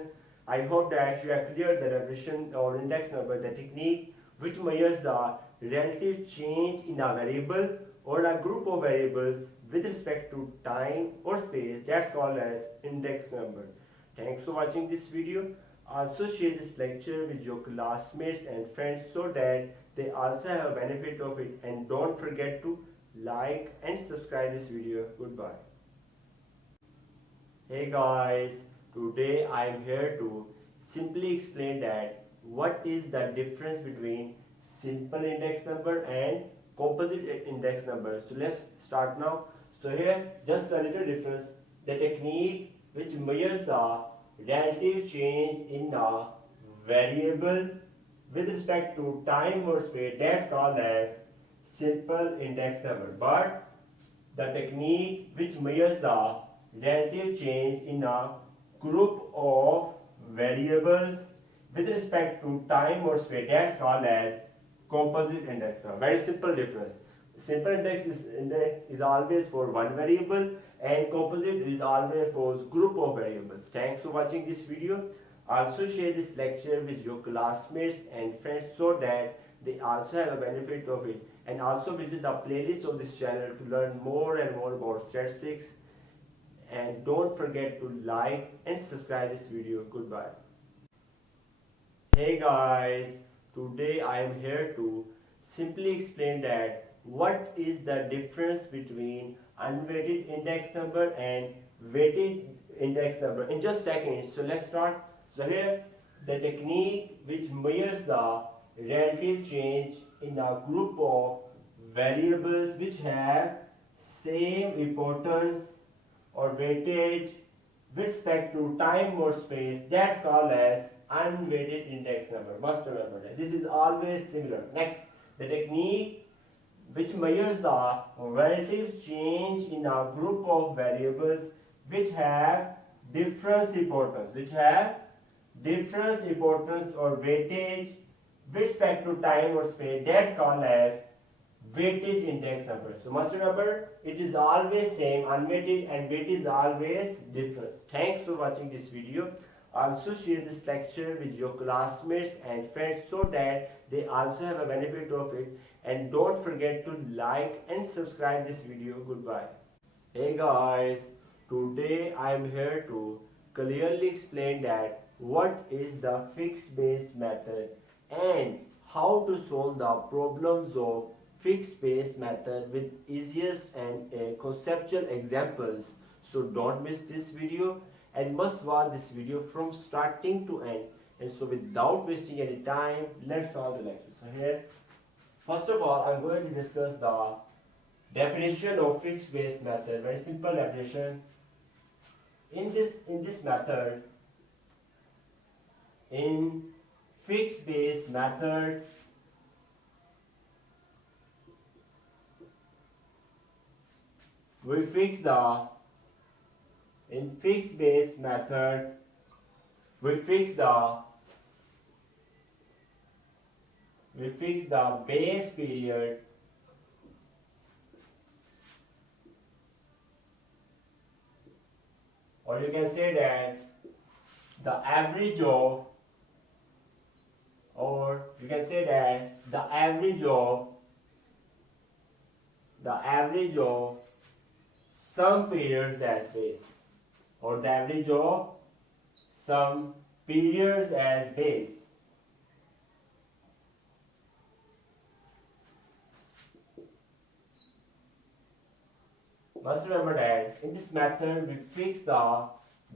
I hope that you have cleared the definition or index number, the technique which measures the relative change in a variable or a group of variables with respect to time or space. That's called as index number. Thanks for watching this video. Also share this lecture with your classmates and friends so that they also have a benefit of it, and don't forget to like and subscribe this video. Goodbye. Hey guys, today I am here to simply explain that what is the difference between simple index number and composite index number. So let's start now. So here just a little difference. The technique which measures the relative change in a variable with respect to time or space, that's called as simple index number. But the technique which measures the relative change in a group of variables with respect to time or space, that's called as composite index number. Very simple difference. Simple index is always for one variable, and composite is always for group of variables. Thanks for watching this video. Also share this lecture with your classmates and friends so that they also have a benefit of it, and also visit the playlist of this channel to learn more and more about statistics. And don't forget to like and subscribe this video. Goodbye. Hey guys, today I am here to simply explain that what is the difference between unweighted index number and weighted index number in just seconds. So let's start. So here the technique which measures the relative change in a group of variables which have same importance or weightage with respect to time or space, that's called as unweighted index number. Must remember that this is always similar. Next, the technique which measures the relative change in a group of variables which have difference importance, or weightage with respect to time or space, that's called as weighted index number. So must remember, it is always same, unweighted, and weighted is always different. Thanks for watching this video. Also share this lecture with your classmates and friends so that they also have a benefit of it, and don't forget to like and subscribe this video. Goodbye. Hey guys, today I am here to clearly explain that what is the fixed based method and how to solve the problems of fixed based method with easiest and conceptual examples. So don't miss this video and must watch this video from starting to end. And so without wasting any time, let's solve the lecture. So here, first of all, I'm going to discuss the definition of fixed based method. Very simple definition. In this method, in fixed based method, we fix the in fixed base method we fix the base period or you can say that the average of or you can say that the average of some periods as base or the average of some periods as base. Must remember that in this method we fix the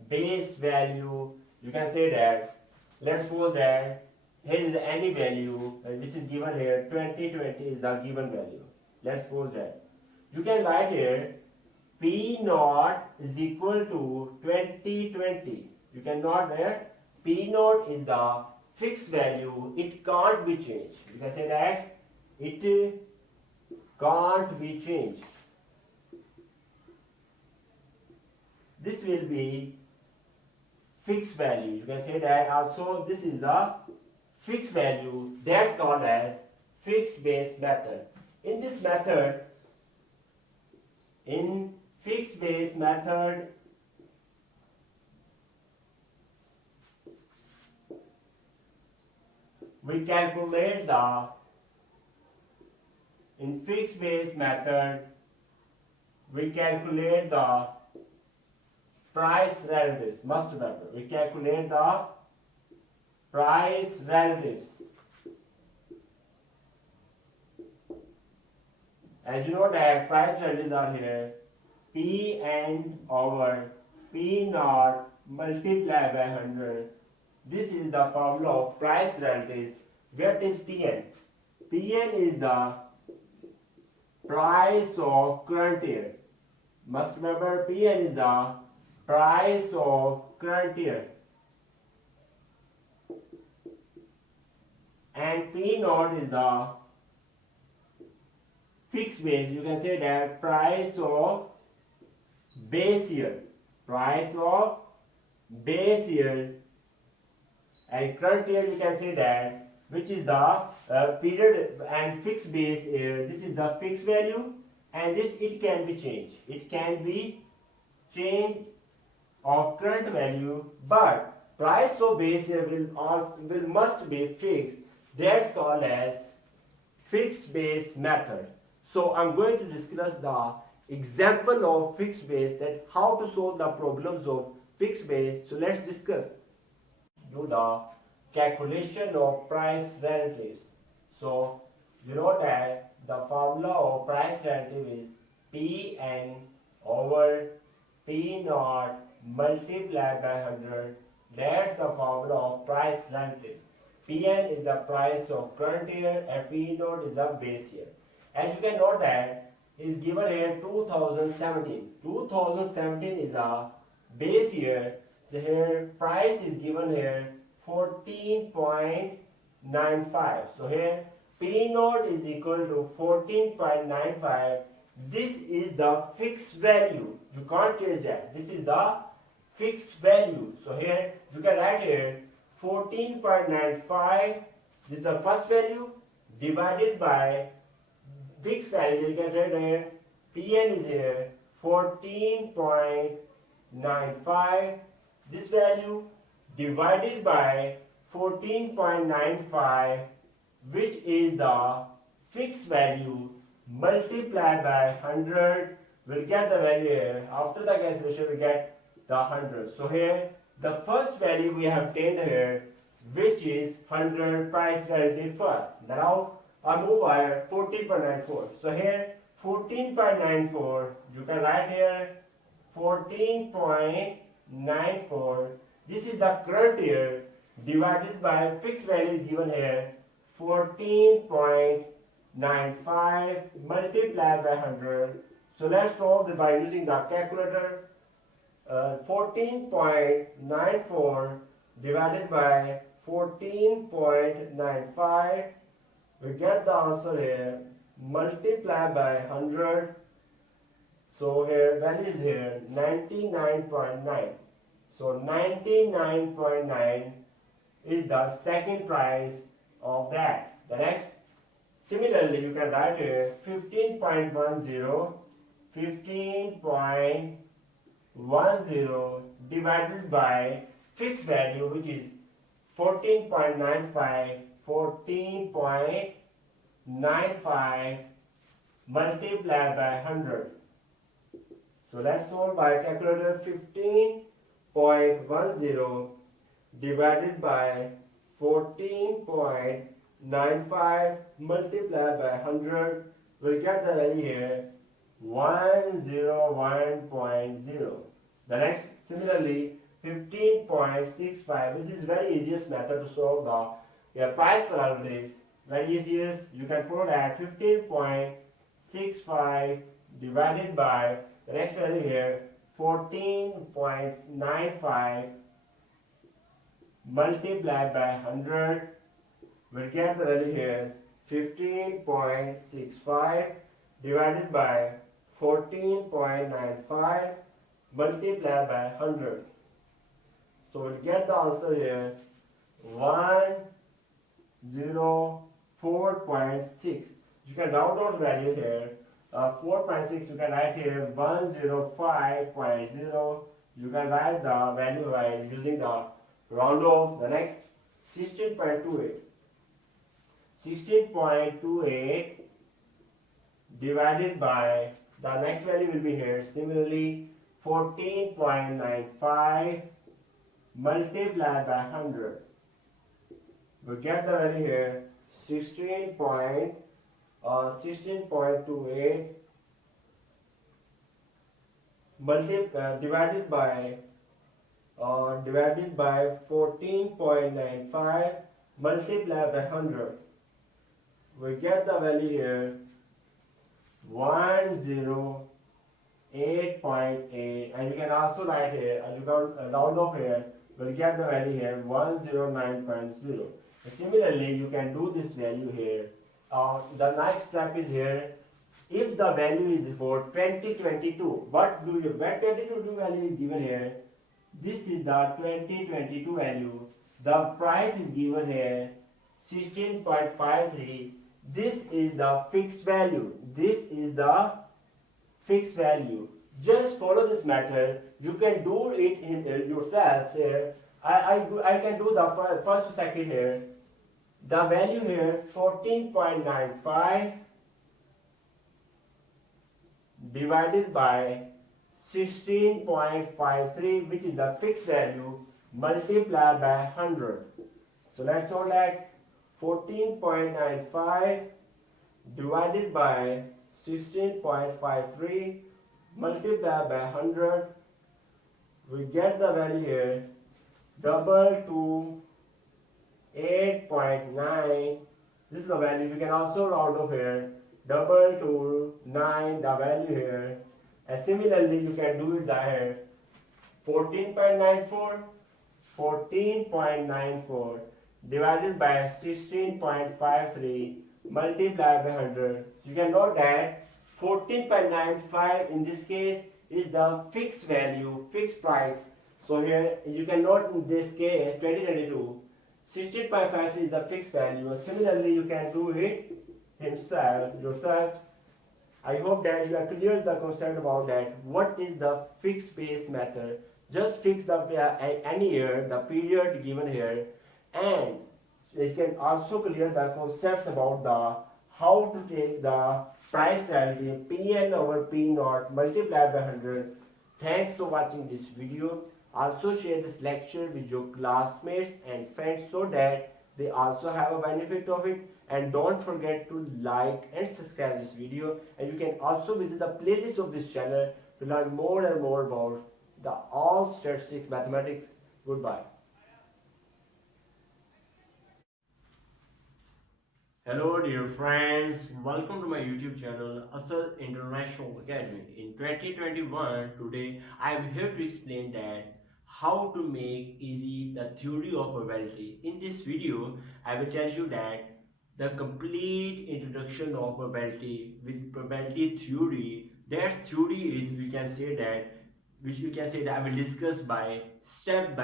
base value. You can say that let's suppose that here is any value which is given here 2020 is the given value. Let's suppose that you can write here P naught is equal to 2020. You can note that P naught is the fixed value, it can't be changed. You can say that it can't be changed. This will be fixed value. You can say that also this is the fixed value, that's called as fixed base method. In this method, in fixed base method, we calculate the price relatives. Must remember, we calculate the price relatives. As you know that price relatives are here P n over P naught multiplied by 100. This is the formula of price relatives. What is Pn? Pn is the price of current year. Must remember Pn is the price of current year. And P naught is the fixed base. You can say that price of base year. Price of base year. And current year you can say that which is the period and fixed base year. This is the fixed value and it can be changed. It can be changed of current value, but price of base year will must be fixed. That's called as fixed base method. So I'm going to discuss the example of fixed base, that how to solve the problems of fixed base. So let's discuss. Do the calculation of price relatives. So you know that the formula of price relative is Pn over P naught multiplied by 100. That's the formula of price relative. Pn is the price of current year and P naught is the base year. As you can note that is given here 2017. 2017 is a base year. So here price is given here 14.95. So here P naught is equal to 14.95. This is the fixed value. You can't change that. This is the fixed value. So here you can write here 14.95. This is the first value divided by fixed value. You can write here Pn is here 14.95. This value divided by 14.95, which is the fixed value, multiplied by 100. We'll get the value here. After the calculation, we get the 100. So here, the first value we have obtained here, which is 100 price relative first. Now, I move over 14.94. So here, 14.94, you can write here 14.94. This is the current year divided by fixed value is given here 14.95 multiplied by 100. So let's solve this by using the calculator. 14.94 divided by 14.95, we get the answer here multiplied by 100. So here value is here 99.9. So 99.9 is the second price of that. The next, similarly, you can write here 15.10, 15.10 divided by fixed value, which is 14.95, 14.95 multiplied by 100. So let's solve by calculator. 15.10 divided by 14.95 multiplied by 100. We'll get the value here 101.0. The next, similarly, 15.65, which is very easiest method to solve the price parameters. Very easiest, you can follow that. 15.65 divided by the next value here 14.95 multiplied by 100. We'll get the value here 15.65 divided by 14.95 multiplied by 100. So we'll get the answer here 104.6. You can round out value here. 4.6 you can write here 105.0. You can write the value by using the round off. The next, 16.28. 16.28 divided by the next value will be here. Similarly, 14.95 multiplied by 100. We get the value here 16.28 divided by 14.95 multiplied by 100. We get the value here 108.8, and you can also write here, and you can round off here. We'll get the value here 109.0. Similarly, you can do this value here. The next step is here. If the value is for 2022, what 2022 value is given here? This is the 2022 value. The price is given here 16.53. This is the fixed value. This is the fixed value. Just follow this method. You can do it in yourself here. I can do the first second here. The value here 14.95 divided by 16.53, which is the fixed value, multiplied by 100. So let's solve that. 14.95 divided by 16.53 multiplied by 100. We get the value here double to 8.9. This is the value. You can also round off here. Double to 9, the value here. And similarly, you can do it here. 14.94 divided by 16.53 multiplied by 100. You can note that 14.95 in this case is the fixed value, fixed price. So here you can note in this case 2022, 16.53 is the fixed value. Similarly, you can do it yourself. I hope that you are clear the concept about that. What is the fixed base method? Just fix the any year, the period given here, and you can also clear the concepts about the how to take the price reality Pn over P naught multiplied by 100. Thanks for watching this video. Also share this lecture with your classmates and friends so that they also have a benefit of it. And don't forget to like and subscribe this video. And you can also visit the playlist of this channel to learn more and more about the all statistics mathematics. Goodbye. Hello dear friends, welcome to my YouTube channel Asad International Academy. In 2021, today I am here to explain that how to make easy the theory of probability. In this video, I will tell you that the complete introduction of probability with probability theory Their theory is, I will discuss by step.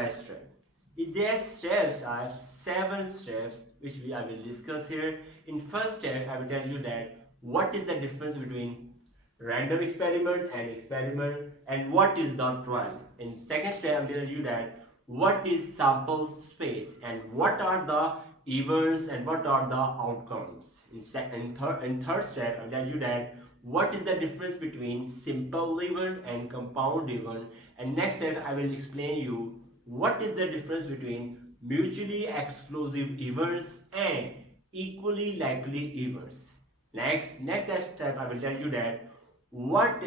Their steps are 7 steps which I will discuss here. In first step, I will tell you that what is the difference between random experiment and what is the trial. In second step, I will tell you that what is sample space and what are the events and what are the outcomes. In third step, I will tell you that what is the difference between simple event and compound event. And next step, I will explain you what is the difference between mutually exclusive events and equally likely events. Next step, I will tell you that what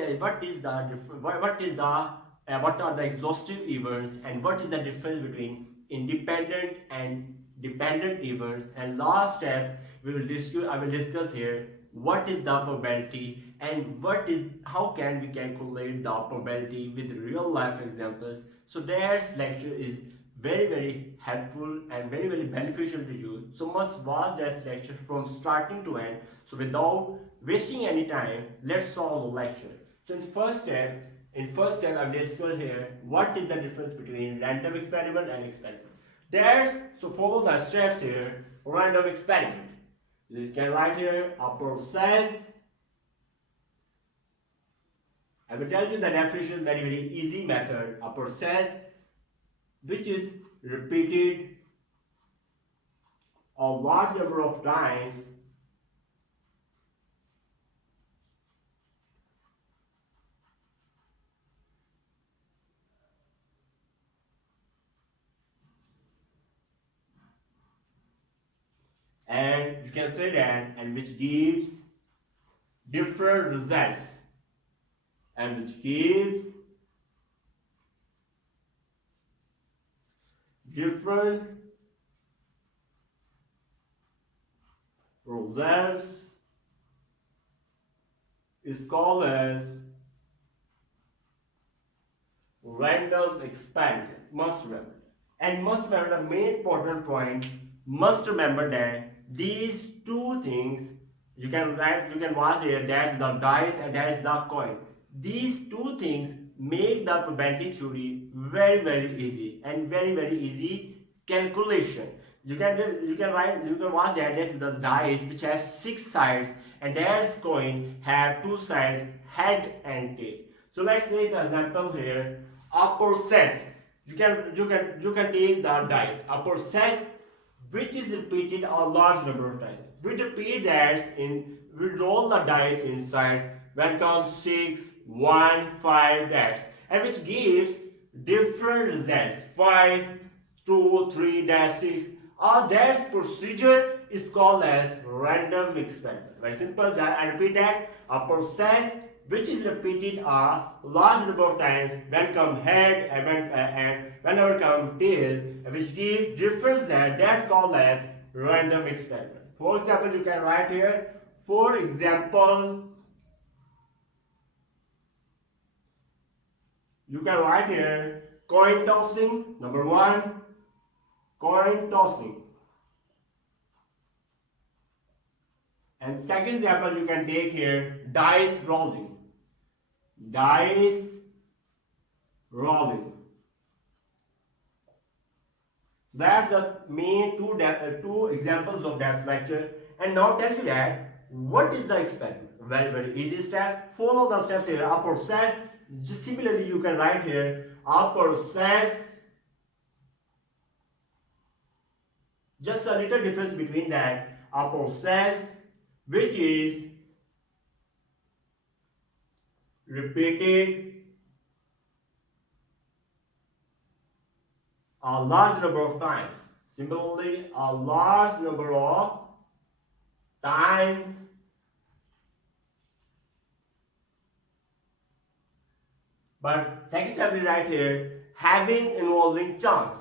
are the exhaustive events and what is the difference between independent and dependent events. And last step, I will discuss here what is the probability and how can we calculate the probability with real life examples. So this lecture is very helpful and very beneficial to you, so must watch this lecture from starting to end. So without wasting any time, let's solve the lecture. So in first step I will discuss here what is the difference between random experiment and experiment. So follow the steps here. Random experiment, you can write here a process. I will tell you the definition, very easy method. A process which is repeated a large number of times and you can say that, and which gives different results and which gives different results is called as random experiment. Must remember. And must remember the main important point. Must remember that these two things, you can watch here, that's the dice and that's the coin. These two things make the probability theory very easy and very easy calculation. You can watch that this is the dice which has 6 sides and there's coin have 2 sides, head and tail. So let's take the example here. A process, you can take the dice. A process which is repeated a large number of times. We roll the dice inside when comes 6, 1, 5 dash, and which gives different results 5, 2, 3 dash 6. Or dash procedure is called as random experiment. Very simple. I repeat that. A process which is repeated a large number of times when come head and whenever come tail, which gives different results, that's called as random experiment. For example, you can write here, for example, you can write here coin tossing, number 1, coin tossing. And second example you can take here, dice rolling. Dice rolling. That's the main two examples of that lecture. And now tell you that what is the experiment? Very easy step. Follow the steps here. A process. Similarly, you can write here a process. Just a little difference between that. A process which is repeated a large number of times. Similarly, a large number of times but second step is right here, having involving chance.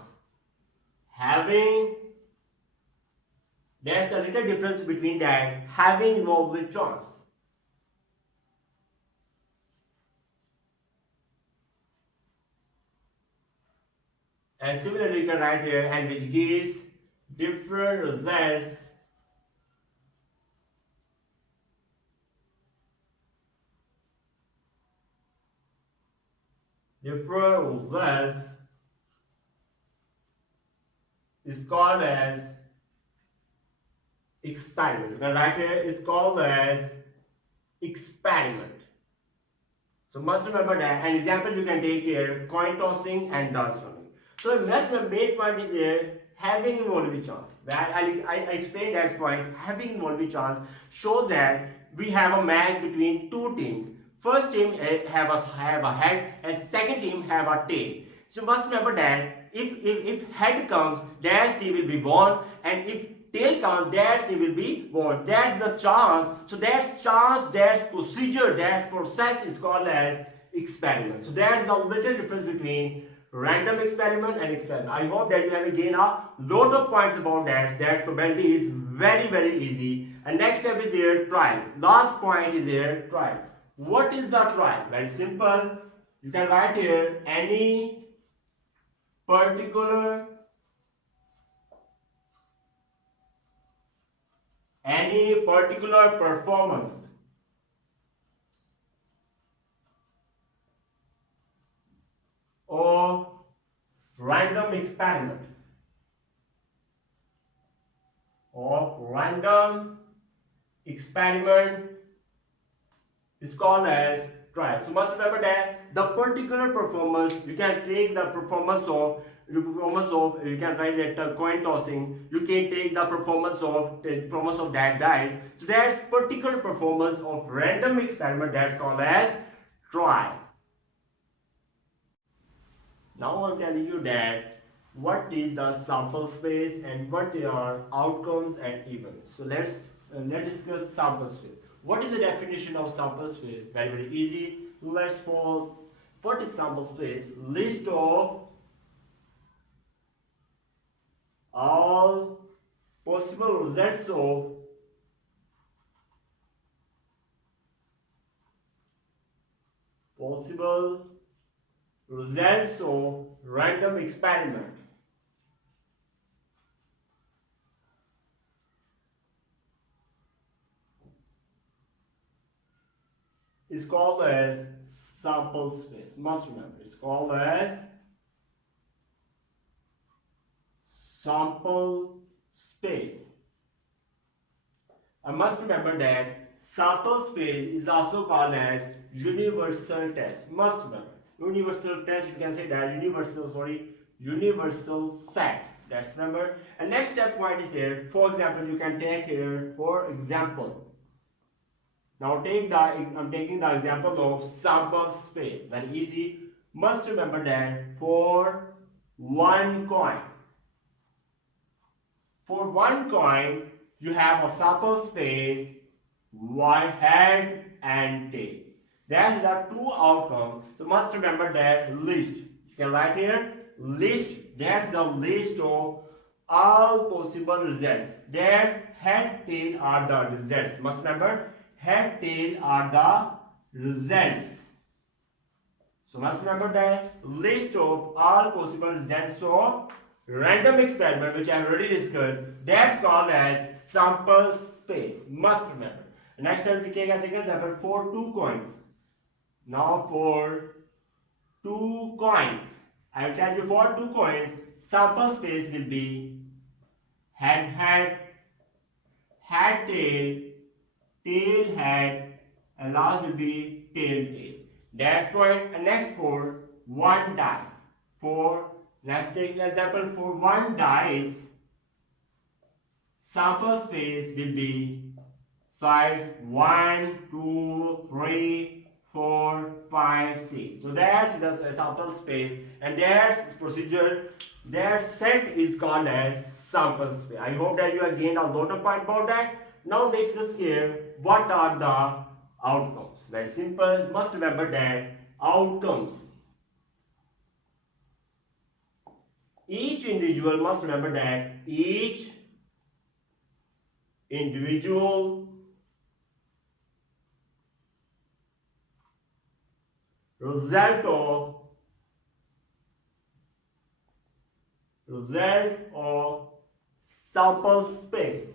Having, there's a little difference between that, having involving chance. And similarly you can write here, and which gives different results different results is called as experiment. The right here is called as experiment. So must remember that. An example you can take here: coin tossing and dart throwing. So let's the main point is here having involved chance. Where I explained that point. Having involved chance shows that we have a match between two teams. First team have a head and second team have a tail. So must remember that if head comes, their team will be won, and if tail comes, their team will be won. That's the chance. So that's chance, that's procedure, that's process is called as experiment. So there's a little difference between random experiment and experiment. I hope that you have gained a lot of points about that. That probability is very easy. And next step is here trial. Last point is here trial. What is the trial? Very simple. You can write here any particular performance or random experiment is called as trial. So must remember that the particular performance, you can take the performance of you can write it coin tossing, you can take the performance of that dice. So that's particular performance of random experiment, that's called as trial. Now I'm telling you that what is the sample space and what are outcomes and events. So let's discuss sample space. What is the definition of sample space? Very easy. Let's follow. What is sample space? List of all possible results of random experiment. Is called as sample space. Must remember, it's called as sample space. I must remember that sample space is also called as universal test. Must remember, universal test, you can say that universal set. That's remember. And next step point is here. For example, you can take here, for example. Now I'm taking the example of sample space. Very easy. Must remember that for one coin, you have a sample space, one head and tail. That's the two outcomes. So must remember that list. You can write here list. That's the list of all possible results. There's head, tail are the results. Must remember, head, tail are the results. So must remember that list of all possible results of random experiment, which I have already discussed, that's called as sample space. Must remember. Next time we take an example for two coins. Now for two coins, I will tell you for two coins, sample space will be head, tail, tail, head, and last will be tail, tail. That's point. And next for one dice. Let's take an example for one dice. Sample space will be size 1, 2, 3, 4, 5, 6. So that's the sample space, and their procedure, their set is called as sample space. I hope that you have gained a lot of point about that. Now discuss here what are the outcomes. Very simple. Must remember that outcomes. Each individual must remember that each individual result of sample space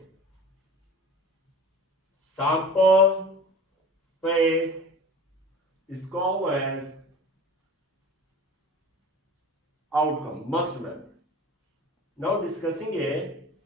is called as outcome. Must remember. Now discussing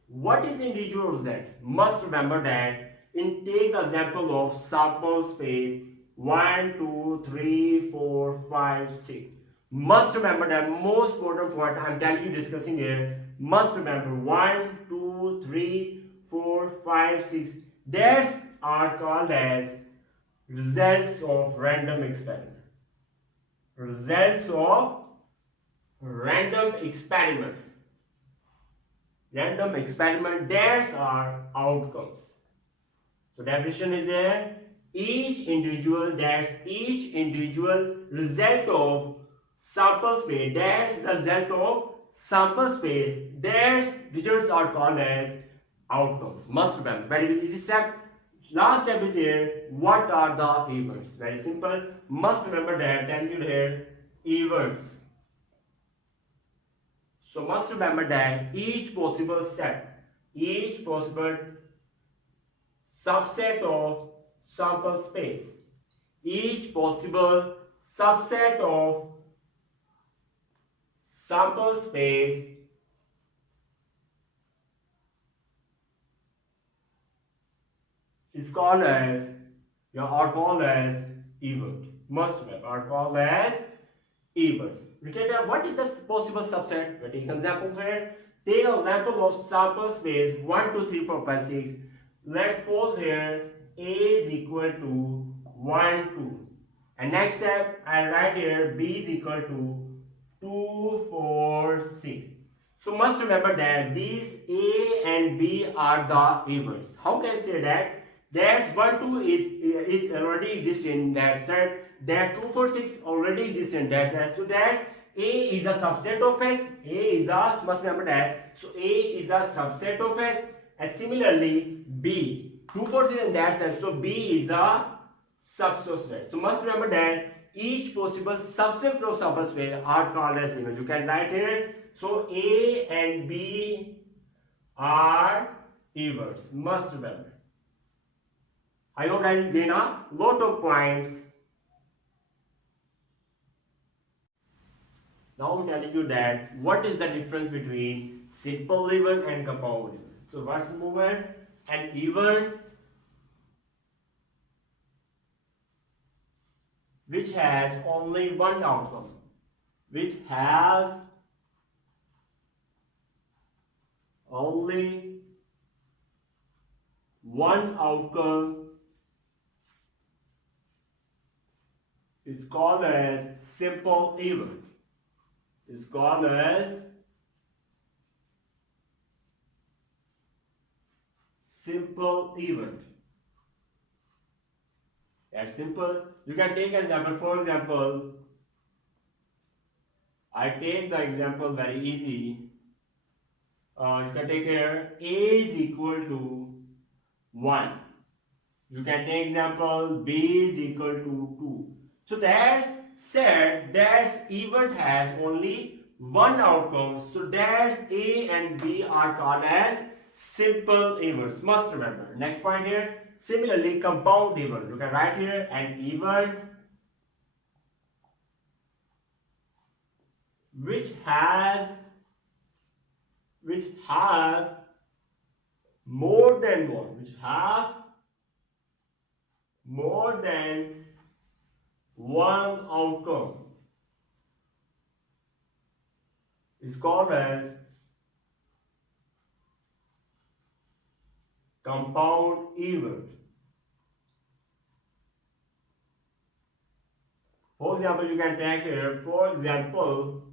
what is individual result. Must remember that take the example of sample space 1, 2, 3, 4, 5, 6. Must remember that most important point I am telling you discussing here. Must remember 1, 2, 3, 4, 5, 6. These are called as results of random experiment. Results of random experiment. Random experiment, these are outcomes. So definition is there. Each individual result of sample space, that's the result of sample space, their results are called as outcomes. Must remember. Very easy step. Last step is here. What are the events? Very simple. Must remember that. Tell you here events. So must remember that each possible step, each possible subset of sample space, each possible subset of sample space is called as event. Must remember, are called as events. We can tell what is the possible subset. We take an example here. Take an example of sample space 1, 2, 3, 4, 5, 6. Let's suppose here A is equal to 1, 2. And next step, I'll write here B is equal to 2, 4, 6. So must remember that these A and B are the events. How can I say that? Dash 1, 2 is already existing in that set. Dash 2, 4, 6 already exists in dash S. So dash A is a subset of S. Must remember that. So A is a subset of S. And similarly, B. 2, 4, 6 in dash S. So B is a subset. So must remember that each possible subset of sample space are called as events. You can write here. So A and B are events. Must remember. I hope I will gain a lot of points. Now I'm telling you that what is the difference between simple event and compound event. So what's movement? An event which has only one outcome, which has only one outcome, is called as simple event. Is called as simple event. That's simple. You can take an example. For example, I take the example very easy. You can take here A is equal to 1. You can take example B is equal to 2. So that's said that event has only one outcome. So that's A and B are called as simple events. Must remember. Next point here. Similarly, compound event. You can write here an event which have more than one. Which have more than one outcome is called as compound event. For example, you can take here, for example,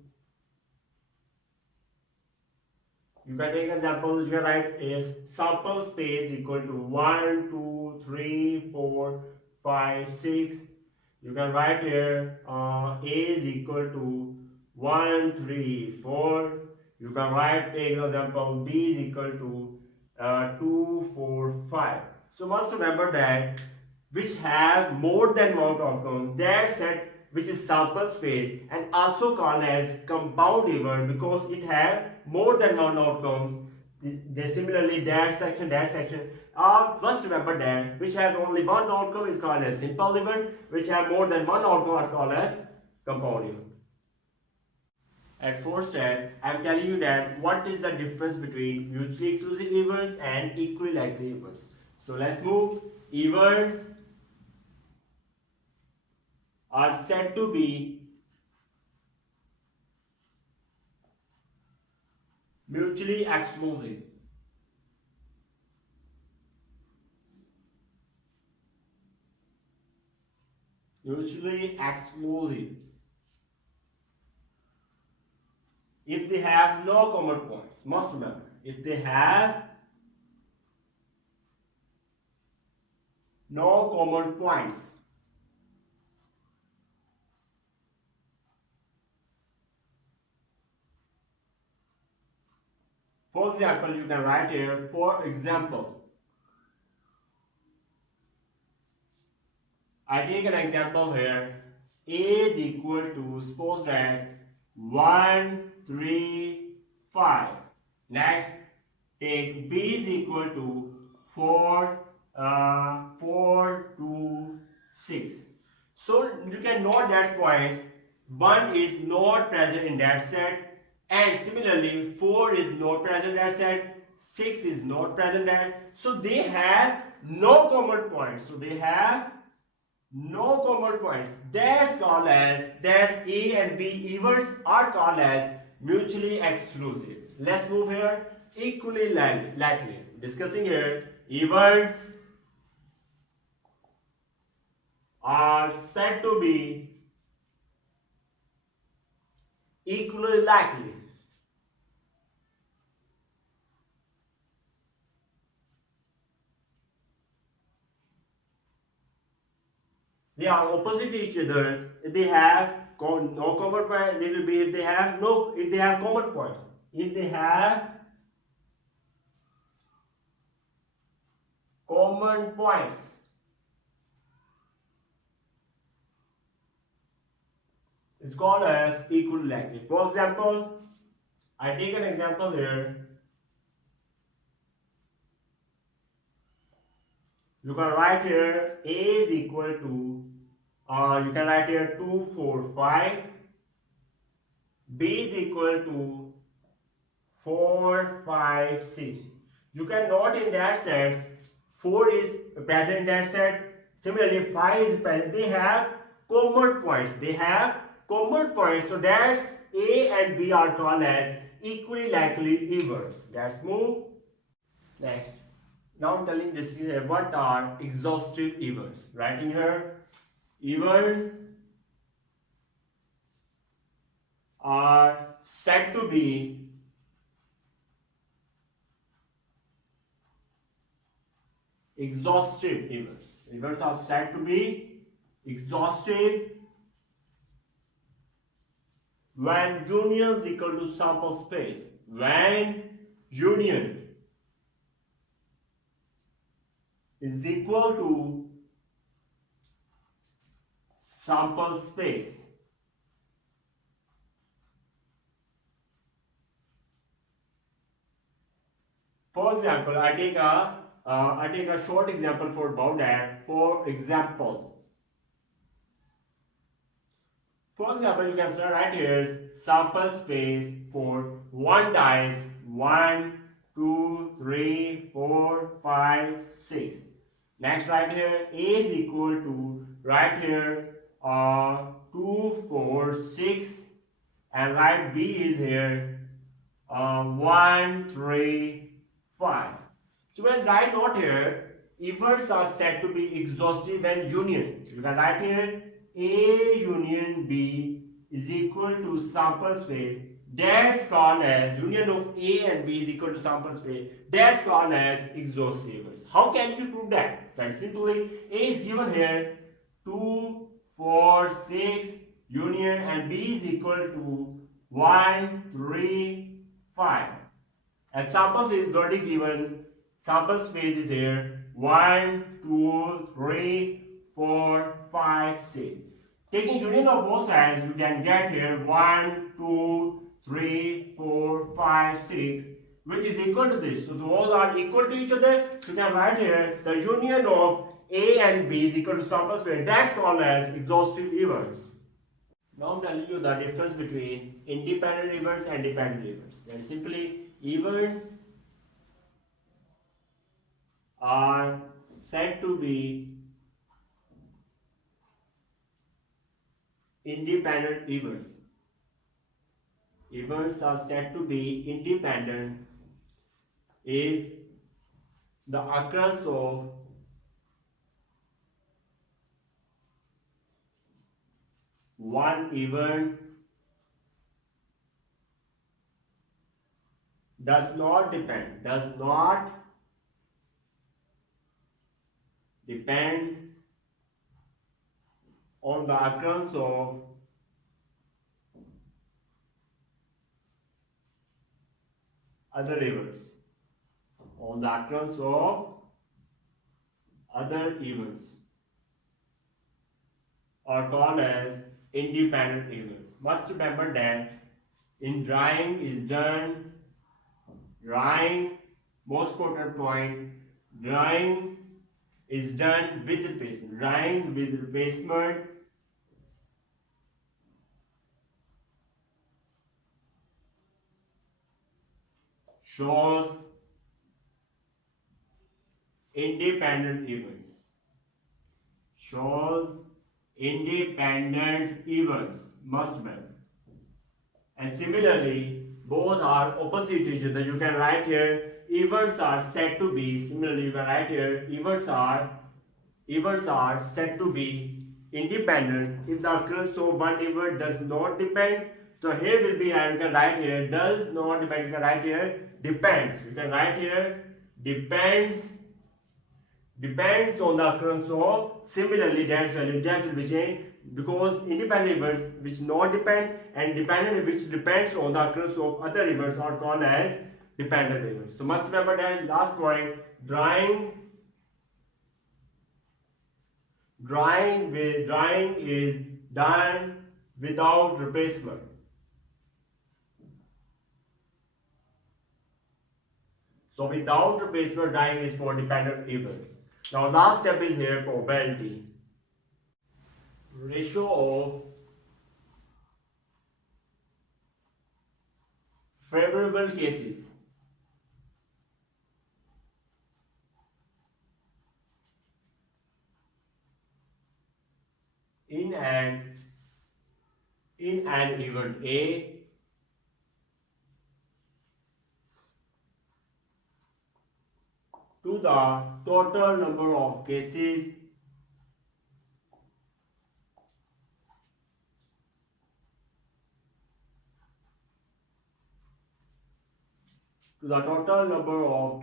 you can take example, you can write is sample space equal to 1, 2, 3, 4, 5, 6. You can write here A is equal to 1, 3, 4. You can write take example B is equal to 2, 4, 5. So must remember that which has more than one outcome, that set which is sample space and also called as compound event because it has more than one outcomes. They similarly that section must remember that which has only one outcome is called as simple event, which have more than one outcome are called as compound event. At fourth step, I am telling you that what is the difference between mutually exclusive events and equally likely events. So let's move. Events are said to be mutually exclusive. Mutually exclusive if they have no common points. Must remember, if they have no common points. For example, you can write here, for example, I take an example here, A is equal to, suppose that 1, 3, 5. Next, take B is equal to 4, 2, 6. So you can note that points 1 is not present in that set, and similarly 4 is not present in that set, 6 is not present there. So they have no common points. So they have no common points. That's called as, that's A and B events are called as mutually exclusive. Let's move here. Equally likely. Discussing here, events are said to be equally likely. They are opposite to each other. If they have no common point, it will be if they have common points. If they have common points, it's called as equally likely. For example, I take an example here. You can write here A is equal to, you can write here 2, 4, 5. B is equal to 4, 5, 6. You can note in that set 4 is present in that set. Similarly, 5 is present. They have common points. They have common points. So that's A and B are called as equally likely events. Let's move. Next. Now I'm telling this here what are exhaustive events. Writing here, events are said to be exhaustive events. Events are said to be exhaustive when union is equal to sample space. When union is equal to sample space. For example, I take a short example for about that. For example, you can start right here sample space for one dice 1, 2, 3, 4, 5, 6. Next, right here A is equal to, right here 2, 4, 6, and right B is here 1, 3, 5. So when write note here, events are said to be exhaustive when union. You can write here A union B is equal to sample space. That's called as union of A and B is equal to sample space. That's called as exhaustive events. How can you prove that? Very simply, A is given here 2, 4, 6 union, and B is equal to 1, 3, 5. And sample space is already given. Sample space is here 1, 2, 3, 4, 5, 6. Taking union of both sides, you can get here 1, 2, 3, 4, 5, 6, which is equal to this. So those are equal to each other. So you can write here the union of A and B is equal to sample space. That's called as exhaustive events. Now I'm telling you the difference between independent events and dependent events. Very simply, events are said to be independent events. Events are said to be independent if the occurrence of one event does not depend on the occurrence of other events. On the occurrence of other events are called as independent events. Must remember that in drawing, most important point, drawing is done with replacement. Drawing with replacement shows independent events. Shows independent events. Must remember. And similarly, both are opposite each other. You can write here events are said to be, similarly you can write here events are said to be independent if the occurrence of one event does not depend. So here will be, and you can write here does not depend, you can write here depends. You can write here depends on the occurrence of, similarly that will be changed, because independent events which not depend and dependent which depends on the occurrence of other events are called as dependent events. So must remember that last point, drawing is done without replacement. So without replacement, drawing is for dependent events. Now last step is here probability. Ratio of favorable cases in an event A to the total number of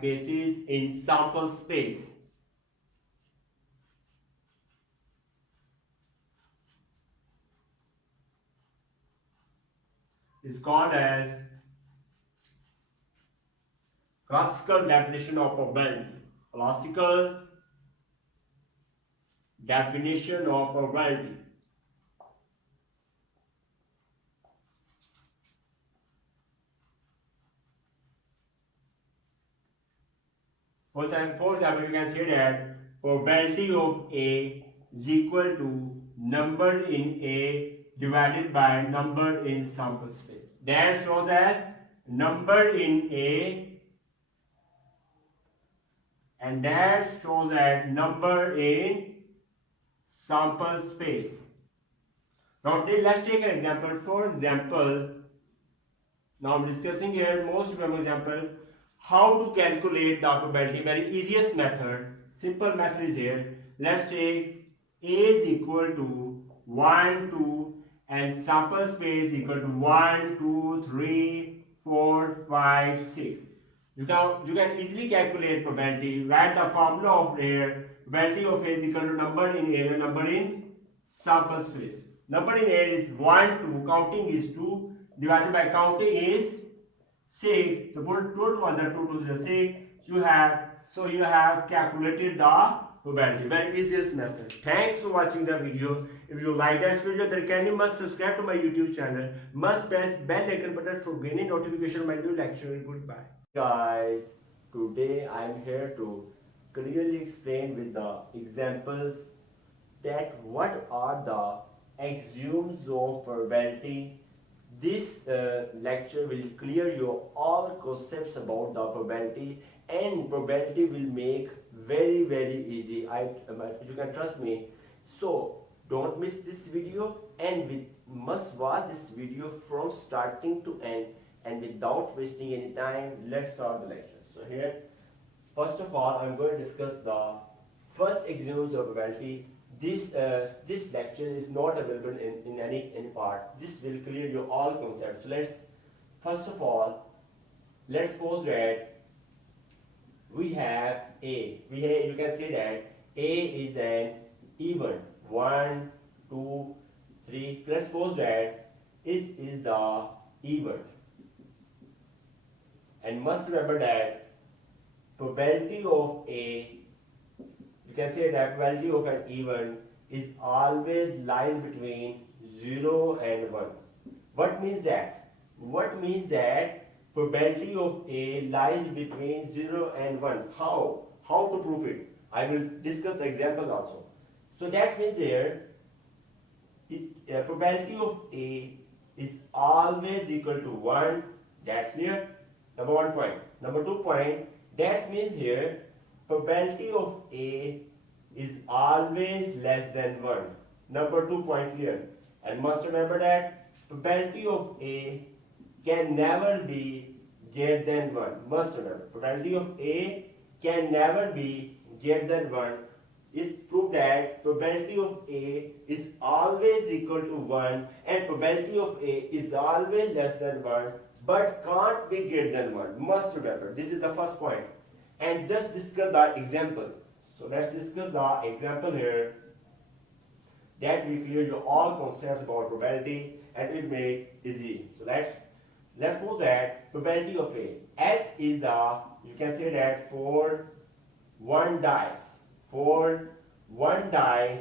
cases in sample space is called as classical definition of probability. Classical definition of probability. For example, you can say that probability of A is equal to number in A divided by number in sample space. That shows as number in A and that shows as number in sample space. Now let's take an example. For example, now I'm discussing here most important example, how to calculate the probability. Very easiest method, simple method is here. Let's take A is equal to 1, 2 and sample space equal to 1, 2, 3, 4, 5, 6. You can easily calculate probability. Write the formula of here. Probability of A is equal to number in A and number in sample space. Number in A is 1, 2, counting is 2, divided by counting is 6. So put 2 to 1, 2 to 6. You have calculated the probability. Very easiest method. Thanks for watching the video. If you like this video, then can you must subscribe to my YouTube channel. Must press bell icon button for getting notification of my new lecture. Goodbye. Guys, today I am here to clearly explain with the examples that what are the axioms of probability. This lecture will clear your all concepts about the probability, and probability will make very easy. You can trust me. So don't miss this video, and we must watch this video from starting to end. And without wasting any time, let's start the lecture. So here, first of all, I'm going to discuss the first axioms of probability. This lecture is not available in any part. This will clear you all concepts. So let's first of all, let's suppose that we have A. You can say that A is an even 1, 2, 3. Let's suppose that it is the even. And must remember that probability of A, you can say that probability of an even is always lies between 0 and 1. What means that? What means that probability of A lies between 0 and 1. How? How to prove it? I will discuss the examples also. So that means there, probability of A is always equal to 1. That's clear. Number 1 point. Number 2 point, that means here probability of A is always less than 1. Number 2 point clear. And must remember that probability of A can never be greater than 1. Must remember. Probability of A can never be greater than 1. Is proof that probability of A is always equal to 1, and probability of A is always less than 1, but can't be greater than 1. Must remember. This is the first point. And just discuss the example. So let's discuss the example here. That will clear you all concepts about probability and will make easy. So let's suppose that probability of A. S is the, you can say that for one dice. For one dice,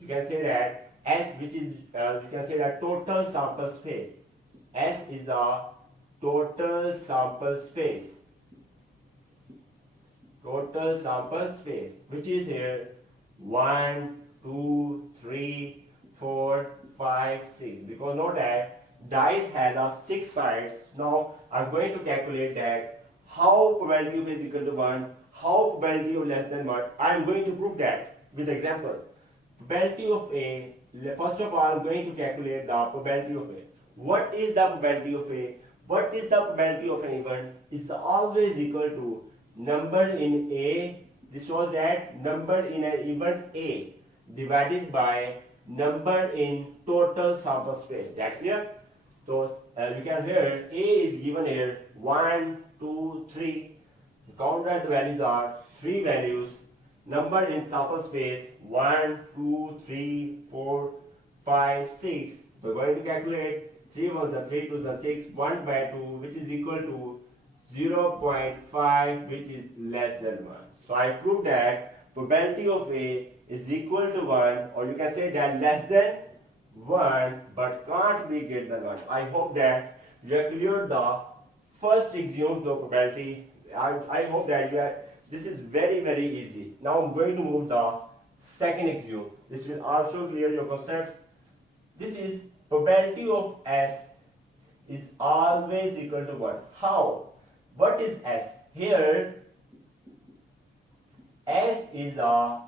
you can say that S, which is you can say that total sample space. S is the total sample space. Total sample space, which is here 1, 2, 3, 4, 5, 6. Because note that dice has a 6 sides. Now I'm going to calculate that how probability of is equal to 1, how probability of less than 1. I'm going to prove that with example. Probability of A, first of all I'm going to calculate the probability of A. What is the probability of A? What is the probability of an even? It's always equal to number in A. This shows that number in an even A divided by number in total sample space. That's clear? So you can hear A is given here 1, 2, 3. Count that the values are 3 values. Number in sample space 1, 2, 3, 4, 5, 6. We're going to calculate 3 ones are 3, 2s are 6, 1 by 2, which is equal to 0.5, which is less than 1. So I proved that probability of A is equal to 1, or you can say that less than 1, but can't be greater than 1. I hope that you have cleared the first axiom of probability. I hope that this is very easy. Now I'm going to move the second axiom. This will also clear your concepts. This is probability of S is always equal to 1. How? What is S? Here S is a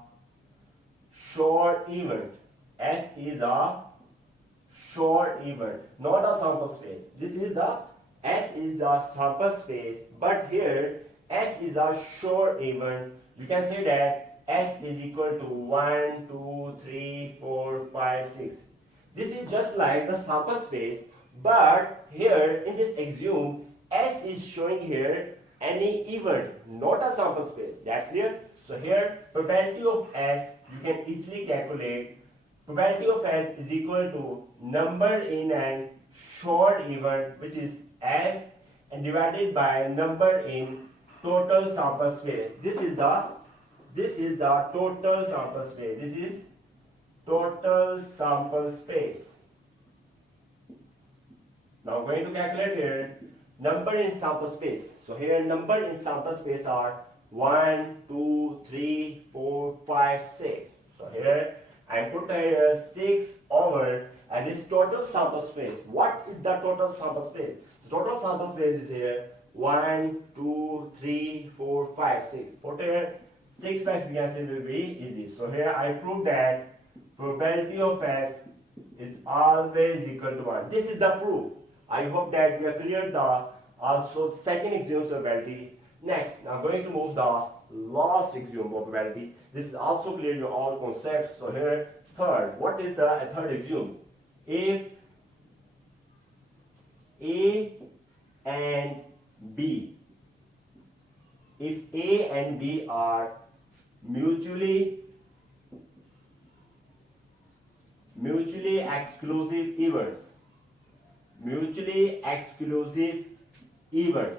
short event. S is a short event, not a sample space. This is the S is a sample space, but here S is a short event. You can say that S is equal to 1, 2, 3, 4, 5, 6. This is just like the sample space, but here in this axiom, S is showing here any event, not a sample space. That's clear? So here, probability of S, you can easily calculate. Probability of S is equal to number in an short event, which is S, and divided by number in total sample space. This is the total sample space. This is total sample space. Now going to calculate here number in sample space. So here number in sample space are 1, 2, 3, 4, 5, 6. So here I put here 6 on over, and this total sample space. What is the total sample space? The total sample space is here 1, 2, 3, 4, 5, 6. Put here 6 by 6 answer will be easy. So here I prove that probability of S is always equal to 1. This is the proof. I hope that we have cleared the also second axiom probability. Next, I'm going to move the last axiom probability. This is also clear your all concepts. So here, third. What is the third axiom? If A and B, if A and B are mutually exclusive evers,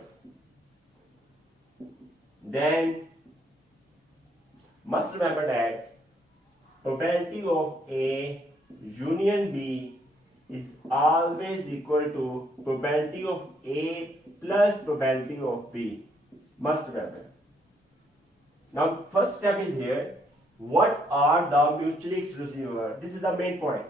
then must remember that probability of A union B is always equal to probability of A plus probability of B. Must remember. Now, first step is here. What are the mutually exclusive evers? This is the main point.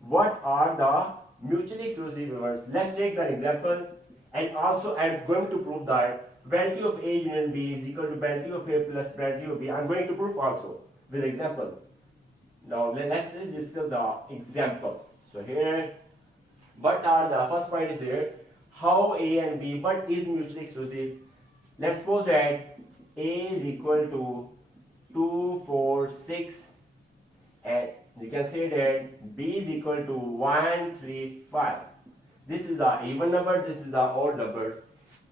What are the mutually exclusive evers? Let's take an example, and also I'm going to prove that probability of A union B is equal to probability of A plus probability of B. I'm going to prove also with example. Now let's discuss the example. So here, what are the first point is here, how A and B, but is mutually exclusive. Let's suppose that A is equal to 2, 4, 6, and you can say that B is equal to 1, 3, 5. This is the even number, this is the odd numbers.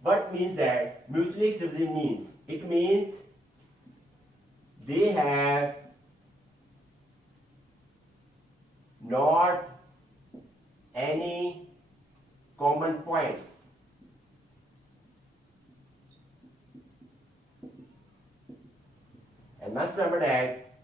What means that mutually exclusive means? It means they have not any common points. And must remember that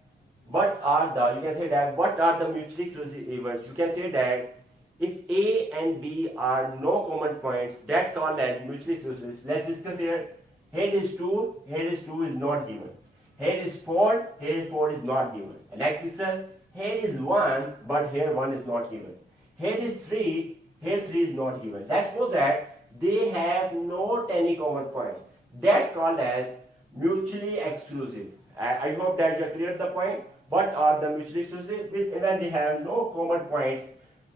what are the, you can say that what are the mutually exclusive evers? You can say that if A and B are no common points, that's called as mutually exclusive. Let's discuss here. Here is 2, here is 2 is not given. Here is 4, here is 4 is not given. And next is here is 1, but here 1 is not given. Here is 3, here 3 is not given. Let's suppose that they have not any common points. That's called as mutually exclusive. I hope that you have cleared the point. What are the mutually exclusive? When they have no common points,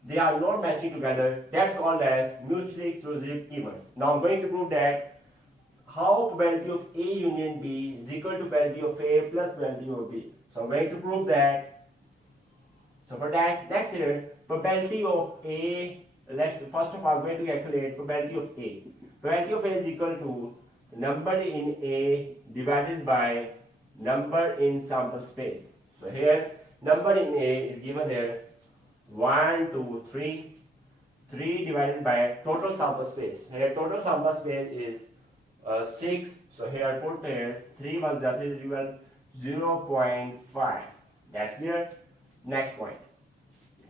they are not matching together. That's called as mutually exclusive evers. Now I'm going to prove that how probability of A union B is equal to probability of A plus probability of B. So I'm going to prove that. So for that, next here, probability of A, let's first of all I'm going to calculate probability of A. Probability of A is equal to number in A divided by number in sample space. So here, number in A is given here 1, 2, 3. 3 divided by total sample space. Here total sample space is 6. So here I put here 3 was that is equal 0.5. That's clear. Next point.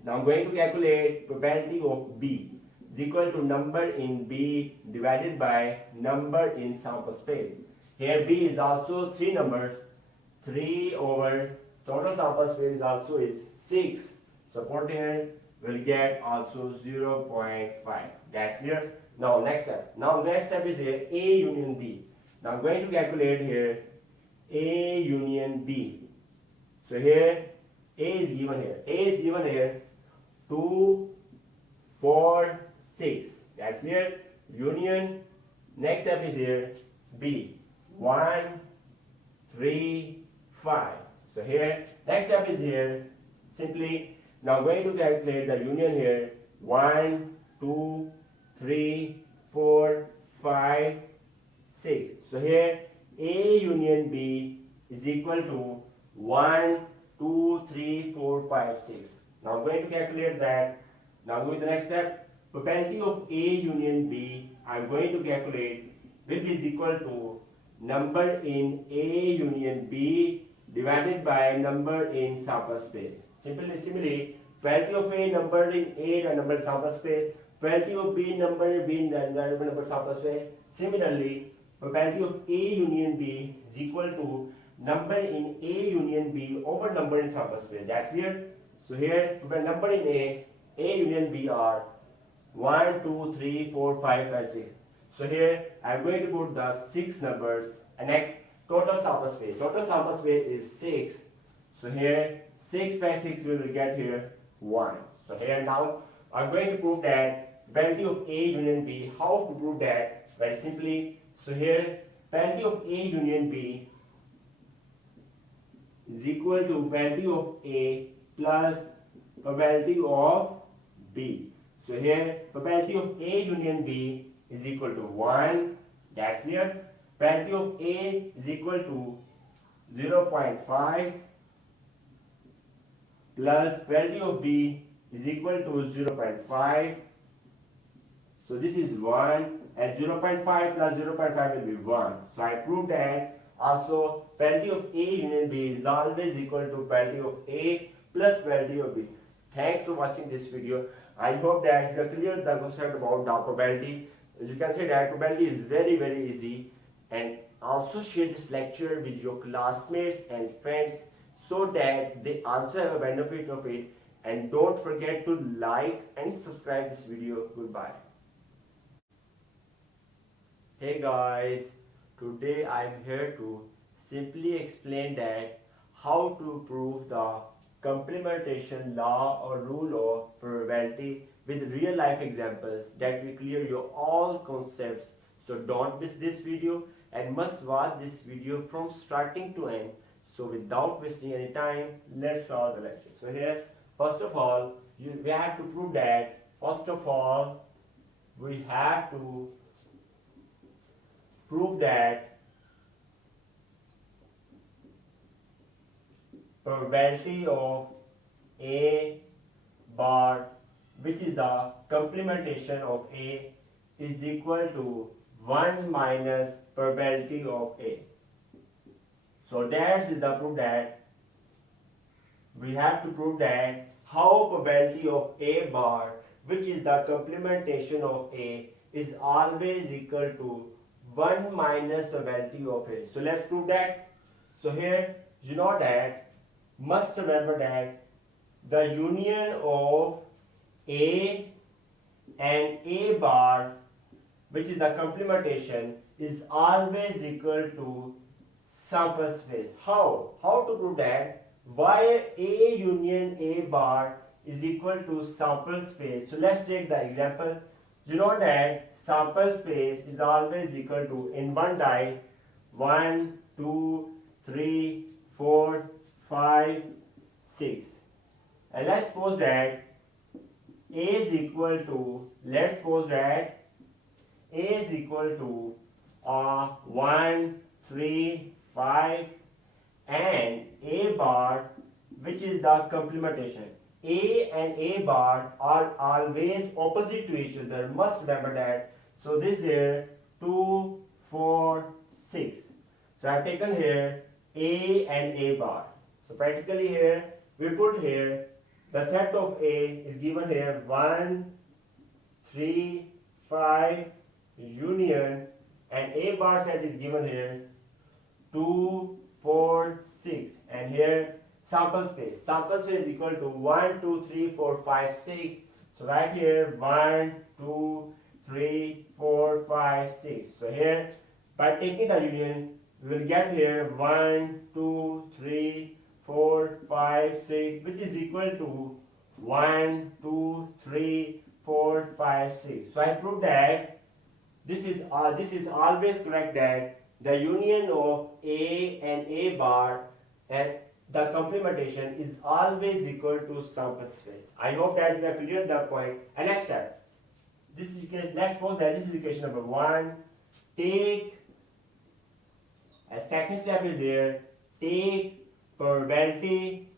Now I'm going to calculate probability of B is equal to number in B divided by number in sample space. Here B is also 3 numbers. 3 over total sample space is also is 6. So put here will get also 0.5. That's clear. Now next step. Now next step is here A union B. Now I'm going to calculate here A union B. So here A is given here. A is given here 2, 4, 6. That's clear. Union. Next step is here B. 1, 3, 5. So here next step is here simply now I'm going to calculate the union here 1, 2, 3, 4, 5, 6. So here A union B is equal to 1, 2, 3, 4, 5, 6. Now I'm going to calculate that. Now going to the next step. Probability of A union B I'm going to calculate which is equal to number in A union B divided by number in sample space. Similarly, probability of A number in A the number in sample space, probability of B number in the number in sample space. Similarly, probability of A union B is equal to number in A union B over number in sample space. That's clear. So here the number in A union B are 1, 2, 3, 4, 5 and 6. So here I am going to put the 6 numbers and next total sample space. Total sample space is 6. So here 6 by 6 we will get here 1. So here now I am going to prove that value of A union B. How to prove that? Very simply. So here value of A union B is equal to value of A plus probability of B. So here probability of A union B is equal to 1. That's clear. Value of A is equal to 0.5 plus value of B is equal to 0.5. So this is 1 and 0.5 plus 0.5 will be 1. So I proved that also value of A union B is always equal to value of A plus value of B. Thanks for watching this video. I hope that you have cleared the concept about the probability. As you can see that probability is very easy, and also share this lecture with your classmates and friends so that they also have a benefit of it. And don't forget to like and subscribe this video. Goodbye. Hey guys, today I am here to simply explain that how to prove the complementation law or rule of probability with real life examples that will clear your all concepts. So don't miss this video and must watch this video from starting to end. So without wasting any time, let's start the lecture. So here, first of all, we have to prove that, first of all, we have to prove that probability of A bar, which is the complementation of A, is equal to 1 minus probability of A. So that is the proof that we have to prove that how probability of A bar, which is the complementation of A, is always equal to 1 minus probability of A. So let's prove that. So here you know that, must remember that the union of A and A bar, which is the complementation, is always equal to sample space. How? How to prove that? Why A union A bar is equal to sample space. So let's take the example. You know that sample space is always equal to, in one die, 1, 2, 3, 4, 5, 6. And let's suppose that A is equal to, let's suppose that A is equal to 1, 3, 5 and A bar, which is the complementation. A and A bar are always opposite to each other. Must remember that. So this here 2, 4, 6. So I have taken here A and A bar. So practically here we put here the set of A is given here 1, 3, 5 union, and A bar set is given here 2, 4, 6, and here sample space. Sample space is equal to 1, 2, 3, 4, 5, 6. So right here 1, 2, 3, 4, 5, 6. So here by taking the union we will get here 1, 2, 3, 4, 5, 6, which is equal to 1, 2, 3, 4, 5, 6. So I proved that this is always correct, that the union of A and A bar and the complementation is always equal to sample space. I hope that we have cleared the point. And next step, this is equation. Let's suppose that this is equation number 1. Take a second step is here. Take probability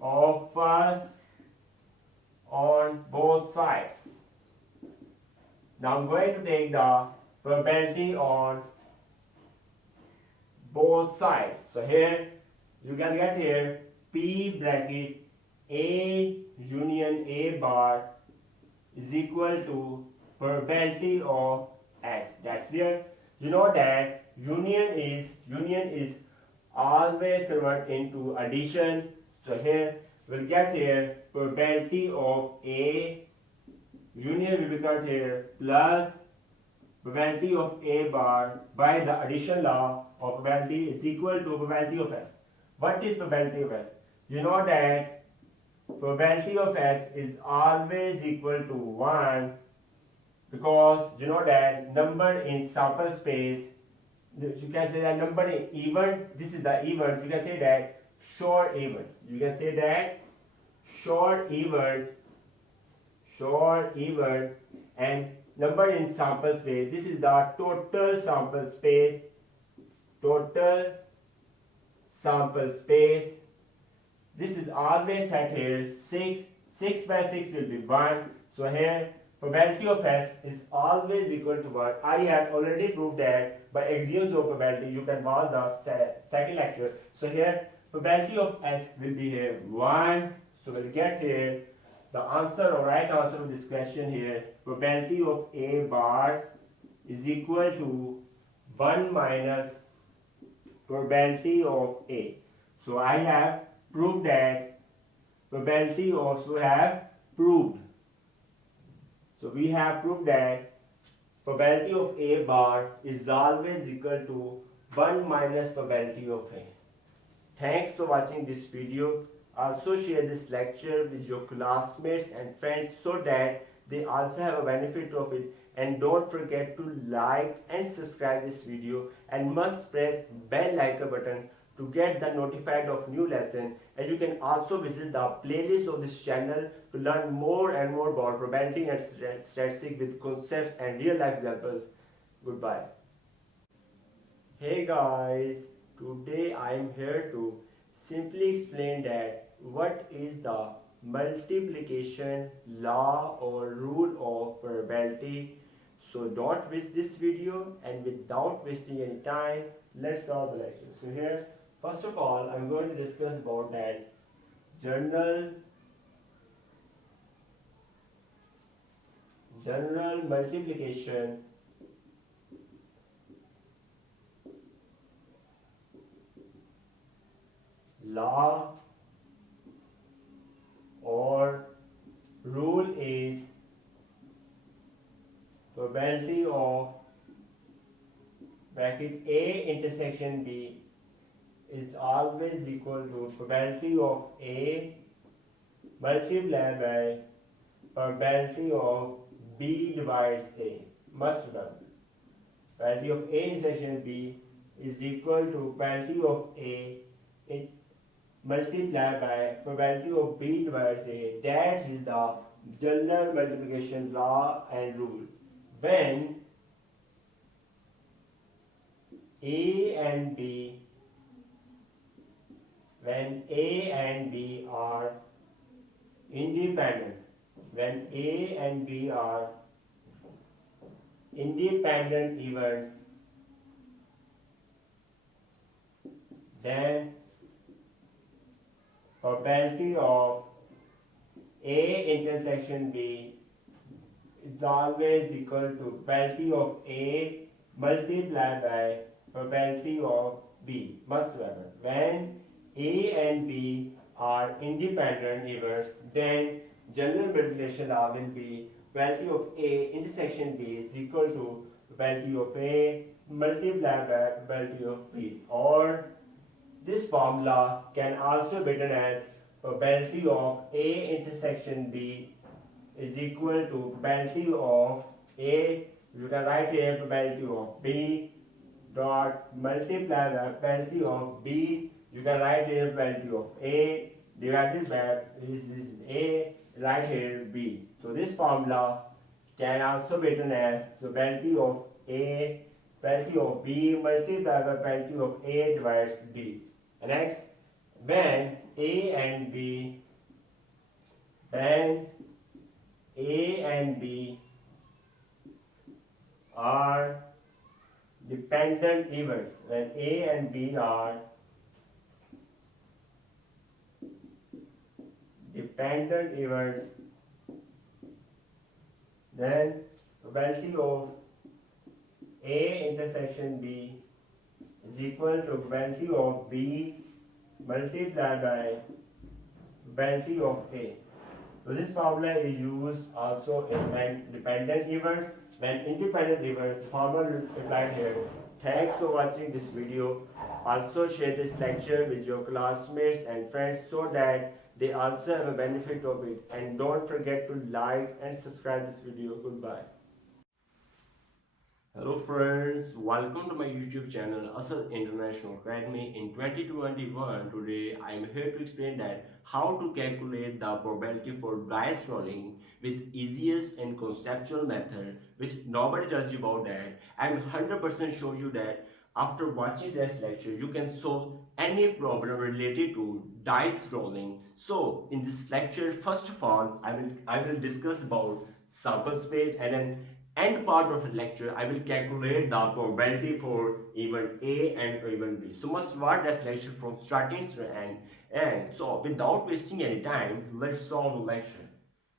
of first on both sides. Now I'm going to take the probability on both sides. So here you can get here P bracket A union A bar is equal to probability of X. That's clear. You know that union is always convert into addition. So here we'll get here probability of A union will become here plus probability of A bar by the addition law of probability is equal to probability of S. What is probability of S? You know that probability of S is always equal to 1 because you know that number in sample space, you can say that number in even, this is the even, you can say that short even. You can say that short even and number in sample space, this is the total sample space, this is always set here 6 by 6 will be 1. So here probability of S is always equal to 1. I have already proved that by axioms of probability. You can watch the second lecture. So here probability of S will be here 1. So we'll get here the answer or right answer of this question here. Probability of A bar is equal to 1 minus probability of A. So I have proved that probability also have proved. So we have proved that probability of A bar is always equal to 1 minus probability of A. Thanks for watching this video. Also share this lecture with your classmates and friends so that they also have a benefit of it. And don't forget to like and subscribe this video and must press bell icon button to get the notified of new lesson. And you can also visit the playlist of this channel to learn more and more about probability and statistics with concepts and real life examples. Goodbye. Hey guys, today I am here to simply explain that what is the multiplication law or rule of probability. So don't miss this video, and without wasting any time, let's solve the lecture. So here, first of all, I'm going to discuss about that general multiplication law or rule is probability of bracket A intersection B is always equal to probability of A multiplied by probability of B divides A. Must remember, probability of A intersection B is equal to probability of A multiplied by probability of B divides A. That is the general multiplication law and rule. When A and B are independent, events, then probability of A intersection B is always equal to probability of A multiplied by probability of B. Must remember, when A and B are independent events, then general multiplication law will be probability of A intersection B is equal to probability of A multiplied by probability of B. Or this formula can also be written as probability of A intersection B is equal to probability of A. You can write here probability of B dot multiply the probability of B. You can write here probability of A divided by this is A, write here B. So this formula can also be written as probability of A, probability of B multiplied by probability of A divides B. And next, when A and B are dependent events, when A and B are dependent events, then probability of A intersection B is equal to value of B multiplied by value of A. So this formula is used also in when dependent events. When independent events, formula applied here. Thanks for watching this video. Also share this lecture with your classmates and friends so that they also have a benefit of it. And don't forget to like and subscribe this video. Goodbye. Hello friends, welcome to my YouTube channel Asad International Academy. In 2021, today I am here to explain that how to calculate the probability for dice rolling with easiest and conceptual method which nobody tells you about that. I am 100% sure you that after watching this lecture you can solve any problem related to dice rolling. So in this lecture, first of all I will discuss about sample space, and then end part of the lecture I will calculate the probability for event A and event B. So must watch this lecture from starting to end. And so without wasting any time, let's solve the lecture.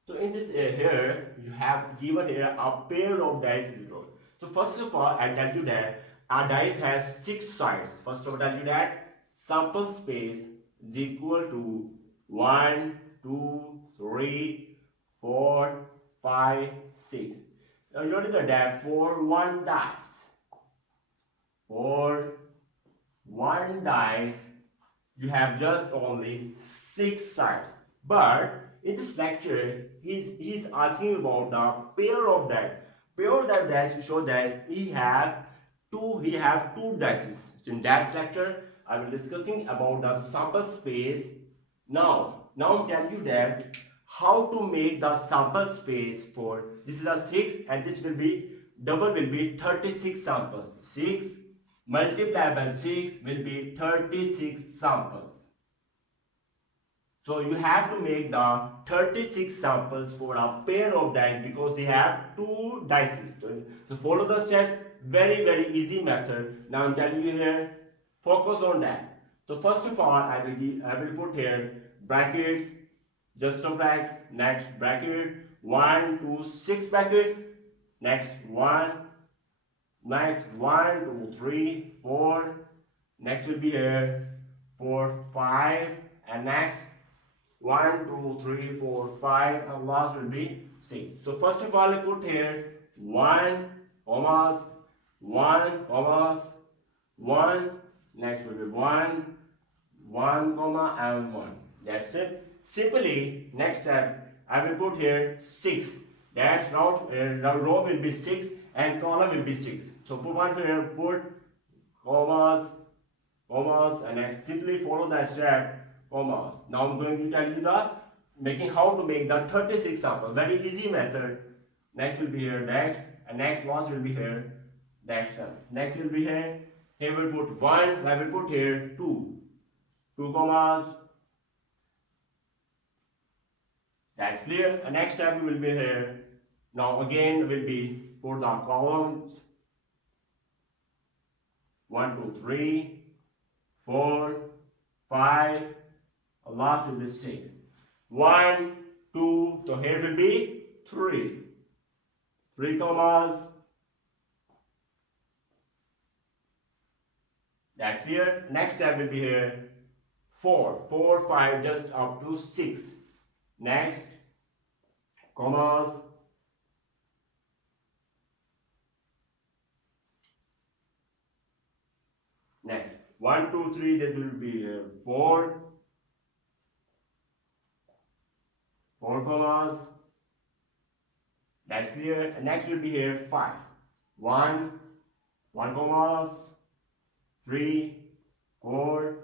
So in this here you have given here a pair of dice is rolled. So first of all I'll tell you that a dice has 6 sides. First of all I'll tell you that sample space is equal to 1, 2, 3, 4, 5, 6. Now you notice that for one dice, you have just only 6 sides. But in this lecture, he's asking about the pair of dice. Pair of dice show that he have two dices. So in that lecture, I will discussing about the sample space. Now I'm telling you that how to make the sample space for this is a 6 and this will be double will be 36 samples. 6 multiplied by 6 will be 36 samples. So you have to make the 36 samples for a pair of dice because they have 2 dices. So follow the steps, very easy method. Now I'm telling you here, focus on that. So first of all I will put here brackets, just a bracket, next bracket, 1, 2, 6 brackets, next 1, 2, 3, 4, next will be here 4, 5, and next 1, 2, 3, 4, 5, and last will be 6. So first of all I put here 1, commas, 1, commas, 1, next will be 1, comma, and 1. That's it. Simply, next step, I will put here 6. That's now the row will be 6 and column will be 6. So put one here, put commas, and I simply follow that step, commas. Now I'm going to tell you the making how to make the 36 sample. Very easy method. Next will be here next, and next last will be here next one. Next will be here. Here we'll put 1. I will put here 2. 2 commas. That's clear. The next step will be here. Now again will be for the columns 1, 2, 3, 4, 5. Last will be 6. 1, 2. So here will be 3. 3 commas. That's clear. Next step will be here 4, 5, just up to 6. Next, commas. Next, 1, 2, 3, that will be 4 commas. That's clear. Next will be here 5. 1 commas, 3, 4,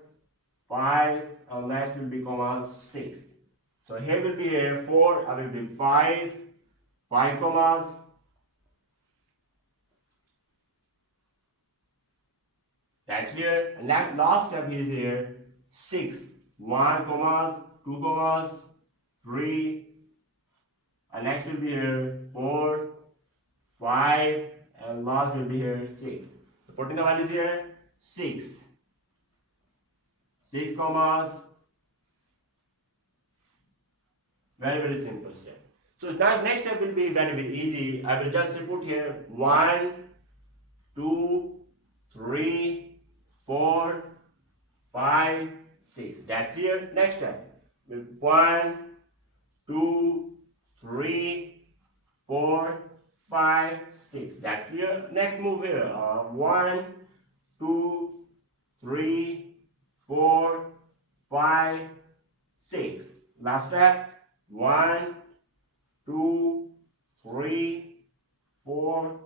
5, and next will be commas 6. So here will be here 4, I will be 5 commas. That's clear. And that last step is here 6. 1 commas, 2 commas, 3, and next will be here 4, 5, and last will be here 6. So putting the values here 6 commas. Very simple step. So that next step will be very easy. I will just put here 1 2, 3, 4, 5, 6. That's clear. Next step. 1, 2, 3, 4, 5, 6. That's clear. Next move here. 1, 2, 3, 4, 5, 6. Last step. 1, 2, 3, 4,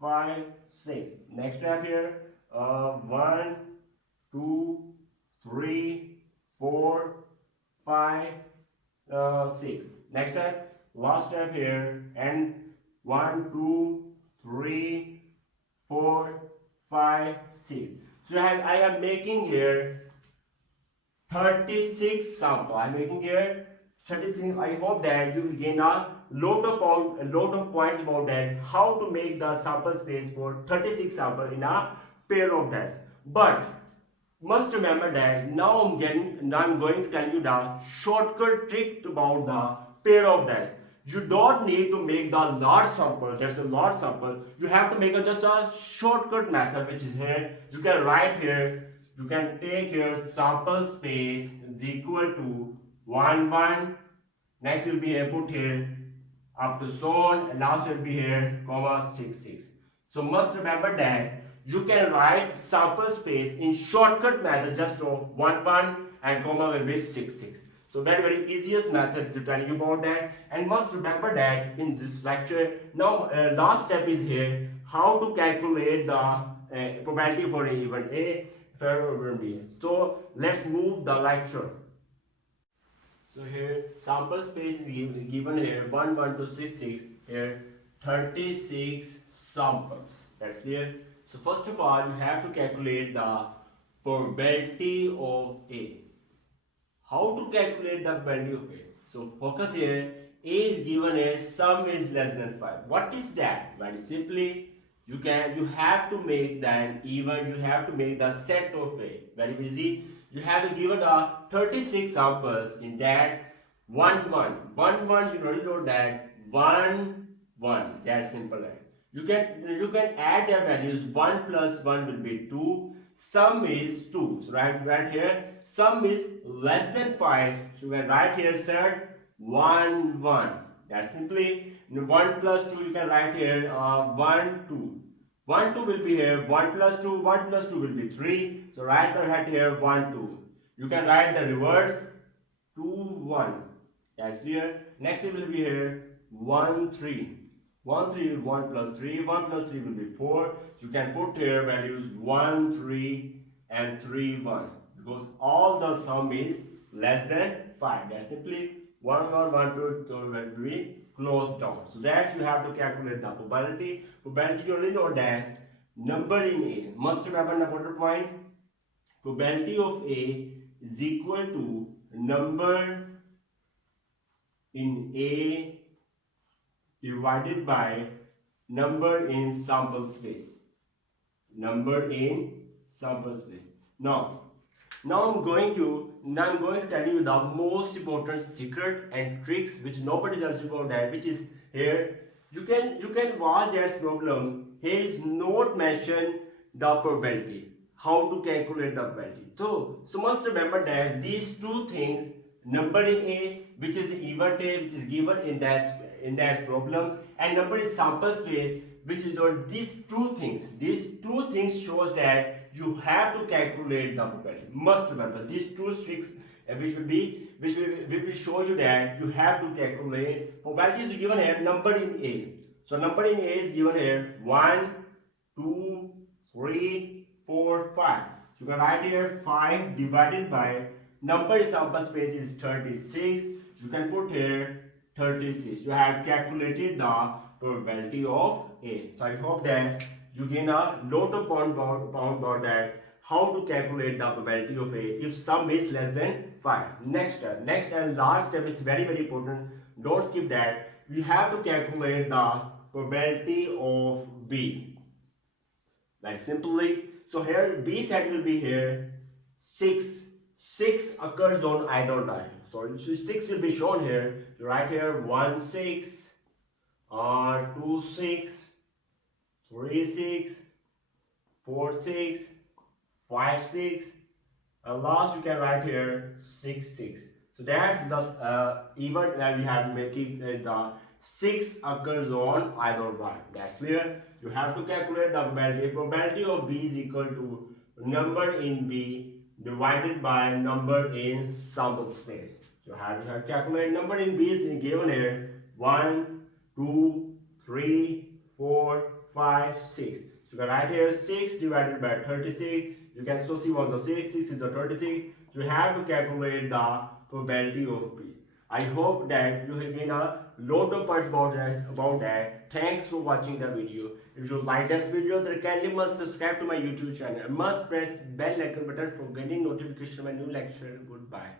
5, 6. Next step here. 1, 2, 3, 4, 5, 6. Next step. Last step here. And 1, 2, 3, 4, 5, 6. So I am making here 36 sample. I'm making here 36. I hope that you will gain a lot of points about that. How to make the sample space for 36 sample in a pair of that. But must remember that now I'm going to tell you the shortcut trick about the pair of that. You don't need to make the large sample. There's a large sample. You have to make just a shortcut method, which is here. You can write here. You can take your sample space is equal to 1 1. Next will be here, put here up to so on, and last will be here comma 6 6. So must remember that you can write sample space in shortcut method just so 1 1 and comma will be 6 6. So very easiest method to tell you about that. And must remember that in this lecture now last step is here how to calculate the probability for a even A for B. So let's move the lecture. So here sample space is given here 1 1 to 6 6, here 36 samples. That's clear. So first of all you have to calculate the probability of A. How to calculate the value of A? So focus here. A is given as sum is less than 5. What is that? Very simply, you have to make that even. You have to make the set of A. Very easy. You have to give it a 36 samples in that 1 1. 1 1. You already know that 1 1. That's simple. You can add their values. 1 plus 1 will be 2. Sum is 2. So right here. Sum is less than 5. So we can write here, sir, 1 1. That's simply 1 plus 2. You can write here 1 2. 1 2 will be here. 1 plus 2. 1 plus 2 will be 3. So write here 1 2. You can write the reverse 2 1. That's clear. Next it will be here 1 3. 1 3 is 1 plus 3. 1 plus 3 will be 4. You can put here values 1 3 and 3 1. Because all the sum is less than 5. That's simply 1 1 1 2, so will be closed down. So that you have to calculate the probability. Probability you already know that number in A. Must remember the important point. Probability of A is equal to number in A divided by number in sample space. Number in sample space. Now I'm going to tell you the most important secret and tricks which nobody does about that, which is here. You can watch that problem. Here is not mentioned the probability. How to calculate the probability. So must remember that these two things, number in A, which is even A, which is given in that problem, and number in sample space, which is on these two things. These two things shows that you have to calculate the probability. Must remember these two tricks, which will show you that you have to calculate. Probability is given here number in A. So number in A is given here 1, 2, 3, 4, 5. So you can write here 5 divided by number in sample space is 36. You can put here 36. You have calculated the probability of A. So I hope that you gain a lot of pound about that. How to calculate the probability of A if sum is less than 5. Next and last step is very important. Don't skip that. We have to calculate the probability of B. Like simply, so here B set will be here 6. 6 occurs on either die. So 6 will be shown here. So right here 1 6 or 2 6, 3 6, 4 6, 5 6, and last you can write here 6 6. So that's the even that we have to make it the 6 occurs on either one. That's clear. You have to calculate the probability. Probability of B is equal to number in B divided by number in sample space. So have to calculate number in B is given here 1, 2, 3, 4, 5, 6. So you can write here 6 divided by 36. You can also see what the 6 is the 36. So you have to calculate the probability of B. I hope that you have gained a lot of points about that. Thanks for watching the video. If you like this video, then kindly must subscribe to my YouTube channel. Must press bell icon button for getting notification when new lecture. Goodbye.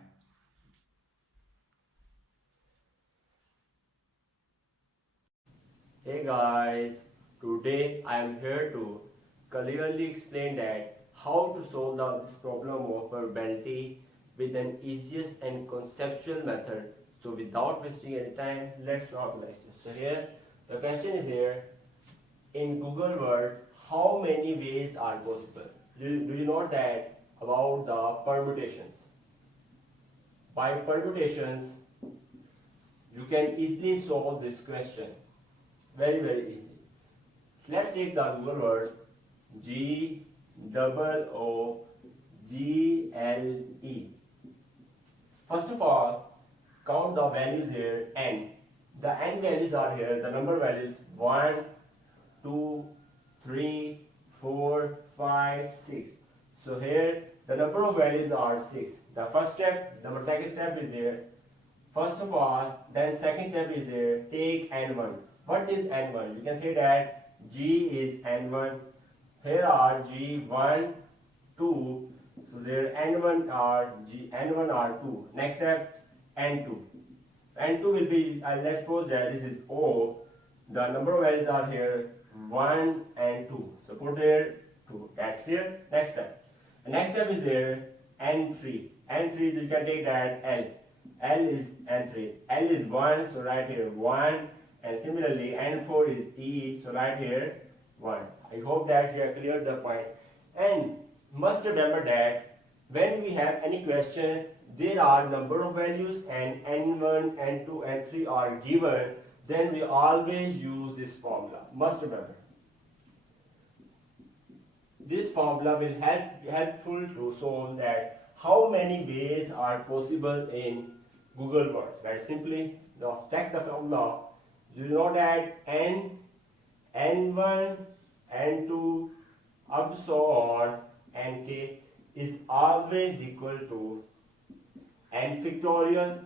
Hey guys, today I am here to clearly explain that how to solve this problem of probability with an easiest and conceptual method. So without wasting any time, let's start the lecture. So here, the question is here, in Google Word, how many ways are possible? Do you know that about the permutations? By permutations, you can easily solve this question. Very, very easy. Let's take the Google Word GOOGLE. First of all, count the values here n. The n values are here, the number values 1, 2, 3, 4, 5, 6. So here the number of values are 6. The first step, the second step is here. First of all, then second step is here, take n1. What is n1? You can say that G is n1. Here are G1, 2. So there n1 are n1 are 2. Next step, n2. N2 will be, let's suppose that this is O. The number of values are here 1 and 2. So put here 2. That's clear. Next step. The next step is here n3. N3 you can take that L. L is n3. L is 1. So write here 1. And similarly, n4 is E, so right here 1. I hope that you have cleared the point. And must remember that when we have any question, there are number of values and n1, n2, n3 are given, then we always use this formula. Must remember. This formula will helpful to solve that how many ways are possible in Google Words. Very simply, now check the formula. You know that n, n1, n2, up so on, nk is always equal to n factorial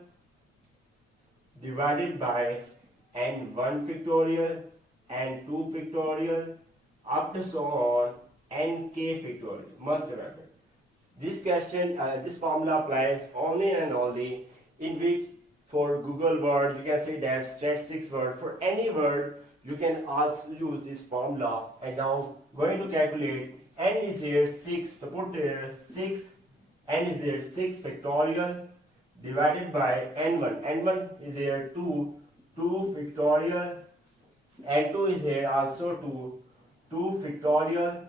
divided by n1 factorial, n2 factorial, up to so on, nk factorial. Must remember. This question, this formula applies only and only in which for Google Word, you can say that statistics word. For any word, you can also use this formula. And now going to calculate n is here 6. So put here 6. N is here 6 factorial divided by n1. N1 is here 2. 2 factorial. N2 is here also 2. 2 factorial.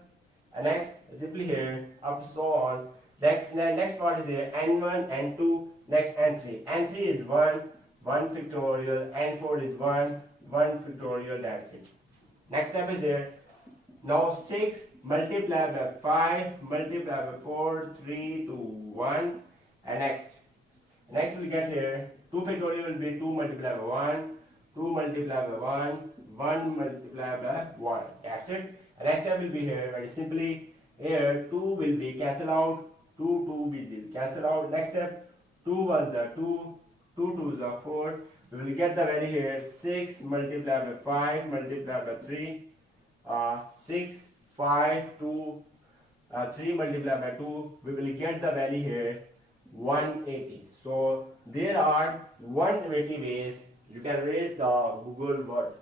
And next simply here up so on. Next part is here n1, n2. Next n3. n3 is 1, 1 factorial, n4 is 1, 1 factorial, that's it. Next step is here. Now 6 multiplied by 5 multiplied by 4, 3, 2, 1. And next we get here 2 factorial will be 2 multiplied by 1, 2 multiplied by 1, 1 multiplied by 1. That's it. And next step will be here very simply. Here 2 will be cancel out, 2 will be cancel out. Next step. 2 1s are 2, 2 2s are 4. We will get the value here 6 multiplied by 5 multiplied by 3. 6, 5, 2, 3 multiplied by 2. We will get the value here 180. So there are 180 ways you can raise the Google Word.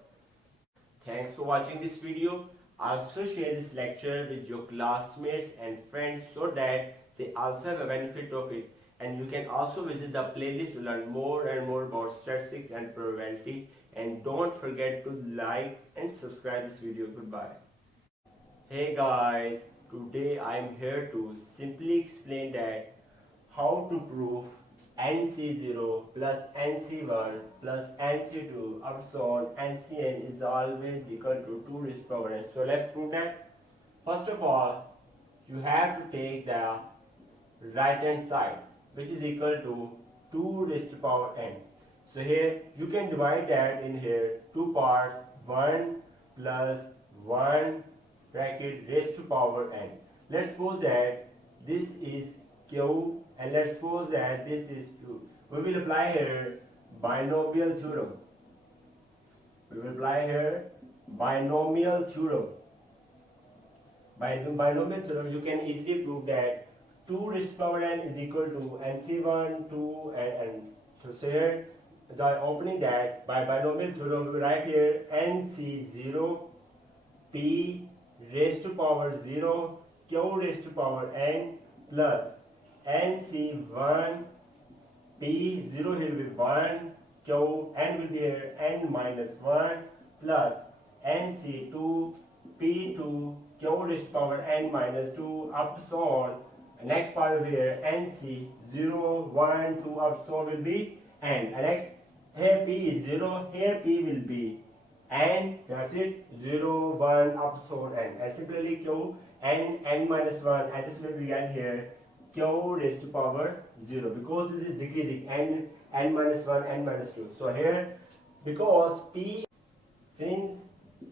Thanks for watching this video. Also share this lecture with your classmates and friends so that they also have a benefit of it. And you can also visit the playlist to learn more and more about statistics and probability. And don't forget to like and subscribe this video. Goodbye. Hey guys, Today I am here to simply explain that how to prove NC0 plus NC1 plus NC2 up so on NCn is always equal to 2 raised to power n. So let's prove that. First of all, you have to take the right hand side, which is equal to 2 raised to power n. So here you can divide that in here two parts, 1 plus 1 bracket raised to power n. Let's suppose that this is q and let's suppose that this is q. We will apply here binomial theorem. We will apply here binomial theorem. By the binomial theorem, you can easily prove that 2 raised to power n is equal to nc1, 2 and n. So here, by opening that by binomial theorem, we write here nc0 p raised to power 0 q raised to power n plus nc1 p 0 here will be 1 q n will be here n minus 1 plus nc2 p2 q raised to power n minus 2 up so on. Next part over here nc0 1 2 up so on will be n. And next here p is 0, here p will be n, that's it, 0 1 up so on n. And similarly q n n minus 1 and this will be n here q raised to power 0 because this is decreasing n minus 1 n minus 2. So here because p, since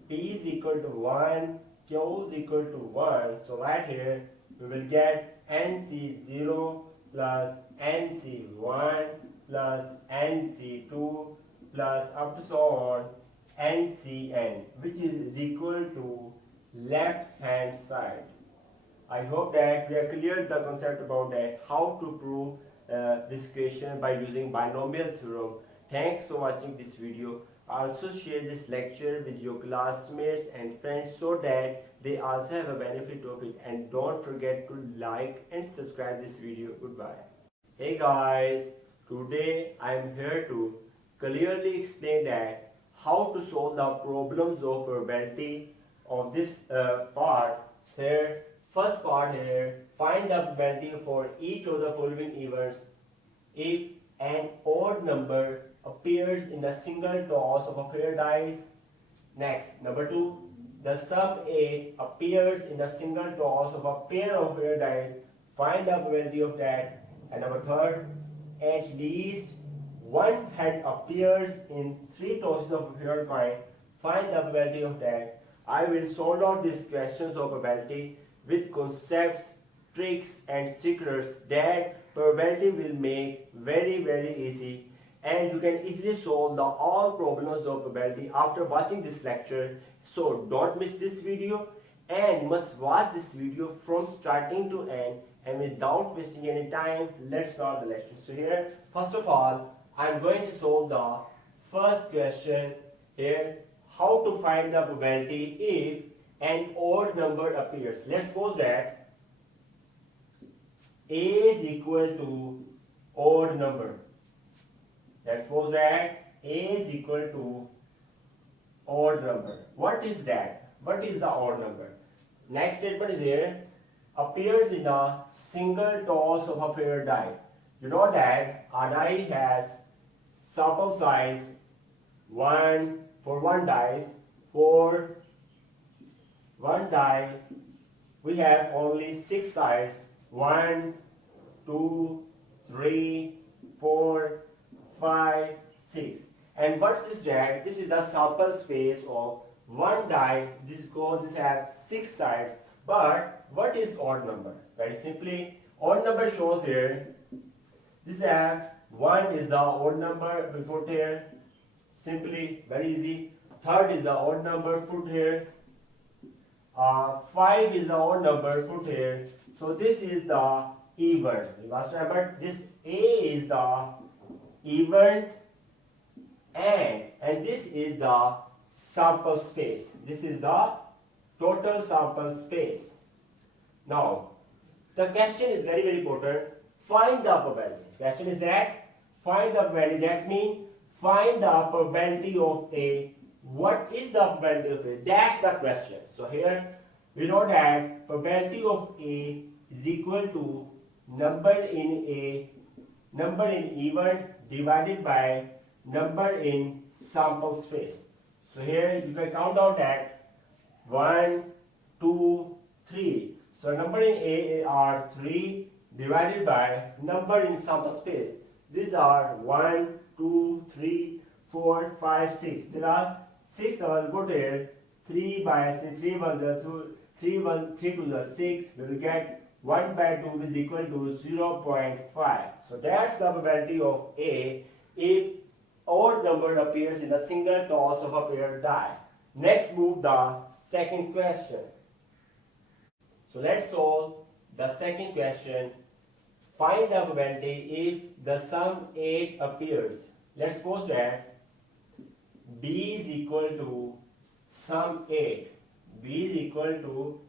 p is equal to 1 q is equal to 1, so right here we will get nc0 plus nc1 plus nc2 plus up to so on ncn, which is equal to left hand side. I hope that we have cleared the concept about that how to prove this equation by using binomial theorem. Thanks for watching this video. Also share this lecture with your classmates and friends so that they also have a benefit of it, and don't forget to like and subscribe this video. Goodbye. Hey guys, today I am here to clearly explain that how to solve the problems of probability of this part here. First part here, find the probability for each of the following events if an odd number appears in a single toss of a pair dice. Next, number 2, the sum A appears in a single toss of a pair of pair dice. Find the probability of that. And number 3, at least one head appears in 3 tosses of a pair coin. Find the probability of that. I will solve out these questions of probability with concepts, tricks and secrets that probability will make very easy, and you can easily solve all problems of probability after watching this lecture. So don't miss this video and must watch this video from starting to end. And without wasting any time, let's start the lecture. So here, first of all, I'm going to solve the first question here, how to find the probability if an odd number appears. Let's suppose that A is equal to odd number. Let's suppose that A is equal to odd number. What is that? What is the odd number? Next statement is here, appears in a single toss of a pair die. You know that a die has sample size 1 for one dice. For one die we have only 6 sides, 1 2 3 4 5 6. And what is that? This is the sample space of one die. This goes, this has 6 sides. But what is odd number? Very simply, odd number shows here, this has 1 is the odd number we put here, simply, very easy. Third is the odd number put here. 5 is the odd number put here. So this is the even. You must remember this A is the even and this is the sample space. This is the total sample space. Now the question is very important. Find the probability. Question is that find the probability. That means find the probability of A. What is the probability of A? That's the question. So here We know that probability of A is equal to number in even divided by number in sample space. So here you can count out that 1, 2, 3. So number in A are 3 divided by number in sample space. These are 1, 2, 3, 4, 5, 6. There are 6 numbers put here. 3 by 3 1 the 2, 3 1 3 to the 6. We will get 1 by 2 is equal to 0.5. So that's the probability of A if odd number appears in a single toss of a paired die. Next move the second question. So let's solve the second question. Find the probability if the sum 8 appears. Let's suppose that B is equal to sum 8. B is equal to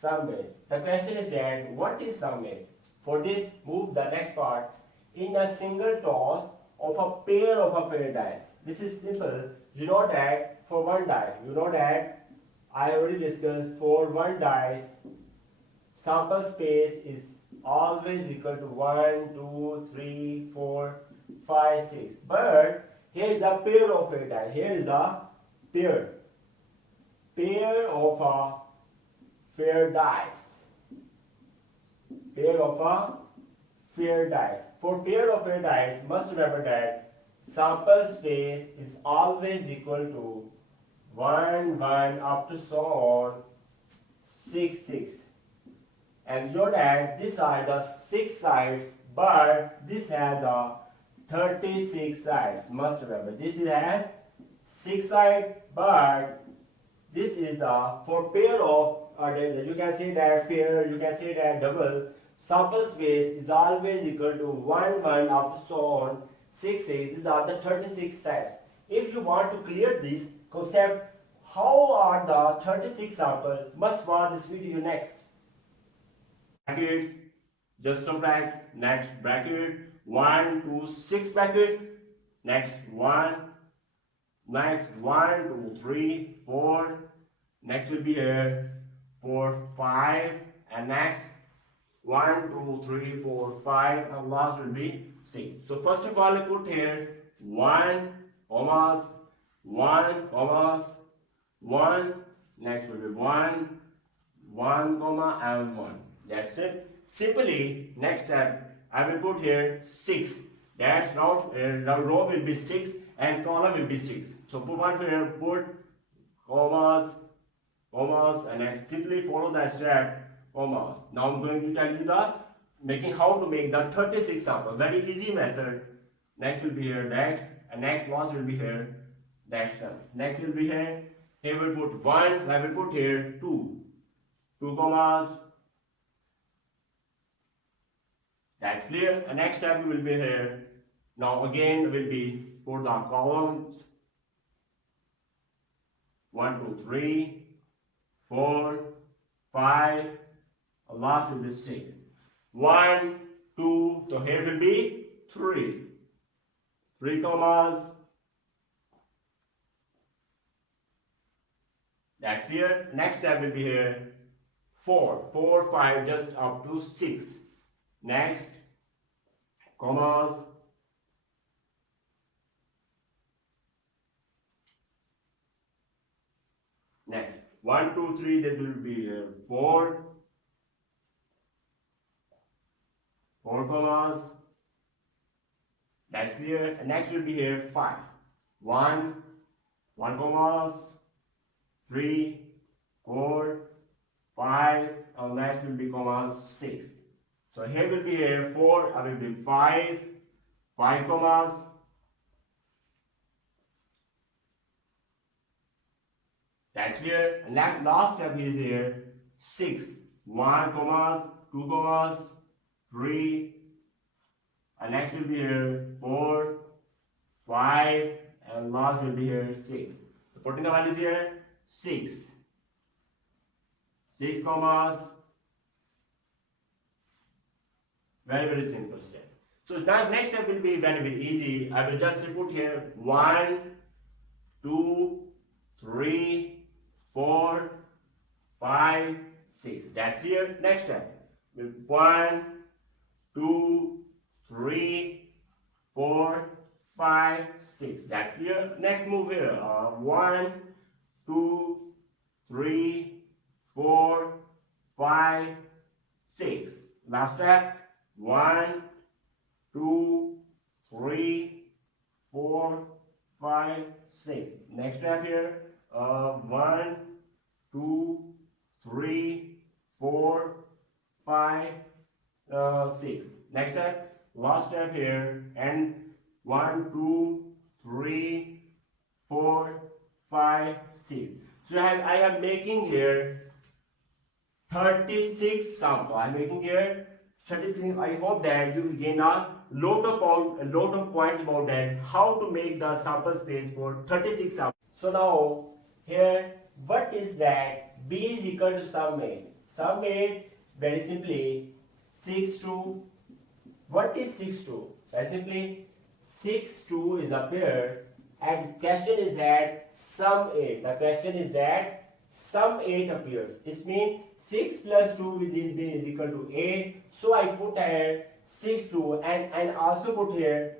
sum 8. The question is that what is sum 8? For this, move the next part in a single toss of a pair of a paired dice. This is simple. You know that for one die, you know that I already discussed for one dice, sample space is always equal to 1, 2, 3, 4, 5, 6. But here is the pair of a die. Here is the pair of a fair dice. Pair of a fair dice. For pair of fair dice, must remember that sample space is always equal to 1, 1 up to so on 6, 6. And you know that these are the 6 sides, but this has the 36 sides. Must remember, this has 6 sides, but this is the for pair of you can say that pair, you can say that double. Sample space is always equal to 1, 1 up to so on 6, 6. These are the 36 sides. If you want to clear this concept, how are the 36 samples? Must watch this video next. Brackets, just subtract, next bracket, 1, 2, 6 brackets, next 1, 2, 3, 4, next will be here 4, 5, and next 1, 2, 3, 4, 5, and last will be 6. So first of all, I put here 1, commas, 1, commas, 1, next will be 1, 1, comma, and 1. That's it. Simply, next step, I will put here 6. That's now the row will be 6 and column will be 6. So put one here, put commas, commas, and then simply follow that step, commas. Now I'm going to tell you the how to make the 36 sample. Very easy method. Next will be here next, and next last will be here next step. Next will be here. Here we'll put 1. I will put here 2. 2 commas. That's clear. The next step will be here. Now again will be for the columns. 1, 2, 3, 4, 5. Last will be 6. 1, 2. So here will be 3. 3 commas. That's clear. Next step will be here. 4, 4, 5, just up to 6. Next, commas. Next, 1, 2, 3, that will be 4. 4 commas. That's clear. And next will be here 5. 1, 1 commas. 3, 4, 5, and next will be commas 6. So here will be here 4, I will be 5, 5 commas. That's clear. And last step is here 6, 1 commas, 2 commas, 3, and next will be here 4, 5, and last will be here 6. So putting the values here 6, 6 commas. Very simple step. So that next step will be very easy. I will just put here 1, 2, 3, 4, 5, 6. That's clear. Next step. 1, 2, 3, 4, 5, 6. That's clear. Next move here. 1, 2, 3, 4, 5, 6. Last step. 1, 2, 3, 4, 5, 6. Next step here. 1, 2, 3, 4, 5, 6. Next step. Last step here. And 1, 2, 3, 4, 5, 6. So I am making here 36 sample. I am making here 36. I hope that you gain a lot of points about that. How to make the sample space for 36 samples. So now here, what is that? B is equal to sum 8. Sum 8 very simply 6 to. What is 6 to? Very simply 6 to is a pair, and question is that sum 8. The question is that sum 8 appears. It means 6 plus 2 is equal to 8. So I put here 6 2 and also put here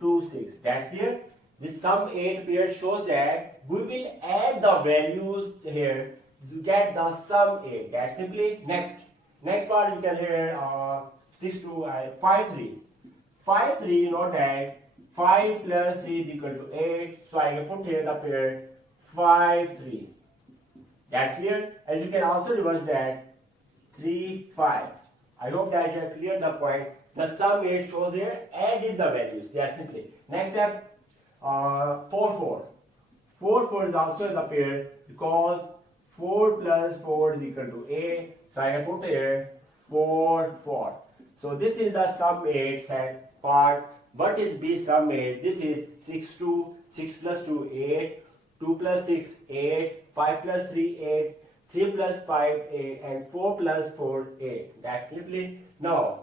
2 6. That's clear. This sum 8 pair shows that we will add the values here to get the sum 8. That's simply next part you can hear 6 2 5 3. 5 3, you know that 5 plus 3 is equal to 8. So I can put here the pair 5 3. That's clear. And you can also reverse that 3 5. I hope that you have cleared the point. The sum 8 shows here, added the values. That's simply. Next step, 4 4. 4 4 is also in the pair because 4 plus 4 is equal to 8. So I can put here 4 4. So this is the sum 8 set part. What is B sum 8? This is 6 2, 6 plus 2 8, 2 plus 6 8, 5 plus 3 8, 3 plus 5 8, and 4 plus 4 8. That's simply. Now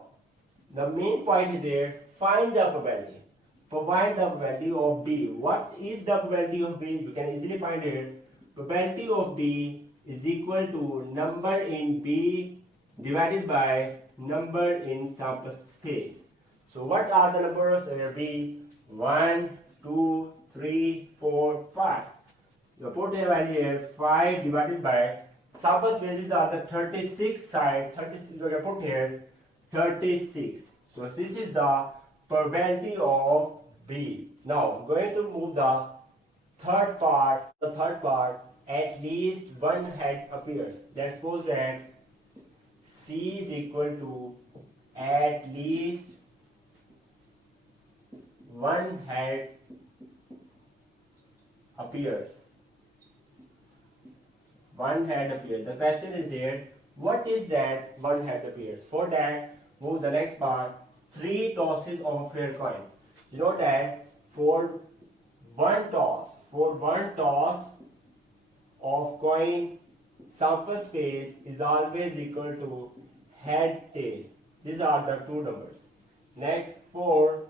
the main point is there. Find the probability. Find the probability of B. What is the probability of B? You can easily find it. Probability of B is equal to number in B divided by number in sample space. So what are the numbers? There will be 1, 2, 3, 4, 5. You put a value here 5 divided by sample spaces are the 36 side. 36 you can put here 36. So this is the probability of B. Now going to move the third part. The third part, at least one head appears. Let's suppose that C is equal to at least one head appears. One head appears. The question is here, what is that one head appears? For that, move the next part, 3 tosses of a fair coin. You know that for one toss of coin, sample space is always equal to head tail. These are the two numbers. Next, for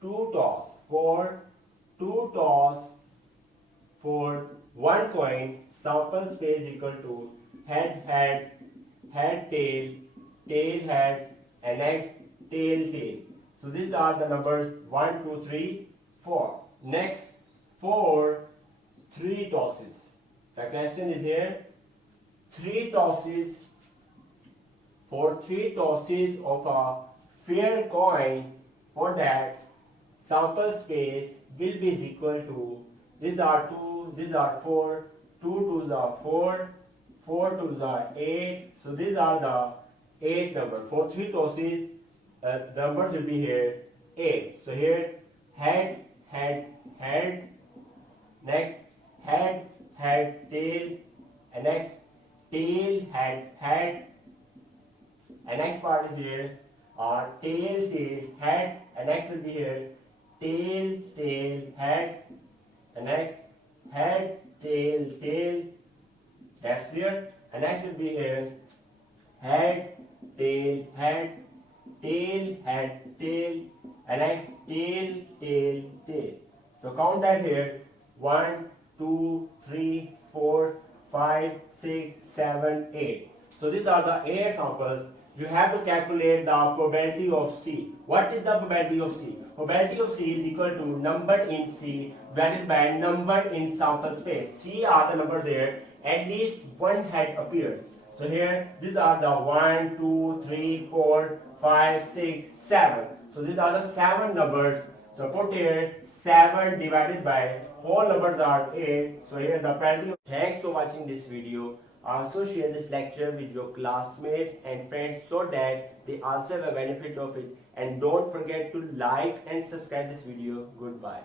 two toss for one coin, sample space equal to head tail, head, and next tail. So these are the numbers 1 2 3 4. Next, for 3 tosses. The question is here, 3 tosses. For 3 tosses of a fair coin, for that sample space will be equal to, these are 2, these are 4, 2 2s are 4, 4 2s are 8. So these are the 8 numbers. For 3 tosses, the numbers will be here 8. So here head, next head, tail, and next tail, head, and next part is here tail, head, and next will be here tail, head, and next head, tail. That's clear. And next will be here head, tail, head, tail, and next tail. So count that here, 1 2 3 4 5 6 7 8. So these are the 8 samples. You have to calculate the probability of C. What is the probability of C? Probability of C is equal to number in C divided by number in sample space. C are the numbers here. At least one head appears. So here these are the 1, 2, 3, 4, 5, 6, 7. So these are the 7 numbers. So put here 7 divided by whole numbers are 8. So here the probability. Thanks for watching this video. Also share this lecture with your classmates and friends so that they also have a benefit of it. And don't forget to like and subscribe this video. Goodbye.